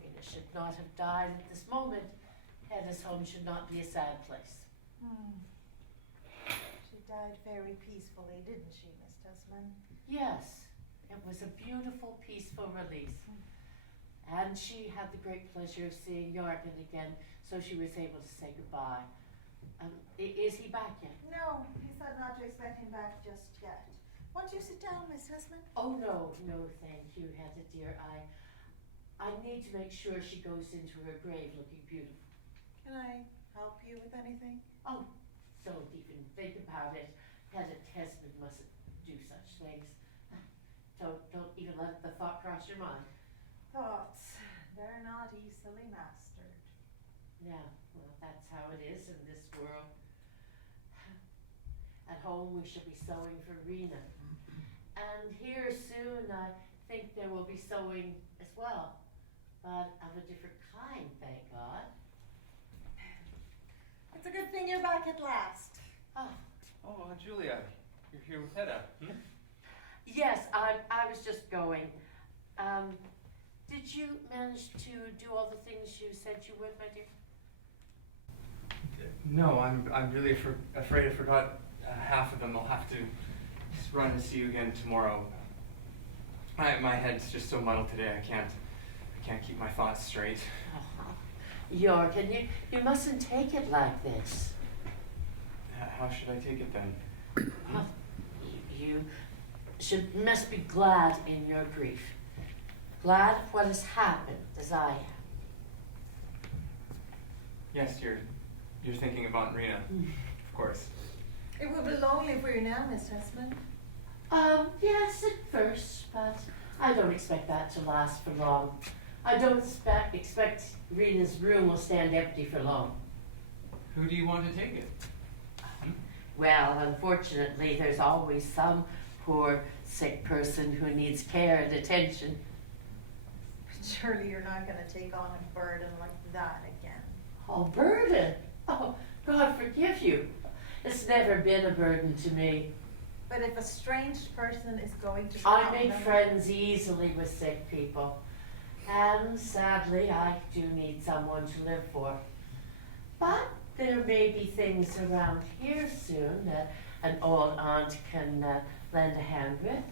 Rena should not have died at this moment. Hedda's home should not be a sad place. She died very peacefully, didn't she, Miss Tesman? Yes, it was a beautiful, peaceful release. And she had the great pleasure of seeing Jorgen again, so she was able to say goodbye. Is he back yet? No, he said not to expect him back just yet. Won't you sit down, Miss Tesman? Oh, no, thank you, Hedda dear. I need to make sure she goes into her grave looking beautiful. Can I help you with anything? Oh, don't even think about it. Hedda Tesman mustn't do such things. Don't even let the thought cross your mind. Thoughts, they're not easily mastered. Yeah, well, that's how it is in this world. At home we shall be sewing for Rena. And here soon I think there will be sewing as well. But of a different kind, thank God. It's a good thing you're back at last. Oh, Julia, you're here with Hedda. Yes, I was just going. Did you manage to do all the things you said you would, my dear? No, I'm really afraid I forgot half of them. I'll have to just run and see you again tomorrow. My head's just so muddled today. I can't keep my thoughts straight. Jorgen, you mustn't take it like this. How should I take it then? You must be glad in your grief. Glad of what has happened, as I am. Yes, you're thinking about Rena, of course. It will be lonely for you now, Miss Tesman. Yes, at first, but I don't expect that to last for long. I don't expect Rena's room will stand empty for long. Who do you want to take it? Well, unfortunately, there's always some poor sick person who needs care and attention. Surely you're not going to take on a burden like that again. Oh, burden? Oh, God forgive you. It's never been a burden to me. But if a strange person is going to I make friends easily with sick people. And sadly, I do need someone to live for. But there may be things around here soon that an old aunt can lend a hand with.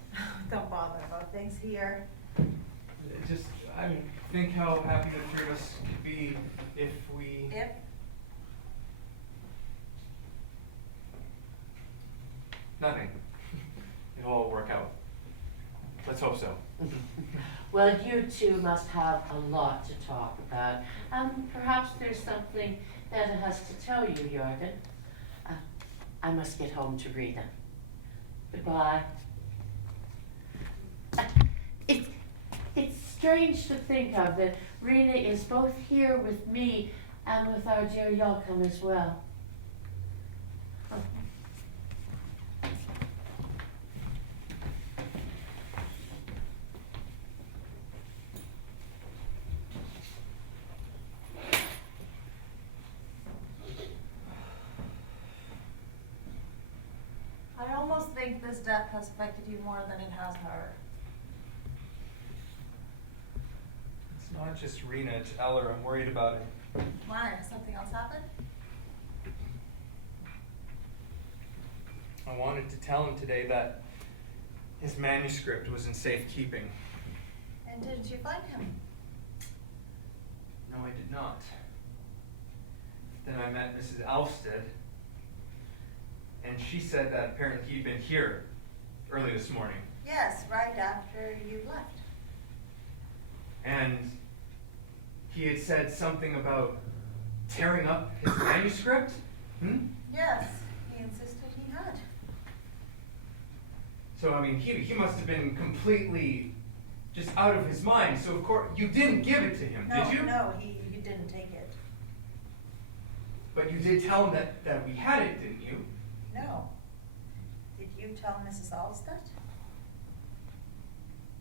Don't bother about things here. Just, think how happy the three of us could be if we... If? Nothing. It'll all work out. Let's hope so. Well, you two must have a lot to talk about. Perhaps there's something Hedda has to tell you, Jorgen. I must get home to Rena. Goodbye. It's strange to think of that Rena is both here with me and with our dear Joachim as well. I almost think this death has affected you more than it has her. It's not just Rena, it's Eller. I'm worried about it. Why? Has something else happened? I wanted to tell him today that his manuscript was in safekeeping. And didn't you find him? No, I did not. Then I met Mrs. Alsted, and she said that apparently he'd been here early this morning. Yes, right after you left. And he had said something about tearing up his manuscript? Yes, he insisted he had. So, I mean, he must have been completely just out of his mind. So, of course, you didn't give it to him, did you? No, he didn't take it. But you did tell him that we had it, didn't you? No. Did you tell Mrs. Alstead?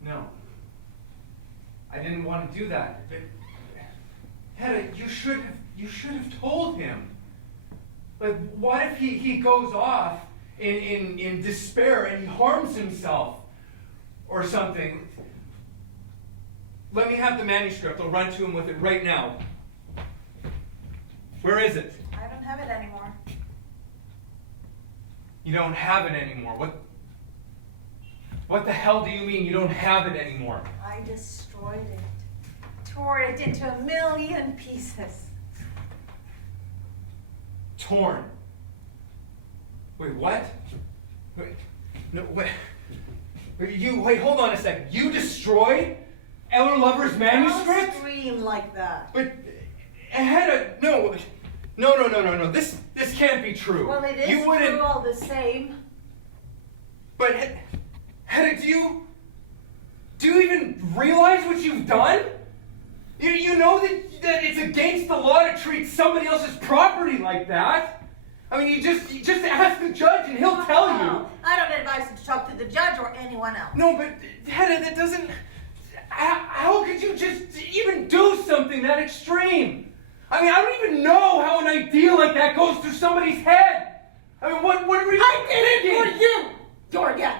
No. I didn't want to do that. But, Hedda, you should have told him. Like, what if he goes off in despair and he harms himself or something? Let me have the manuscript. I'll run to him with it right now. Where is it? I don't have it anymore. You don't have it anymore. What the hell do you mean you don't have it anymore? I destroyed it. Tore it into a million pieces. Torn. Wait, what? Wait, no, wait. Wait, hold on a second. You destroyed Eller Lover's manuscript? Don't scream like that. But Hedda, no. This can't be true. Well, it is you wouldn't. true all the same. But Hedda, do you even realize what you've done? You know that it's against the law to treat somebody else's property like that. I mean, you just ask the judge and he'll tell you. I don't advise you to talk to the judge or anyone else. No, but Hedda, that doesn't. How could you just even do something that extreme? I mean, I don't even know how an idea like that goes through somebody's head. I mean, what were you I did it thinking? for you, Jorgen.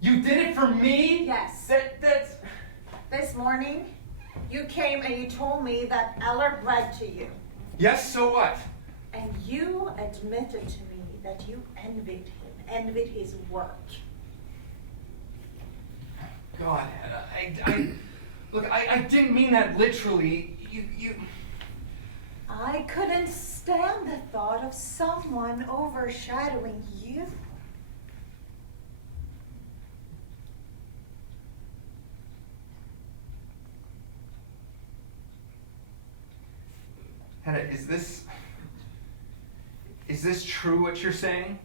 You did it for me? Yes. That's. This morning, you came and you told me that Eller read to you. Yes, so what? And you admitted to me that you envied him, envied his work. God, look, I didn't mean that literally. You. I couldn't stand the thought of someone overshadowing you. Hedda, is this true what you're saying?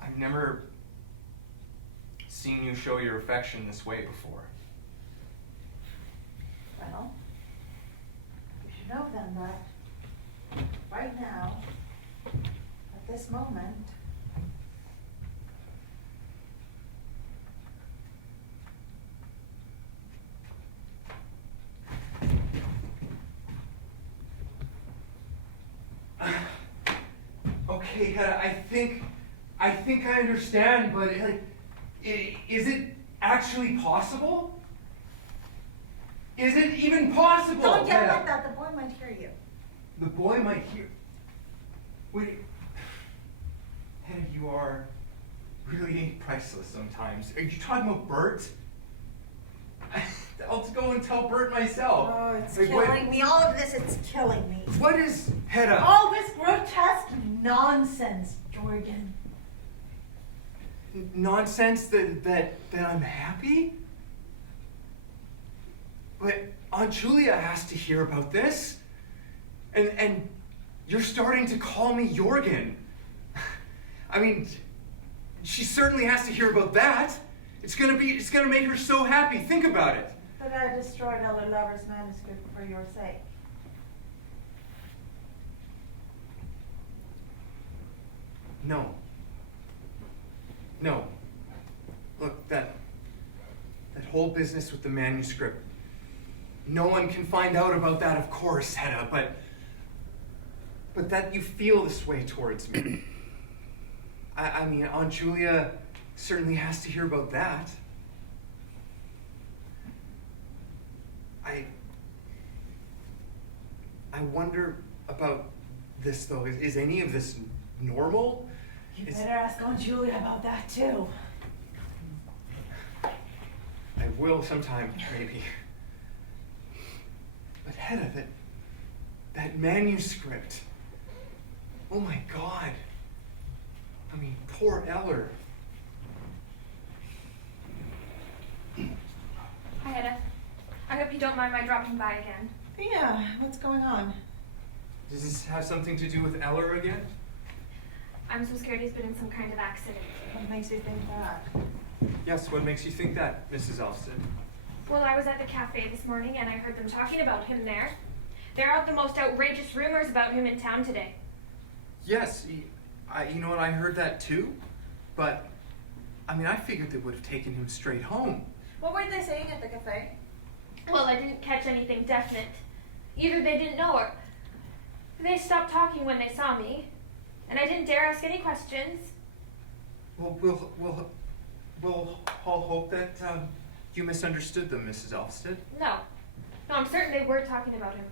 I've never seen you show your affection this way before. Well, you should know then that right now, at this moment, Okay, Hedda, I think I understand, but is it actually possible? Is it even possible? don't yell Hedda? like that, the boy might hear you. The boy might hear. Wait, Hedda, you are really priceless sometimes. Are you talking about Bert? I'll go and tell Bert myself. Oh, it's Like, killing me. All of this, it's killing me. What is Hedda? All this grotesque nonsense, Jorgen. Nonsense that I'm happy? But Aunt Julia has to hear about this. And you're starting to call me Jorgen. I mean, she certainly has to hear about that. It's gonna make her so happy. Think about it. That I destroyed Eller Lover's manuscript for your sake. No. Look, that whole business with the manuscript. No one can find out about that, of course, Hedda, but that you feel this way towards me. I mean, Aunt Julia certainly has to hear about that. I wonder about this, though. Is any of this normal? You better ask Aunt Julia about that, too. I will sometime, maybe. But Hedda, that manuscript. Oh my God. I mean, poor Eller. you don't mind my dropping by again. Yeah, what's going on? Does this have something to do with Eller again? I'm so scared he's been in some kind of accident. What makes you think that? Yes, what makes you think that, Mrs. Elfsted? Well, I was at the cafe this morning and I heard them talking about him there. There are the most outrageous rumors about him in town today. Yes, you know what, I heard that too. But, I mean, I figured they would have taken him straight home. What were they saying at the cafe? Well, I didn't catch anything definite. Either they didn't know or they stopped talking when they saw me. And I didn't dare ask any questions. Well, we'll all hope that you misunderstood them, Mrs. Elfsted. No, I'm certain they were talking about him.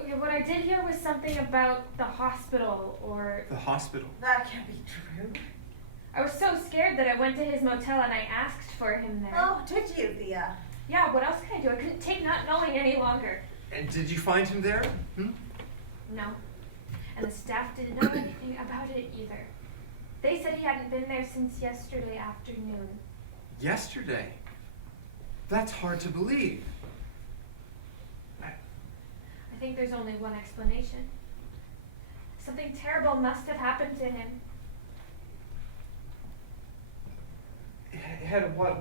Okay, what I did hear was something about the hospital or... The hospital? That can't be true. I was so scared that I went to his motel and I asked for him there. Oh, did you, Thea? Yeah, what else could I do? I couldn't take not knowing any longer. And did you find him there? No. And the staff didn't know anything about it either. They said he hadn't been there since yesterday afternoon. Yesterday? That's hard to believe. I think there's only one explanation. Something terrible must have happened to him. Hedda, what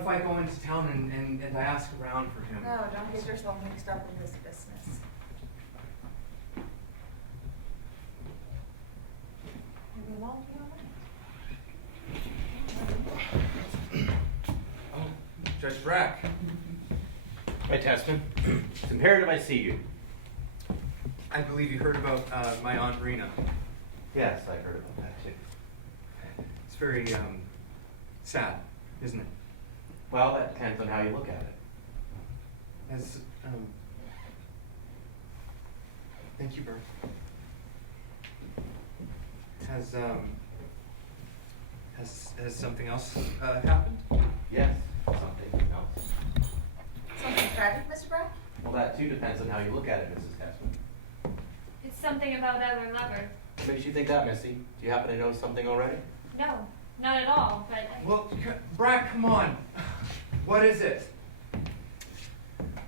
if I go into town and I ask around for him? No, don't get yourself mixed up in this business. Maybe it won't be all right. Oh, Judge Brack. Hi, Testman. It's imperative I see you. I believe you heard about my Aunt Rena. Yes, I heard about that too. It's very sad, isn't it? Well, that depends on how you look at it. As thank you, Bert. Has something else happened? Yes, something else. Something tragic, Mr. Brown? Well, that too depends on how you look at it, Mrs. Testman. It's something about Eller Lover. What makes you think that, Missy? Do you happen to know something already? No, not at all, but... Well, Brack, come on. What is it?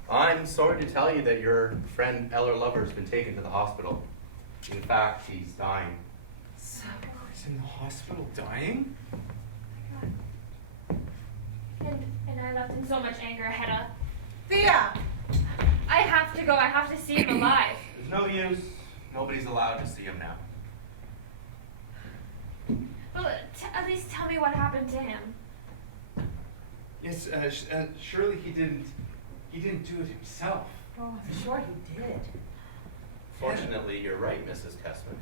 I'm sorry to tell you that your friend Eller Lover's been taken to the hospital. In fact, he's dying. So, he's in the hospital dying? And I left in so much anger, Hedda. Thea! I have to go. I have to see him alive. There's no use. Nobody's allowed to see him now. Well, at least tell me what happened to him. Yes, surely he didn't do it himself. Oh, I'm sure he did. Fortunately, you're right, Mrs. Testman.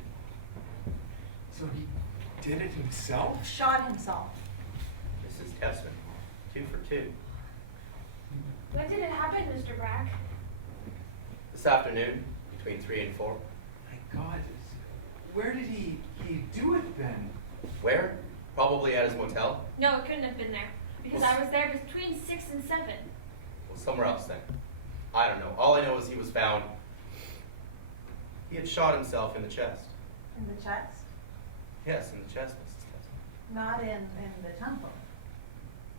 So he did it himself? Shot himself. Mrs. Testman, 2 for 2. When did it happen, Mr. Brack? This afternoon, between 3 and 4. My God, where did he do it then? Where? Probably at his motel. No, it couldn't have been there. Because I was there between 6 and 7. Well, somewhere else then. I don't know. All I know is he was found. He had shot himself in the chest. In the chest? Yes, in the chest, Mrs. Testman. Not in the temple.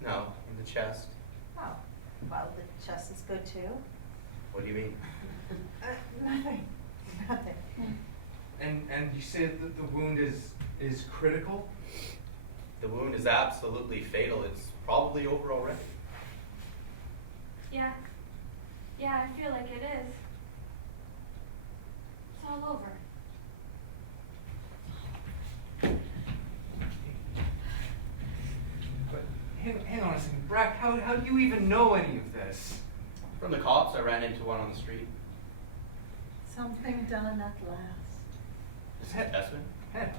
No, in the chest. Oh, well, the chest is good too. What do you mean? Nothing. Nothing. And you said that the wound is critical? The wound is absolutely fatal. It's probably over already. Yeah. Yeah, I feel like it is. It's all over. But hang on a second, Brack, how do you even know any of this? From the cops, I ran into one on the street. Something done at last. Mrs. Testman? Hedda,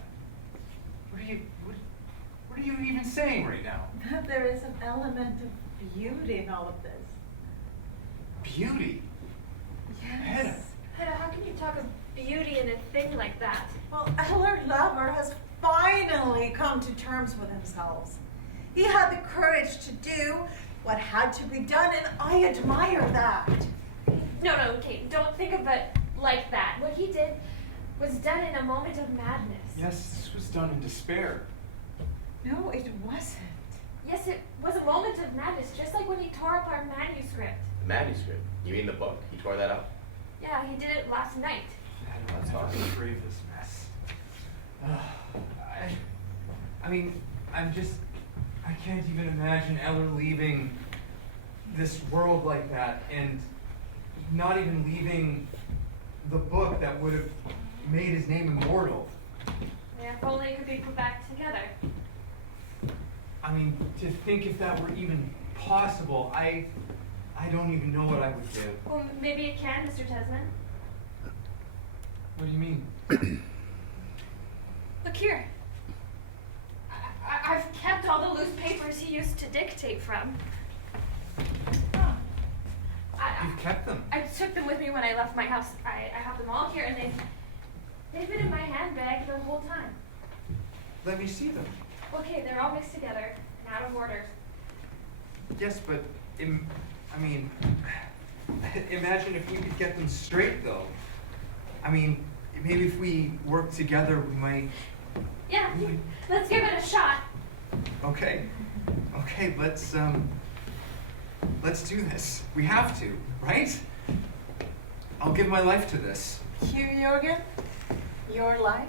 what are you even saying right now? That there is an element of beauty in all of this. Beauty? Yes. Hedda. Hedda, how can you talk of beauty in a thing like that? Well, Eller Lover has finally come to terms with himself. He had the courage to do what had to be done, and I admire that. No, Kate, don't think of it like that. What he did was done in a moment of madness. Yes, this was done in despair. No, it wasn't. Yes, it was a moment of madness, just like when he tore up our manuscript. Manuscript? You mean the book? He tore that up? Yeah, he did it last night. That's hard. Brave this mess. I mean, I can't even imagine Eller leaving this world like that and not even leaving the book that would have made his name immortal. Yeah, if only it could be put back together. I mean, to think if that were even possible, I don't even know what I would do. Well, maybe it can, Mr. Tesman. What do you mean? Look here. I've kept all the loose papers he used to dictate from. Oh. You've kept them? I took them with me when I left my house. I have them all here, and they've been in my handbag the whole time. Let me see them. Okay, they're all mixed together and out of order. Yes, but I mean, imagine if we could get them straight, though. I mean, maybe if we work together, we might. Yeah, let's give it a shot. Okay, let's do this. We have to, right? I'll give my life to this. You, Jürgen? Your life?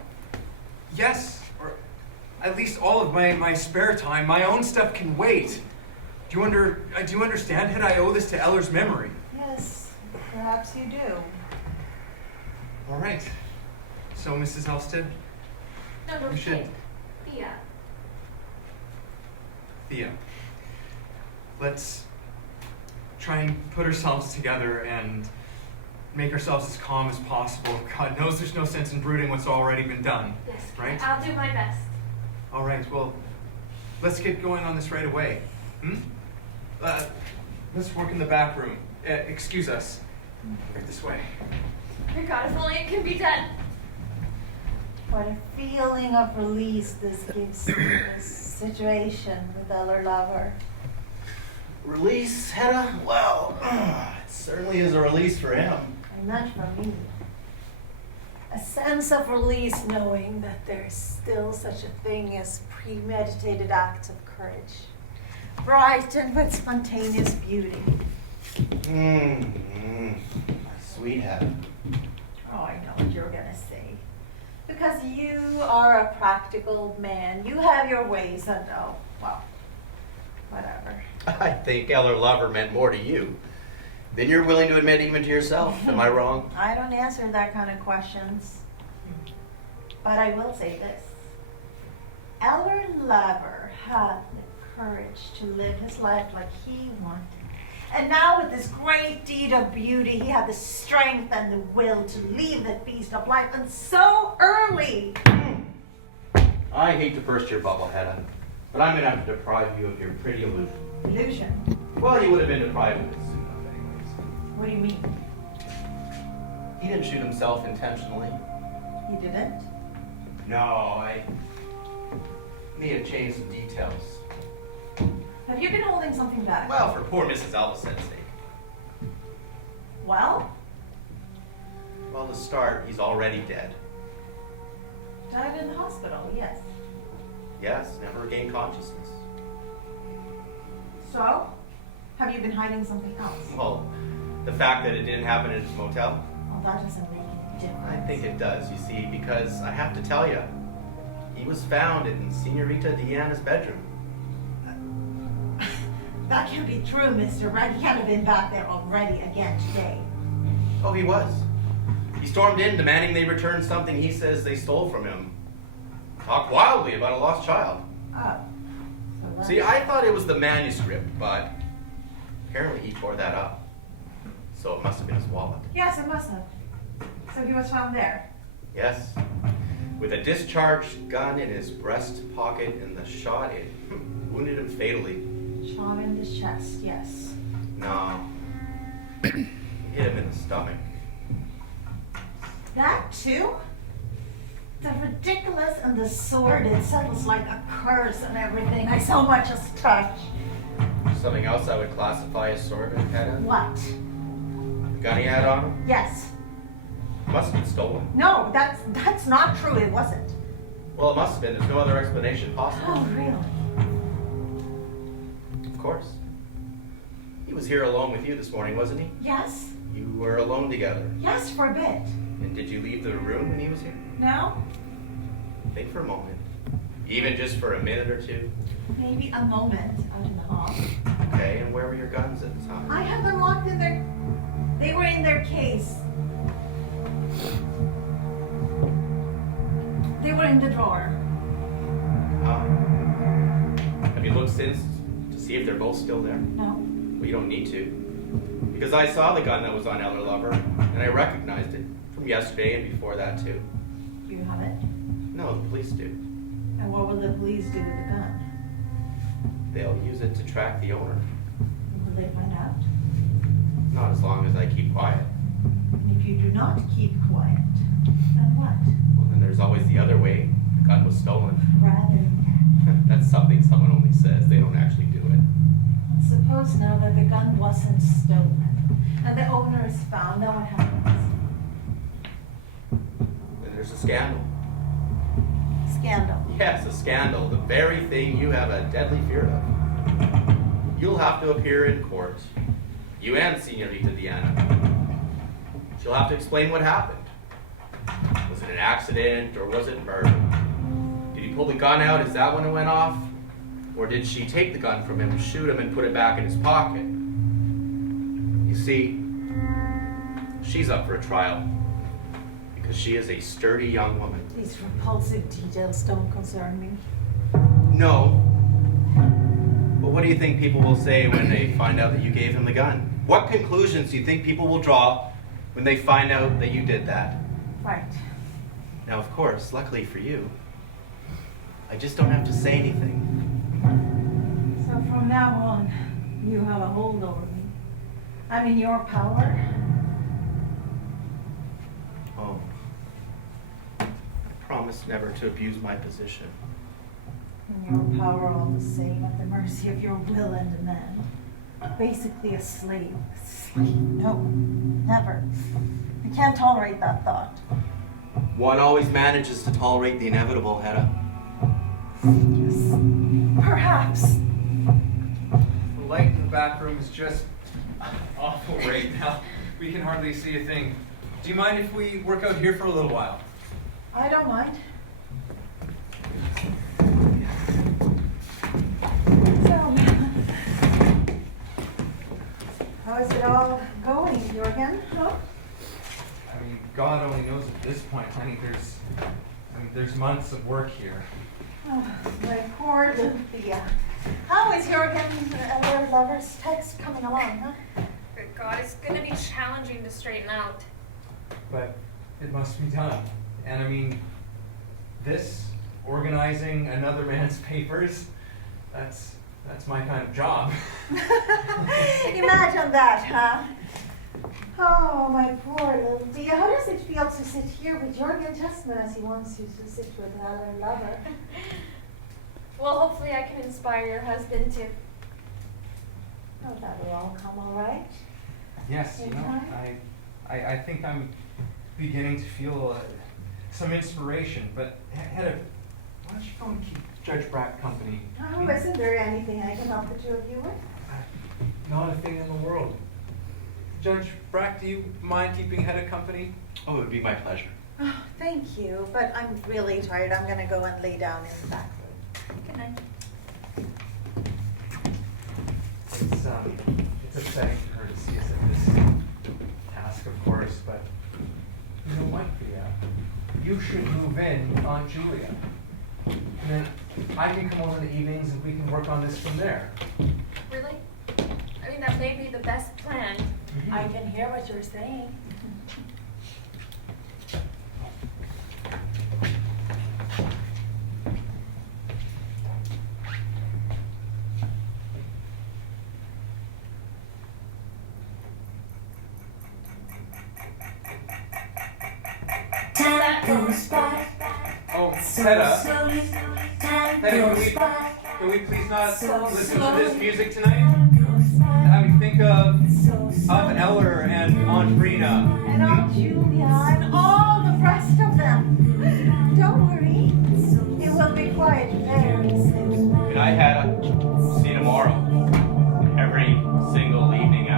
Yes, or at least all of my spare time. My own stuff can wait. Do you understand that I owe this to Eller's memory? Yes, perhaps you do. All right. So, Mrs. Elstead, No, we should. Thea. Thea, let's try and put ourselves together and make ourselves as calm as possible. God knows there's no sense in brooding what's already been done. Yes, Right? I'll do my best. All right, well, let's get going on this right away. Let's work in the back room. Excuse us. Right this way. Dear God, if only it can be done. What a feeling of release this gives me, this situation with Eller Lover. Release, Hedda? Well, it certainly is a release for him. And not for me. A sense of release knowing that there's still such a thing as premeditated acts of courage, brightened with spontaneous beauty. My sweet Hedda. Oh, I know what you're gonna say. Because you are a practical man. You have your ways, and oh, well, whatever. I think Eller Lover meant more to you than you're willing to admit even to yourself. Am I wrong? I don't answer that kind of questions. But I will say this. Eller Lover had the courage to live his life like he wanted. And now with this great deed of beauty, he had the strength and the will to leave the feast of life, and so early. I hate to burst your bubble, Hedda, but I'm going to have to deprive you of your pretty illusion. Illusion? Well, you would have been deprived of it soon enough anyways. What do you mean? He didn't shoot himself intentionally. You didn't? No, I may have changed some details. Have you been holding something back? Well, for poor Mrs. Alvison's sake. Well, Well, to start, he's already dead. died in the hospital, yes. Yes, never regained consciousness. So, have you been hiding something else? Well, the fact that it didn't happen at his motel, Well, that doesn't make any difference. I think it does, you see, because I have to tell you, he was found in Senorita Deanna's bedroom. That can't be true, Mr. Wright. He can't have been back there already again today. Oh, he was. He stormed in, demanding they return something he says they stole from him. Talked wildly about a lost child. Oh. So that's... See, I thought it was the manuscript, but apparently he tore that up. So it must have been his wallet. Yes, it must have. So he was found there. Yes. With a discharged gun in his breast pocket, and the shot, it wounded him fatally. Shot in the chest, yes. No. It hit him in the stomach. That too? The ridiculous and the sordid settles like a curse and everything I so much as touch. Something else I would classify as sordid, Hedda? What? The gun he had on him? Yes. Must have been stolen. No, that's not true. It wasn't. Well, it must have been. There's no other explanation possible. Oh, really? Of course. He was here alone with you this morning, wasn't he? Yes? You were alone together. Yes, for a bit. And did you leave the room when he was here? No? Think for a moment. Even just for a minute or two. Maybe a moment out in the hall. Okay, and where were your guns at the time? I had them locked in their... They were in their case. They were in the drawer. Have you looked since to see if they're both still there? No? Well, you don't need to. Because I saw the gun that was on Eller Lover, and I recognized it from yesterday and before that too. You have it? No, the police do. And what will the police do with the gun? They'll use it to track the owner. Will they find out? Not as long as I keep quiet. And if you do not keep quiet, then what? Well, then there's always the other way. The gun was stolen. Rather, That's something someone only says. They don't actually do it. suppose now that the gun wasn't stolen and the owner is found, then what happens? Then there's a scandal. Scandal. Yes, a scandal. The very thing you have a deadly fear of. You'll have to appear in court. You and Senorita Diana. She'll have to explain what happened. Was it an accident or was it murder? Did he pull the gun out? Is that when it went off? Or did she take the gun from him, shoot him, and put it back in his pocket? You see, she's up for a trial because she is a sturdy young woman. These repulsive details don't concern me. No. But what do you think people will say when they find out that you gave him the gun? What conclusions do you think people will draw when they find out that you did that? Right. Now, of course, luckily for you, I just don't have to say anything. So from now on, you have a hold over me. I'm in your power. Oh. I promise never to abuse my position. In your power all the same, at the mercy of your will and demand. Basically a slave. Slave? No, never. I can't tolerate that thought. One always manages to tolerate the inevitable, Hedda. Yes. Perhaps. The light in the back room is just awful right now. We can hardly see a thing. Do you mind if we work out here for a little while? I don't mind. So, how is it all going, Jorgen? Huh? I mean, God only knows at this point. There's months of work here. Oh, my poor Luthia. How is Jorgen and their lover's text coming along, huh? Good God, it's gonna be challenging to straighten out. But it must be done. And I mean, this, organizing another man's papers, that's my kind of job. Imagine that, huh? Oh, my poor Luthia. How does it feel to sit here with Jorgen Testman as he wants you to sit with another lover? Well, hopefully I can inspire your husband to. Oh, that'll all come all right. Yes, you know, I think I'm beginning to feel some inspiration. But Hedda, why don't you go and keep Judge Brack company? Oh, isn't there anything I can help the two of you with? Not a thing in the world. Judge Brack, do you mind keeping Hedda company? Oh, it would be my pleasure. Oh, thank you, but I'm really tired. I'm gonna go and lay down in the back room. Good night. It's upsetting for her to see us at this task, of course, but you know what, Priya? You should move in with Aunt Julia. And then I can come over in the evenings and we can work on this from there. Really? I mean, that may be the best plan. I can hear what you're saying. Oh, Hedda, can we please not listen to this music tonight? I mean, think of Eller and Aunt Rena. And Aunt Julia and all the rest of them. Don't worry. It will be quiet very soon. Good night, Hedda. See you tomorrow. Every single evening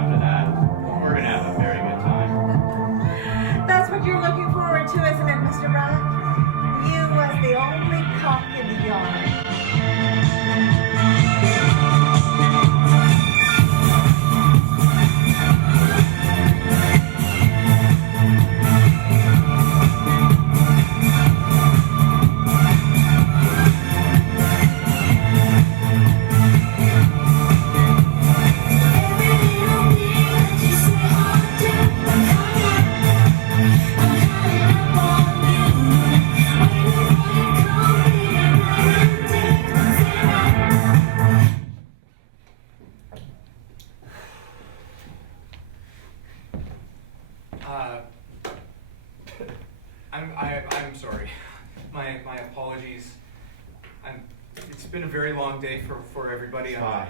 been a very long day for everybody. Fine.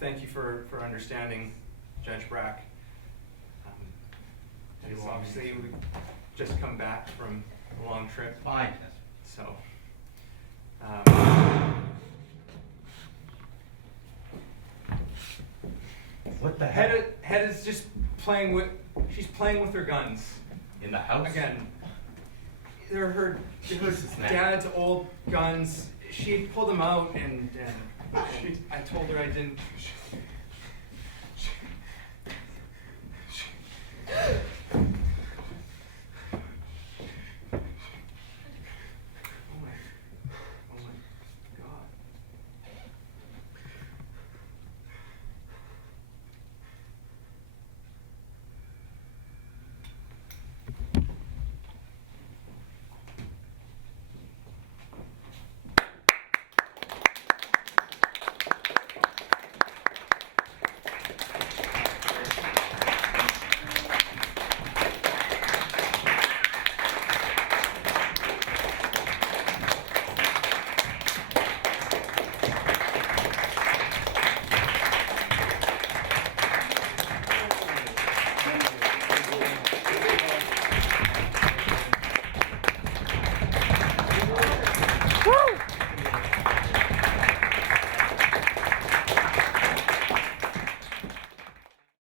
Thank you for understanding, Judge Brack. And so obviously we've just come back from a long trip. Fine. So, What the heck? Hedda's just she's playing with her guns. In the house? Again, they're her Jesus, man. dad's old guns. She pulled them out and I told her I didn't.